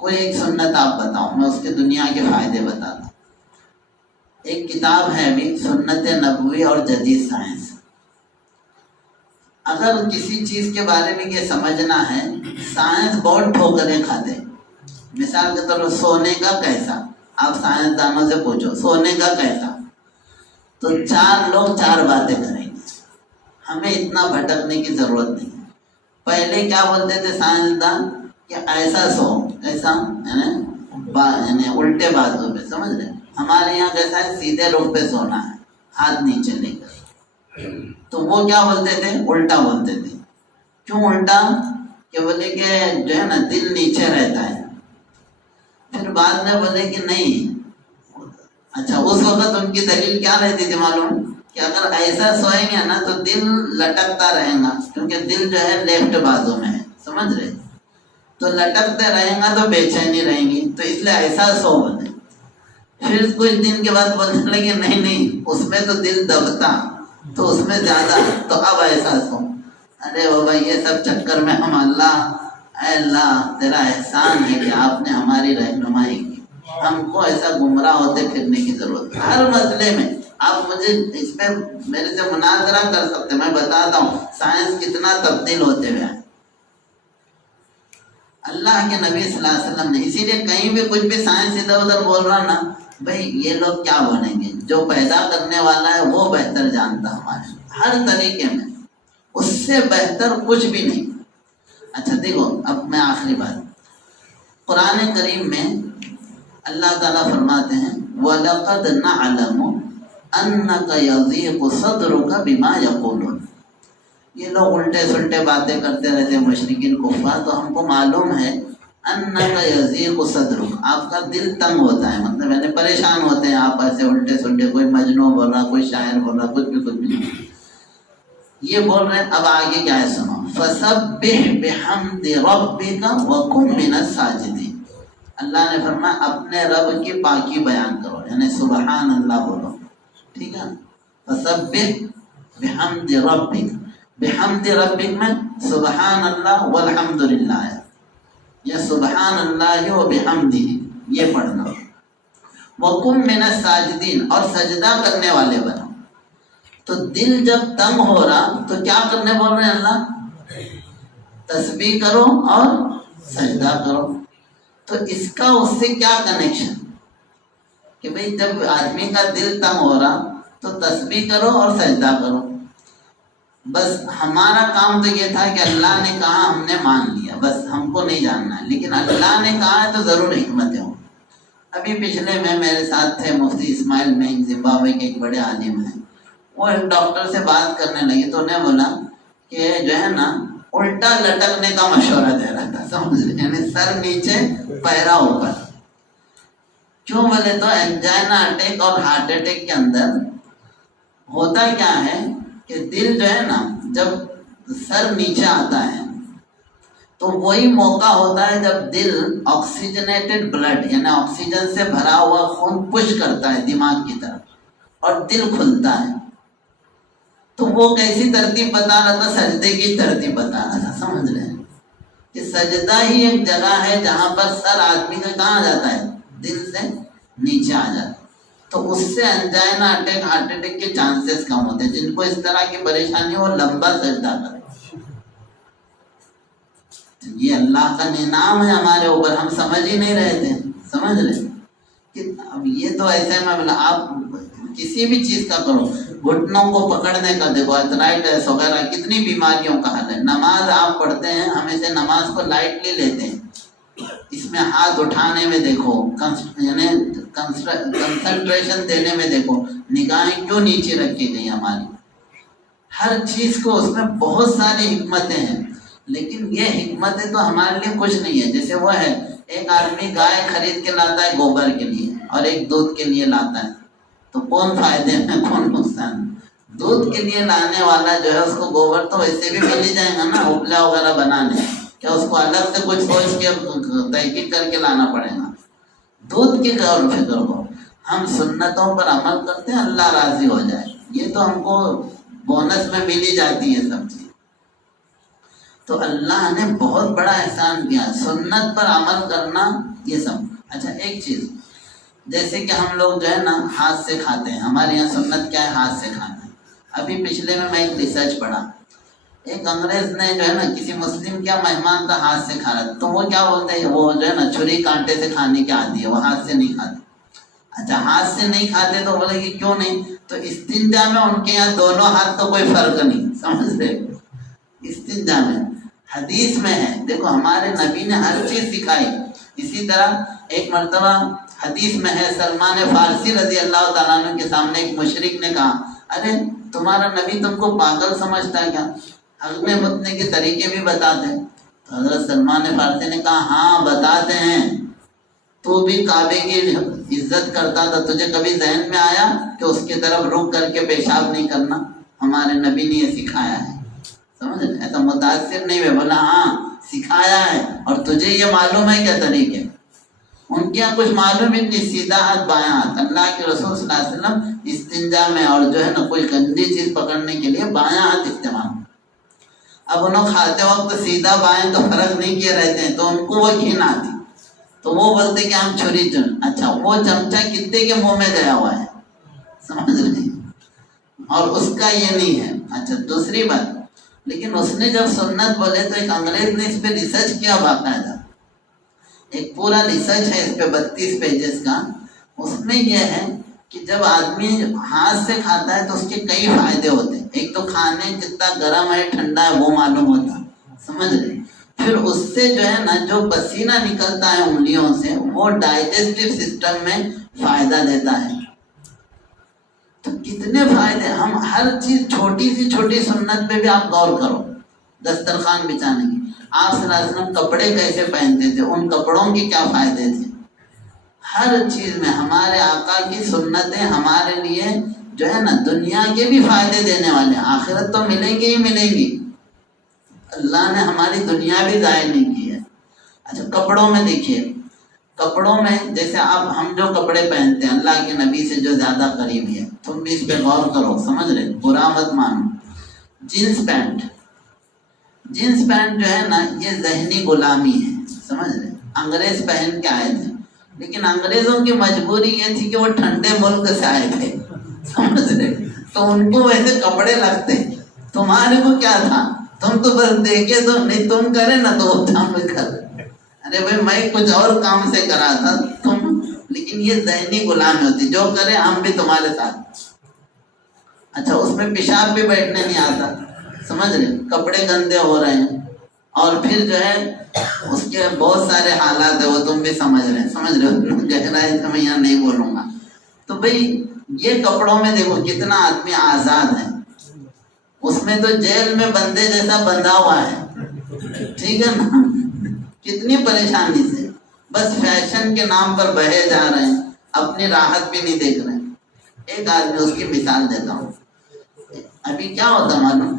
کوئی ایک سنت آپ بتاؤ، میں اس کے دنیا کے فائدے بتاتا ہوں۔ ایک کتاب ہے ابھی سنت نبوی اور جدید سائنس۔ اگر کسی چیز کے بارے میں یہ سمجھنا ہے، سائنس بہت ٹھوکریں کھاتے۔ مثال کے طور پر سونے کا کیسا، آپ سائنسدانوں سے پوچھو سونے کا کیسا، تو 4 لوگ 4 باتیں کریں گے۔ ہمیں اتنا بھٹکنے کی ضرورت نہیں ہے۔ پہلے کیا بولتے تھے سائنسدان کہ ایسا سو، ایسا یعنی الٹے بازو پہ، سمجھ رہے؟ ہمارے یہاں کیسا ہے، سیدھے رخ پہ سونا ہے، ہاتھ نیچے لے کر۔ تو وہ کیا بولتے تھے، الٹا بولتے تھے۔ کیوں الٹا؟ کہ بولے کہ جو ہے نا دل نیچے رہتا ہے۔ پھر بعد میں بولے کہ نہیں، اچھا اس وقت ان کی دلیل کیا رہتی تھی معلوم؟ کہ اگر ایسا سوئیں گے نا تو دل لٹکتا رہے گا، کیونکہ دل جو ہے لیفٹ بازو میں ہے، سمجھ رہے؟ تو لٹکتے رہے گا تو بے چینی رہیں گی، تو اس لیے ایسا سو بولے۔ پھر کچھ دن کے بعد بولنے لگے نہیں اس میں تو دل دبتا، تو اس میں زیادہ، تو اب ایسا سو۔ ارے بابا یہ سب چکر میں ہم اے اللہ تیرا احسان ہے کہ آپ نے ہماری رہنمائی کی، ہم کو ایسا گمراہ ہوتے پھرنے کی ضرورت ہے۔ ہر مسئلے میں آپ مجھے اس پہ میرے سے مناظرہ کر سکتے، میں بتاتا ہوں سائنس کتنا تبدیل ہوتے ہوئے ہے۔ اللہ کے نبی صلی اللہ علیہ وسلم نے، اسی لیے کہیں بھی کچھ بھی سائنس ادھر ادھر بول رہا نا، بھائی یہ لوگ کیا بولیں گے، جو پیدا کرنے والا ہے وہ بہتر جانتا ہمارے ہر طریقے میں، اس سے بہتر کچھ بھی نہیں۔ اچھا دیکھو، اب میں آخری بات، قرآن کریم میں اللہ تعالیٰ فرماتے ہیں وَلَقَدْ نَعْلَمُ أَنَّكَ يَضِيقُ صَدْرُكَ بِمَا يَقُولُونَ۔ یہ لوگ الٹے سلٹے باتیں کرتے رہتے ہیں مشرکین کفار، تو ہم کو معلوم ہے انک یضیق صدرک، آپ کا دل تنگ ہوتا ہے، مطلب یعنی پریشان ہوتے ہیں آپ ایسے الٹے سلٹے، کوئی مجنون بول رہا، کوئی شاعر بول رہا، کچھ بھی یہ بول رہے ہیں۔ اب آگے کیا ہے سنو، فسبح بحمد ربک وکن من الساجدین۔ اللہ نے فرمایا اپنے رب کی پاکی بیان کرو، یعنی سبحان اللہ بولو، ٹھیک ہے؟ فسبح بحمد ربک، بحمد ربک میں سبحان اللہ والحمد للہ ہے، یا سبحان اللہ و بحمدہ، یہ پڑھنا۔ وَقُم مِّنَ السَّاجِدِينَ، اور سجدہ کرنے والے بنو۔ تو دل جب تنگ ہو رہا تو کیا کرنے بول رہے ہیں اللہ؟ تسبیح کرو اور سجدہ کرو۔ تو اس کا اس سے کیا کنیکشن کہ بھئی جب آدمی کا دل تنگ ہو رہا تو تسبیح کرو اور سجدہ کرو۔ بس ہمارا کام تو یہ تھا کہ اللہ نے کہا ہم نے مان لیا، بس ہم کو نہیں جاننا ہے، لیکن اللہ نے کہا ہے تو ضرور حکمتیں ہوں۔ ابھی پچھلے میں میرے ساتھ تھے مفتی اسماعیل مینگ، زمبابوے کے ایک بڑے عالم ہیں، وہ ڈاکٹر سے بات کرنے لگے تو انہیں بولا کہ جو ہے نا الٹا لٹکنے کا مشورہ دے رہا تھا، سمجھ لیں، یعنی سر نیچے پیرا اوپر۔ کیوں بولے تو انجائنا اٹیک اور ہارٹ اٹیک کے اندر ہوتا کیا ہے کہ دل جو ہے نا جب سر نیچے آتا ہے تو وہی موقع ہوتا ہے جب دل آکسیجنیٹڈ بلڈ یعنی آکسیجن سے بھرا ہوا خون پش کرتا ہے دماغ کی طرف اور دل کھلتا ہے۔ تو وہ کیسی ترتیب بتا رہا تھا؟ سجدے کی ترتیب بتا رہا تھا، سمجھ رہے ہیں کہ سجدہ ہی ایک جگہ ہے جہاں پر سر آدمی کا کہاں جاتا ہے، دل سے نیچے آ جاتا ہے۔ تو اس سے انجائنا اٹیک، ہارٹ اٹیک کے چانسز کم ہوتے ہیں۔ جن کو اس طرح کی پریشانی ہو لمبا سجدہ کرے۔ یہ اللہ کا انعام ہے ہمارے اوپر، ہم سمجھ ہی نہیں رہے تھے، سمجھ رہے کہ اب یہ تو ایسے میں بولا آپ کسی بھی چیز کا کرو، گھٹنوں کو پکڑنے کا دیکھو، ارتھرائٹس وغیرہ کتنی بیماریوں کا حل ہے۔ نماز آپ پڑھتے ہیں، ہم اسے نماز کو لائٹلی لیتے ہیں، اس میں ہاتھ اٹھانے میں دیکھو، یعنی کنسنٹریشن دینے میں دیکھو، نگاہیں کیوں نیچے رکھی گئی ہماری، ہر چیز کو اس میں بہت ساری حکمتیں ہیں۔ لیکن یہ حکمتیں تو ہمارے لیے کچھ نہیں ہے۔ جیسے وہ ہے ایک آدمی گائے خرید کے لاتا ہے گوبر کے لیے اور ایک دودھ کے لیے لاتا ہے، تو کون فائدے میں کون نقصان؟ دودھ کے لیے لانے والا جو ہے اس کو گوبر تو ویسے بھی مل ہی جائے گا نا، اپلا وغیرہ بنانے، کیا اس کو الگ سے کچھ سوچ کے تحقیق کر کے لانا پڑے گا؟ دودھ کی غور فکر ہو، ہم سنتوں پر عمل کرتے ہیں، اللہ راضی ہو جائے، یہ تو ہم کو بونس میں مل ہی جاتی ہے سب چیز۔ تو اللہ نے بہت بڑا احسان کیا، سنت پر عمل کرنا یہ سب۔ اچھا ایک چیز، جیسے کہ ہم لوگ جو ہے نا ہاتھ سے کھاتے ہیں، ہمارے یہاں سنت کیا ہے؟ ہاتھ سے کھانا ہے۔ ابھی پچھلے میں ایک ریسرچ پڑھا، ایک انگریز نے جو ہے نا کسی مسلم کیا مہمان کا ہاتھ سے کھا رہا، تو وہ کیا بولتے ہیں، وہ جو ہے نا چھری کانٹے سے کھانے کے عادی ہے، وہ ہاتھ سے نہیں کھاتے۔ اچھا ہاتھ سے نہیں کھاتے تو بولے کہ کیوں نہیں؟ تو استنجا میں ان کے یہاں دونوں ہاتھ تو کوئی فرق نہیں، سمجھ رہے؟ استنجا میں حدیث میں ہے، دیکھو ہمارے نبی نے ہر چیز سکھائی۔ اسی طرح ایک مرتبہ حدیث میں ہے، سلمان فارسی رضی اللہ تعالیٰ عنہ کے سامنے ایک مشرک نے کہا، ارے تمہارا نبی تم کو پاگل سمجھتا ہے کیا؟ ہگنے متنے کے طریقے بھی بتاتے ہیں۔ تو حضرت سلمان فارسی نے کہا، ہاں بتاتے ہیں، تو بھی کعبے کی عزت کرتا تھا، تجھے کبھی ذہن میں آیا کہ اس کی طرف رک کر کے پیشاب نہیں کرنا؟ ہمارے نبی نے یہ سکھایا ہے، سمجھ رہے؟ ایسا متاثر نہیں ہوئے، بولا ہاں سکھایا ہے، اور تجھے یہ معلوم ہے کیا طریقے؟ ان کے یہاں کچھ معلوم ہی نہیں، سیدھا ہاتھ بایاں ہاتھ۔ اللہ کے رسول صلی اللہ علیہ وسلم استنجا میں اور جو ہے نا کوئی گندی چیز پکڑنے کے لیے بایاں ہاتھ استعمال۔ اب انہوں کھاتے وقت سیدھا بائیں تو فرق نہیں کیے رہتے ہیں، تو ان کو وہ گھن آتی، تو وہ بولتے کہ ہم چھری چن۔ اچھا وہ چمچہ کتنے کے منہ میں گیا ہوا ہے، سمجھ رہے ہیں؟ اور اس کا یہ نہیں ہے۔ اچھا دوسری بات، لیکن اس نے جب سنت بولے تو ایک انگریز نے اس پہ ریسرچ کیا باقاعدہ، ایک پورا ریسرچ ہے اس پہ 32 پیجز کا۔ اس میں یہ ہے کہ جب آدمی ہاتھ سے کھاتا ہے تو اس کے کئی فائدے ہوتے ہیں۔ ایک تو کھانے کتنا گرم ہے ٹھنڈا ہے وہ معلوم ہوتا، سمجھ رہے؟ پھر اس سے جو ہے نا جو پسینہ نکلتا ہے انگلیوں سے، وہ ڈائجسٹو سسٹم میں فائدہ دیتا ہے۔ تو کتنے فائدے، ہم ہر چیز چھوٹی سی چھوٹی سنت پہ بھی آپ غور کرو۔ دسترخوان بچانے کی، آپ صلی اللہ علیہ وسلم کپڑے کیسے پہنتے تھے، ان کپڑوں کے کیا فائدے تھے، ہر چیز میں ہمارے آقا کی سنتیں ہمارے لیے جو ہے نا دنیا کے بھی فائدے دینے والے ہیں، آخرت تو ملیں گی ہی ملیں گی۔ اللہ نے ہماری دنیا بھی ضائع نہیں کی ہے۔ اچھا کپڑوں میں دیکھیے، کپڑوں میں جیسے آپ ہم جو کپڑے پہنتے ہیں اللہ کے نبی سے جو زیادہ قریب ہے، تم بھی اس پہ غور کرو، سمجھ رہے؟ برا مت مانو۔ جینس پینٹ، جینس پینٹ جو ہے نا یہ ذہنی غلامی ہے، سمجھ رہے؟ انگریز پہن کے آئے تھے، لیکن انگریزوں کی مجبوری یہ تھی کہ وہ ٹھنڈے ملک سے آئے تھے، سمجھ رہے؟ تو ان کو ویسے کپڑے لگتے، تمہارے کو کیا تھا؟ تم تو بس دیکھے تو نہیں، تم کرے نا تو وہ کام بھی کر۔ ارے بھائی میں کچھ اور کام سے کرا تھا تم، لیکن یہ ذہنی غلامی ہوتی، جو کرے ہم بھی تمہارے ساتھ۔ اچھا اس میں پیشاب بھی بیٹھنے نہیں آتا، سمجھ رہے؟ کپڑے گندے ہو رہے ہیں، اور پھر جو ہے اس کے بہت سارے حالات ہیں، وہ تم بھی سمجھ رہے ہو، گہرائی سے میں یہاں نہیں بولوں گا۔ تو بھئی یہ کپڑوں میں دیکھو کتنا آدمی آزاد ہے، اس میں تو جیل میں بندے جیسا بندھا ہوا ہے، ٹھیک ہے نا؟ کتنی پریشانی سے، بس فیشن کے نام پر بہے جا رہے ہیں، اپنی راحت بھی نہیں دیکھ رہے ہیں۔ ایک آدمی، اس کی مثال دیتا ہوں، ابھی کیا ہوتا معلوم،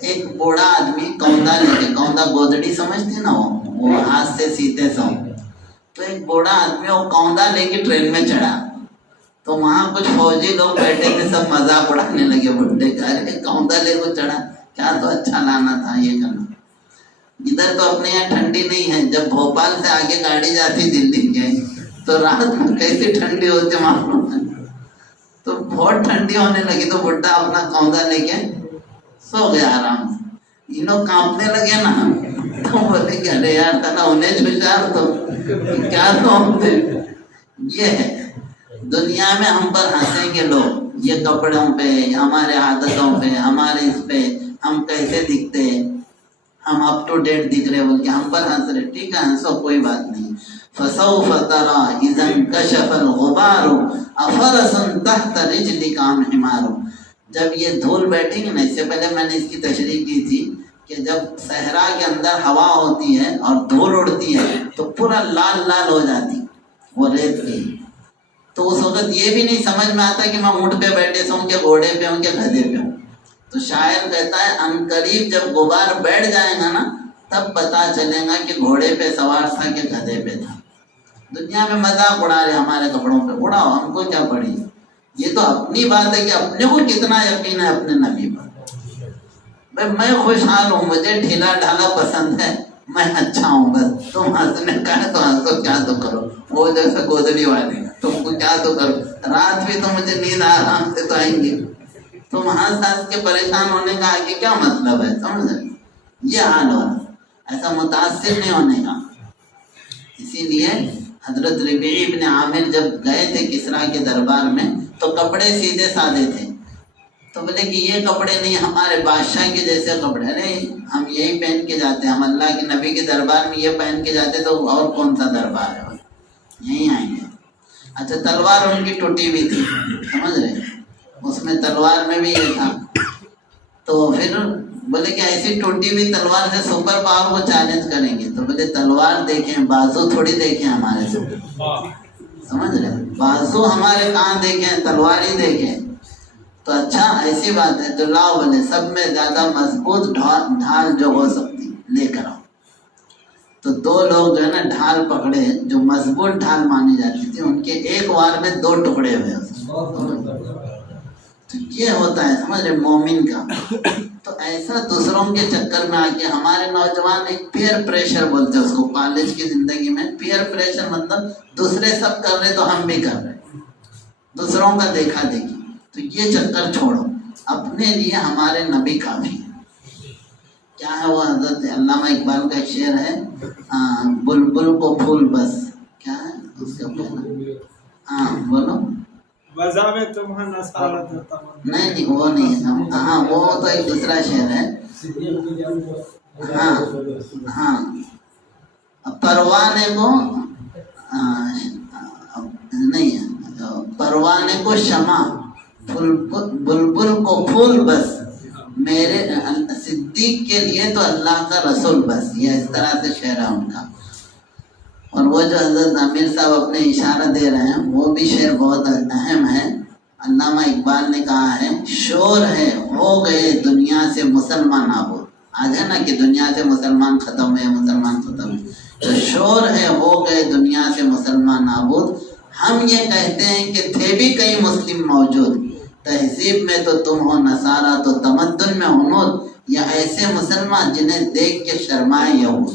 ایک بوڑھا آدمی کوندا لے کے، کوندا گودڑی سمجھتے نا، وہ ہاتھ سے سیتے سو، تو ایک بوڑھا آدمی وہ کوندا لے کے ٹرین میں چڑھا، تو وہاں کچھ فوجی لوگ بیٹھے تھے، سب مذاق اڑانے لگے بڈھے کا، ارے کوندا لے کو چڑھا، کیا تو اچھا لانا تھا یہ کرنا۔ ادھر تو اپنے یہاں ٹھنڈی نہیں ہے، جب بھوپال سے آگے گاڑی جاتی دلی کے تو رات میں کیسی ٹھنڈی ہوتی معلوم ہے، تو بہت ٹھنڈی ہونے لگی تو بڈھا اپنا کوندا لے کے سو گیا آرام سے۔ انہوں کانپنے لگے نا، تو بولے کہ ارے یار تھا نا انہیں چھوچار تو کیا تو ہم تھے۔ یہ ہے دنیا میں ہم پر ہنسیں گے لوگ، یہ کپڑوں پہ، ہمارے عادتوں پہ، ہمارے اس پہ، ہم کیسے دکھتے، ہم اپ ٹو ڈیٹ دکھ رہے بول کے ہم پر ہنس رہے، ٹھیک ہے ہنسو کوئی بات نہیں۔ فسوف تری اذا انکشف الغبار افرس تحت رجلک ام حمار۔ جب یہ دھول بیٹھیں گے نا، اس سے پہلے میں نے اس کی تشریح کی تھی کہ جب صحرا کے اندر ہوا ہوتی ہے اور دھول اڑتی ہے تو پورا لال لال ہو جاتی وہ ریت کی، تو اس وقت یہ بھی نہیں سمجھ میں آتا کہ میں اونٹ پہ بیٹھے سوں کہ گھوڑے پہ ہوں کہ گدھے پہ ہوں۔ تو شاعر کہتا ہے عنقریب جب غبار بیٹھ جائے گا نا تب پتا چلے گا کہ گھوڑے پہ سوار تھا کہ گدھے پہ تھا۔ دنیا میں مذاق اڑا رہے ہمارے کپڑوں پہ، اڑاؤ، ہم کو کیا پڑی، یہ تو اپنی بات ہے کہ اپنے کو کتنا یقین ہے اپنے نبی پر۔ بھائی میں خوشحال ہوں، مجھے ڈھیلا ڈھالا پسند ہے، میں اچھا ہوں، بس تم ہنسنے کا ہے تو ہنسو، کیا تو کرو، وہ جیسے گودڑی والے تم کو کیا تو کرو، رات بھی تو مجھے نیند آرام سے تو آئیں گی، تم ہنس ہنس کے پریشان ہونے کا آگے کیا مطلب ہے، سمجھ رہے؟ یہ حال ہو رہا، ایسا متاثر نہیں ہونے کا۔ اسی لیے حضرت ربیعی ابن عامر جب گئے تھے کسریٰ کے دربار میں تو کپڑے سیدھے سادے تھے، تو بولے کہ یہ کپڑے نہیں، ہمارے بادشاہ کے جیسے کپڑے، نہیں ہم یہی پہن کے جاتے ہیں، ہم اللہ کے نبی کے دربار میں یہ پہن کے جاتے تو اور کون سا دربار ہے، یہیں آئیں گے۔ اچھا تلوار ان کی ٹوٹی ہوئی تھی، سمجھ رہے، اس میں تلوار میں بھی یہ تھا، تو پھر بولے کہ ایسی ٹوٹی ہوئی تلوار سے سپر پاور کو چیلنج کریں گے، تو بولے تلوار دیکھیں، بازو تھوڑی دیکھیں ہمارے سے، سمجھ رہے، بازو ہمارے کہاں دیکھیں، تلوار ہی دیکھیں۔ تو اچھا ایسی بات ہے، تو لاؤ بولے سب میں زیادہ مضبوط ڈھال جو ہو سکتی لے کر آؤ۔ تو دو لوگ جو ہے نا ڈھال پکڑے، جو مضبوط ڈھال مانی جاتی تھی، ان کے ایک وار میں 2 ٹکڑے ہوئے۔ تو یہ ہوتا ہے سمجھ رہے مومن کا۔ تو ایسا دوسروں کے چکر میں آ کے ہمارے نوجوان ایک پیئر پریشر بولتے ہیں اس کو، کالج کی زندگی میں پیئر پریشر مطلب دوسرے سب کر رہے تو ہم بھی کر رہے، دوسروں کا دیکھا دیکھی۔ تو یہ چکر چھوڑو، اپنے لیے ہمارے نبی کافی ہے۔ کیا ہے وہ حضرت علامہ اقبال کا ایک شعر ہے، بلبل کو پھول بس، کیا ہے اس کا پہلا؟ ہاں بولو، نہیں وہ نہیں، ہاں وہ تو ایک دوسرا شعر ہے، ہاں پروانے کو نہیں، پروانے کو شمع، بلبل کو پھول بس، میرے صدیق کے لیے تو اللہ کا رسول بس، یہ اس طرح سے شعر ہے ان کا۔ اور وہ جو حضرت امیر صاحب اپنے اشارہ دے رہے ہیں وہ بھی شعر بہت اہم ہے۔ علامہ اقبال نے کہا ہے، شور ہے ہو گئے دنیا سے مسلمان نابود، آج ہے نا کہ دنیا سے مسلمان ختم ہے، مسلمان ختم ہے، تو شور ہے ہو گئے دنیا سے مسلمان نابود، ہم یہ کہتے ہیں کہ تھے بھی کئی مسلم موجود، تہذیب میں تو تم ہو نصارہ تو تمدن میں ہنود، یا ایسے مسلمان جنہیں دیکھ کے شرمائے یہود،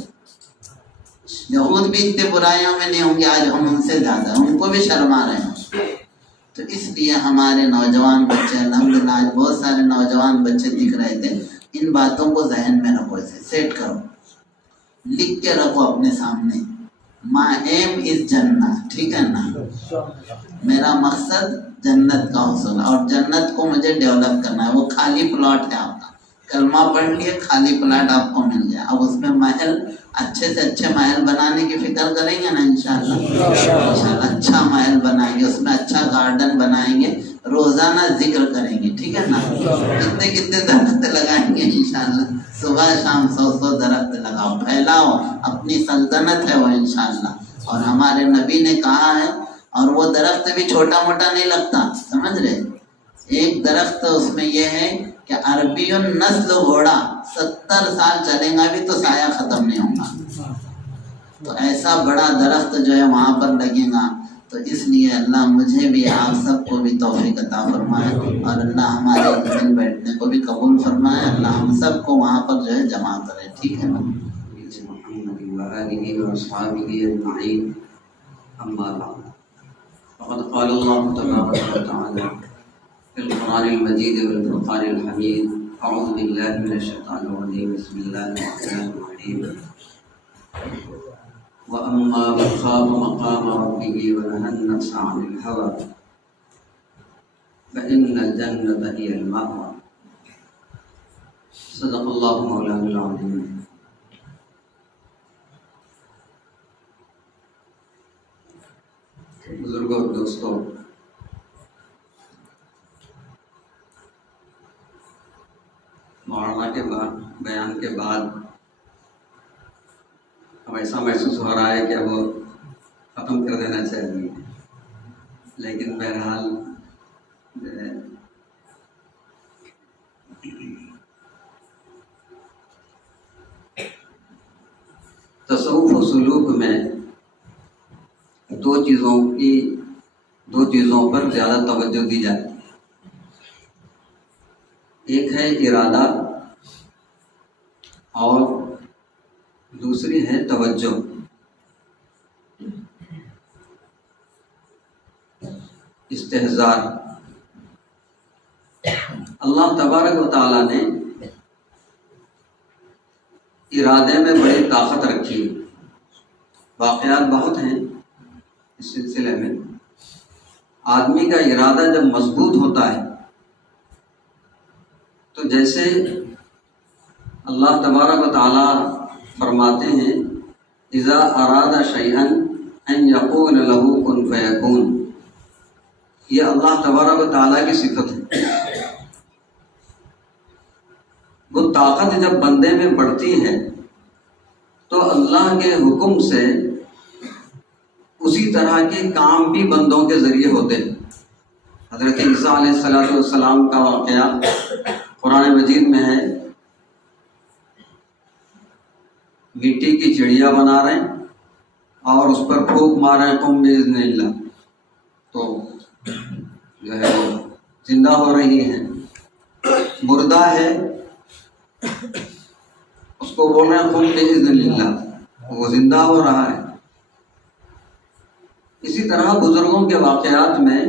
یہود بھی اتنے برائیوں میں نہیں ہوں گے آج ہم ان سے زیادہ، ان کو بھی شرما رہے ہیں۔ تو اس لیے ہمارے نوجوان بچے، الحمدللہ آج بہت سارے نوجوان بچے دکھ رہے تھے، ان باتوں کو ذہن میں رکھو، اسے سیٹ کرو، لکھ کے رکھو اپنے سامنے، مائی ایم از جنت، ٹھیک ہے نا، میرا مقصد جنت کا حصول ہے، اور جنت کو مجھے ڈیولپ کرنا ہے، وہ خالی پلاٹ ہے آپ کا، کلمہ پڑھ لیے خالی پلاٹ آپ کو مل گیا، اب اس میں محل اچھے سے اچھے محل بنانے کی فکر کریں گے نا انشاءاللہ اچھا محل بنائیں گے، اس میں اچھا گارڈن بنائیں گے، روزانہ ذکر کریں گے، ٹھیک ہے نا، کتنے درخت لگائیں گے انشاءاللہ، صبح شام 100 درخت لگاؤ، پھیلاؤ، اپنی سلطنت ہے وہ انشاءاللہ۔ اور ہمارے نبی نے کہا ہے، اور وہ درخت بھی چھوٹا موٹا نہیں لگتا، سمجھ رہے، ایک درخت اس میں یہ ہے کہ عربی نسل گھوڑا 70 سال چلے گا بھی تو سایہ ختم نہیں ہوگا، تو ایسا بڑا درخت جو ہے وہاں پر لگے گا۔ تو اس لیے اللہ مجھے بھی آپ سب کو بھی توفیق عطا فرمائے، اور اللہ ہمارے دل بیٹھنے کو بھی قبول فرمائے، اللہ ہم سب کو وہاں پر جو ہے جمع کرے، ٹھیک ہے نا۔ فقد قال الله تبارك وتعالى في القرآن المجيد والفرقان الحميد، أعوذ بالله من الشيطان الرجيم، بسم الله الرحمن الرحيم، وأما من خاف مقام ربه ونهى النفس عن الهوى فإن الجنة هي المأوى، صدق الله مولانا العظيم۔ بزرگوں اور دوستوں، مولانا کے بیان کے بعد اب ایسا محسوس ہو رہا ہے کہ اب وہ ختم کر دینا چاہیے، لیکن بہرحال تصوف و سلوک میں دو چیزوں پر زیادہ توجہ دی جاتی ہے، ایک ہے ارادہ اور دوسری ہے توجہ۔ استحضار۔ اللہ تبارک و تعالیٰ نے ارادے میں بڑی طاقت رکھی ہے۔ واقعات بہت ہیں اس سلسلے میں۔ آدمی کا ارادہ جب مضبوط ہوتا ہے تو جیسے اللہ تبارک و تعالیٰ فرماتے ہیں اذا اراد شیئا ان یقول له کن فیکون، یہ اللہ تبارک و تعالیٰ کی صفت ہے۔ وہ طاقت جب بندے میں بڑھتی ہے تو اللہ کے حکم سے اسی طرح کے کام بھی بندوں کے ذریعے ہوتے ہیں۔ حضرت عیسیٰ علیہ السلام کا واقعہ قرآن مجید میں ہے۔ مٹی کی چڑیا بنا رہے ہیں اور اس پر پھونک مار رہے ہیں قم باذن اللہ، تو جو ہے وہ زندہ ہو رہی ہے۔ مردہ ہے اس کو بول رہے ہیں قم باذن اللہ، وہ زندہ ہو رہا ہے۔ اسی طرح بزرگوں کے واقعات میں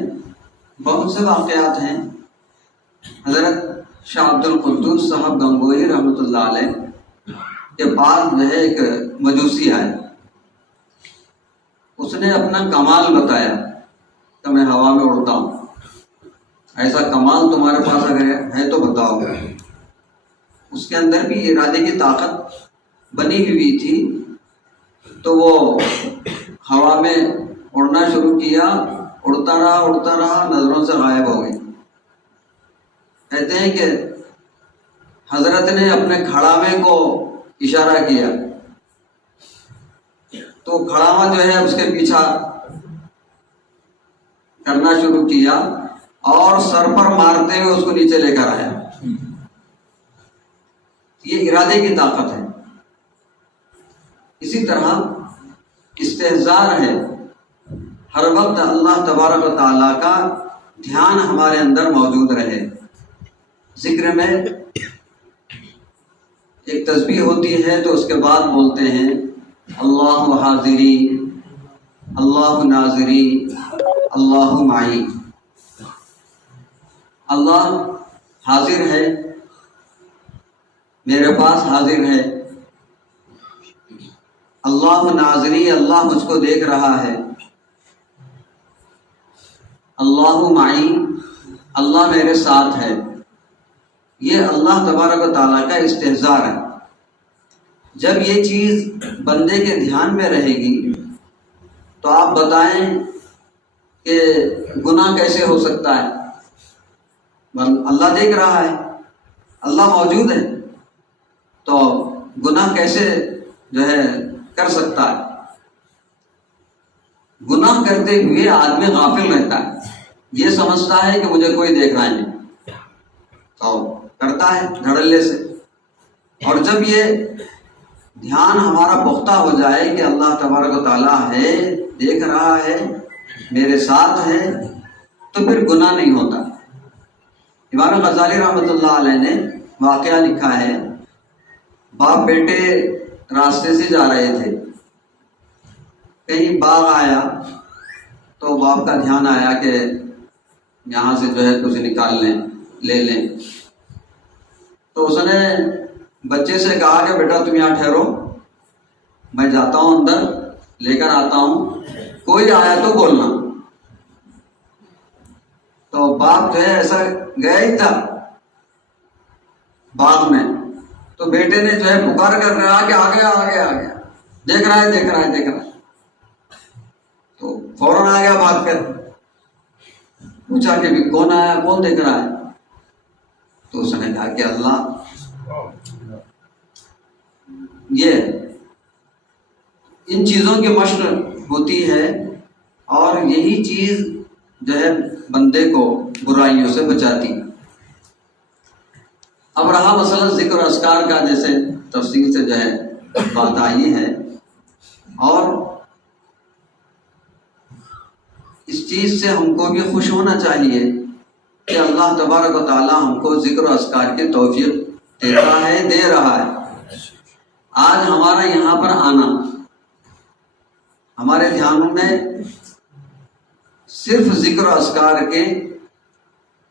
بہت سے واقعات ہیں۔ حضرت شاہ عبد القدوس صاحب گنگوئی رحمۃ اللہ علیہ کے پاس جو ہے ایک مجوسی آیا، اس نے اپنا کمال بتایا کہ میں ہوا میں اڑتا ہوں، ایسا کمال تمہارے پاس اگر ہے تو بتاؤ۔ اس کے اندر بھی ارادے کی طاقت بنی ہوئی تھی، تو وہ ہوا میں اڑنا شروع کیا، اڑتا رہا، نظروں سے غائب ہو گئی۔ کہتے ہیں کہ حضرت نے اپنے کھڑاوے کو اشارہ کیا تو کھڑاوا جو ہے اس کے پیچھا کرنا شروع کیا اور سر پر مارتے ہوئے اس کو نیچے لے کر آیا۔ یہ ارادے کی طاقت ہے۔ اسی طرح استحضار ہے، ہر وقت اللہ تبارک و تعالیٰ کا دھیان ہمارے اندر موجود رہے۔ ذکر میں ایک تسبیح ہوتی ہے تو اس کے بعد بولتے ہیں اللہ حاضری، اللہ ناظری، اللہ معی۔ اللہ حاضر ہے، میرے پاس حاضر ہے۔ اللہ ناظری، اللہ مجھ کو دیکھ رہا ہے۔ اللہ معی، اللہ میرے ساتھ ہے۔ یہ اللہ تبارک و تعالیٰ کا استحضار ہے۔ جب یہ چیز بندے کے دھیان میں رہے گی تو آپ بتائیں کہ گناہ کیسے ہو سکتا ہے؟ اللہ دیکھ رہا ہے، اللہ موجود ہے، تو گناہ کیسے جو ہے کر سکتا ہے؟ گناہ کرتے ہوئے آدمی غافل رہتا ہے، یہ سمجھتا ہے کہ مجھے کوئی دیکھ رہا نہیں، تو کرتا ہے دھڑلے سے۔ اور جب یہ دھیان ہمارا پختہ ہو جائے کہ اللہ تبارک و تعالیٰ ہے، دیکھ رہا ہے، میرے ساتھ ہے، تو پھر گناہ نہیں ہوتا۔ امام غزالی رحمۃ اللہ علیہ نے واقعہ لکھا ہے، باپ بیٹے راستے سے جا رہے تھے، کہیں باغ آیا تو باپ کا دھیان آیا کہ یہاں سے جو ہے کچھ نکال لیں، لے لیں۔ تو اس نے بچے سے کہا کہ بیٹا تم یہاں ٹھہرو، میں جاتا ہوں اندر، لے کر آتا ہوں، کوئی آیا تو بولنا۔ تو باپ جو ہے ایسا گیا ہی تھا باغ میں، تو بیٹے نے جو ہے پکار کر رہا کہ آ گیا، دیکھ رہا ہے۔ تو فوراً آ گیا بھاگ کر، پوچھا کہ بھی کون آیا، کون دیکھ رہا ہے؟ تو اس نے کہا کہ اللہ۔ یہ ان چیزوں کی مشق ہوتی ہے، اور یہی چیز جو ہے بندے کو برائیوں سے بچاتی۔ اب رہا مسئلہ ذکر و اذکار کا، جیسے تفصیل سے جو ہے بات آئی ہے، اور اس چیز سے ہم کو بھی خوش ہونا چاہیے کہ اللہ تبارک و تعالیٰ ہم کو ذکر و اذکار کی توفیق دیتا ہے، دے رہا ہے۔ آج ہمارا یہاں پر آنا، ہمارے دھیانوں میں صرف ذکر و اذکار کے،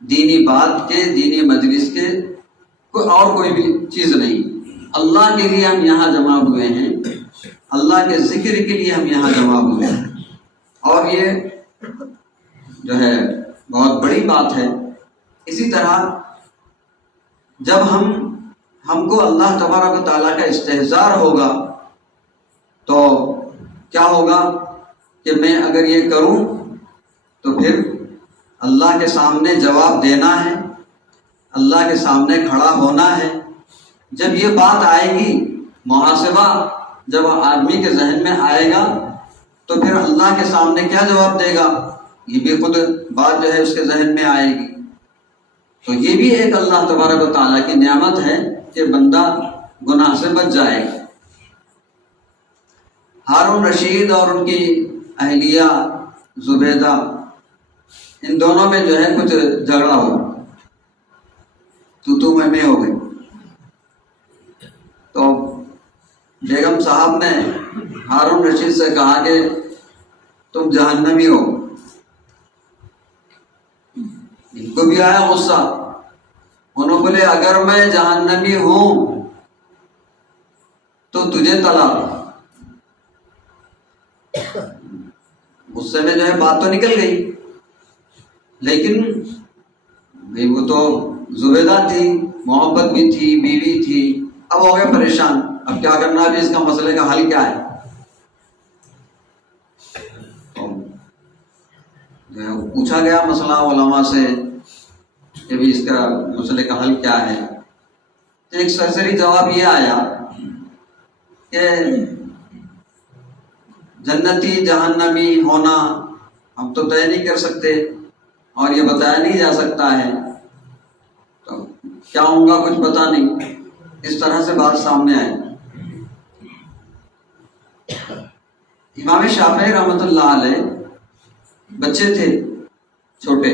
دینی بات کے، دینی مجلس کے، اور کوئی بھی چیز نہیں. اللہ کے لیے ہم یہاں جمع ہوئے ہیں، اللہ کے ذکر کے لیے ہم یہاں جمع ہوئے ہیں. اور یہ جو ہے بہت بڑی بات ہے. اسی طرح جب ہم کو اللہ تبارک و تعالیٰ کا استحضار ہوگا تو کیا ہوگا کہ میں اگر یہ کروں تو پھر اللہ کے سامنے جواب دینا ہے، اللہ کے سامنے کھڑا ہونا ہے. جب یہ بات آئے گی، محاسبہ جب آدمی کے ذہن میں آئے گا تو پھر اللہ کے سامنے کیا جواب دے گا، یہ بھی خود بات جو ہے اس کے ذہن میں آئے گی. تو یہ بھی ایک اللہ تبارک و تعالیٰ کی نعمت ہے کہ بندہ گناہ سے بچ جائے گا. ہارون رشید اور ان کی اہلیہ زبیدہ، ان دونوں میں جو ہے کچھ جھگڑا ہوا، تو میں ہو گئی. تو بیگم صاحب نے ہارون رشید سے کہا کہ تم جہنمی ہو. ان کو بھی آیا غصہ. انہوں بولے اگر میں جہنمی ہوں تو تجھے طلاق. غصے میں جو ہے بات تو نکل گئی، لیکن بھئی وہ تو زبیدہ تھی، محبت بھی تھی، بیوی تھی. اب ہو گئے پریشان، اب کیا کرنا ہے، اس کا مسئلے کا حل کیا ہے. جو ہے پوچھا گیا مسئلہ علماء سے کہ بھی اس کا مسئلے کا حل کیا ہے. تو ایک سرسری جواب یہ آیا کہ جنتی جہنمی ہونا ہم تو طے نہیں کر سکتے اور یہ بتایا نہیں جا سکتا ہے، تو کیا ہوں گا کچھ پتا نہیں. اس طرح سے بات سامنے آئی. امام شافعی رحمۃ اللہ علیہ بچے تھے چھوٹے،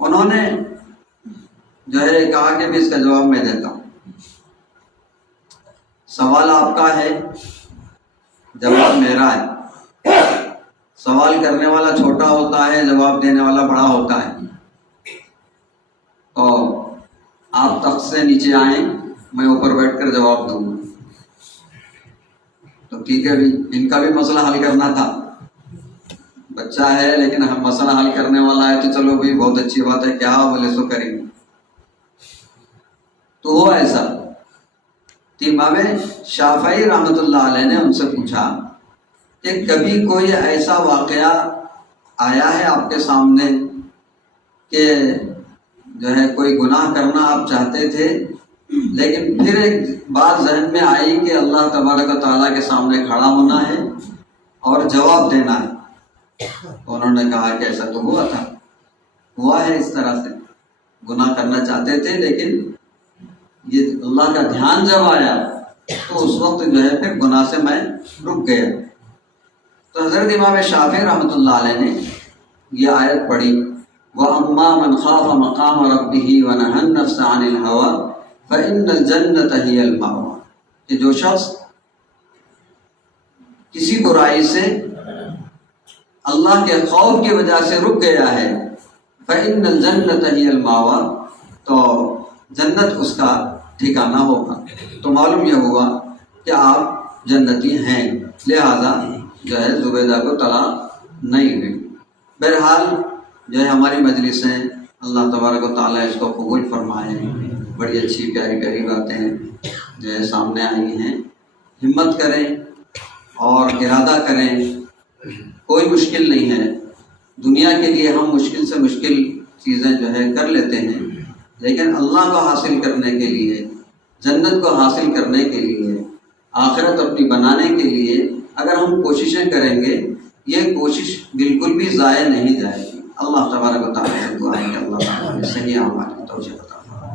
انہوں نے جو ہے کہا کہ میں اس کا جواب میں دیتا ہوں. سوال آپ کا ہے، جواب میرا ہے. سوال کرنے والا چھوٹا ہوتا ہے، جواب دینے والا بڑا ہوتا ہے. تو آپ تخت سے نیچے آئیں، میں اوپر بیٹھ کر جواب دوں گا. تو ٹھیک ہے بھی، ان کا بھی مسئلہ حل کرنا تھا. بچہ ہے لیکن ہم مسئلہ حل کرنے والا ہے تو چلو بھائی بہت اچھی بات ہے، کیا بولے سو کریں گے. تو ہوا ایسا کہ امام شافعی رحمۃ اللہ علیہ نے ان سے پوچھا کہ کبھی کوئی ایسا واقعہ آیا ہے آپ کے سامنے کہ جو ہے کوئی گناہ کرنا آپ چاہتے تھے لیکن پھر ایک بات ذہن میں آئی کہ اللہ تبارک و تعالیٰ کے سامنے کھڑا ہونا ہے اور جواب دینا ہے. انہوں نے کہا کہ ایسا تو ہوا ہے اس طرح سے گناہ کرنا چاہتے تھے لیکن یہ اللہ کا دھیان جب آیا تو اس وقت جو ہے پھر گناہ سے میں رک گیا. تو حضرت امام شافعی رحمۃ اللہ علیہ نے یہ آیت پڑھی، وَأَمَّا مَنْ خَافَ مَقَامَ رَبِّهِ وَنَهَى النَّفْسَ عَنِ الْهَوَىٰ فَإِنَّ الْجَنَّةَ هِيَ الْمَأْوَىٰ. کہ جو شخص کسی برائی سے اللہ کے خوف کی وجہ سے رک گیا ہے، فَإِنَّ الْجَنَّةَ هِيَ الْمَأْوَىٰ، تو جنت اس کا ٹھکانہ ہوگا. تو معلوم یہ ہوا کہ آپ جنتی ہیں، لہذا جو ہے زبیدہ کو طلاق نہیں ہوئی. بہرحال جو ہے ہماری مجلسیں اللہ تبارک و تعالیٰ اس کو قبول فرمائے. بڑی اچھی پیاری پیاری باتیں جو ہے سامنے آئی ہیں. ہمت کریں اور ارادہ کریں، کوئی مشکل نہیں ہے. دنیا کے لیے ہم مشکل سے مشکل چیزیں جو ہے کر لیتے ہیں، لیکن اللہ کو حاصل کرنے کے لیے، جنت کو حاصل کرنے کے لیے، آخرت اپنی بنانے کے لیے اگر ہم کوششیں کریں گے، یہ کوشش بالکل بھی ضائع نہیں جائے گی. اللہ تبارک و تعالیٰ سے دعا ہے کہ اللہ تعالیٰ صحیح اعمال کی توفیق عطا فرمائے.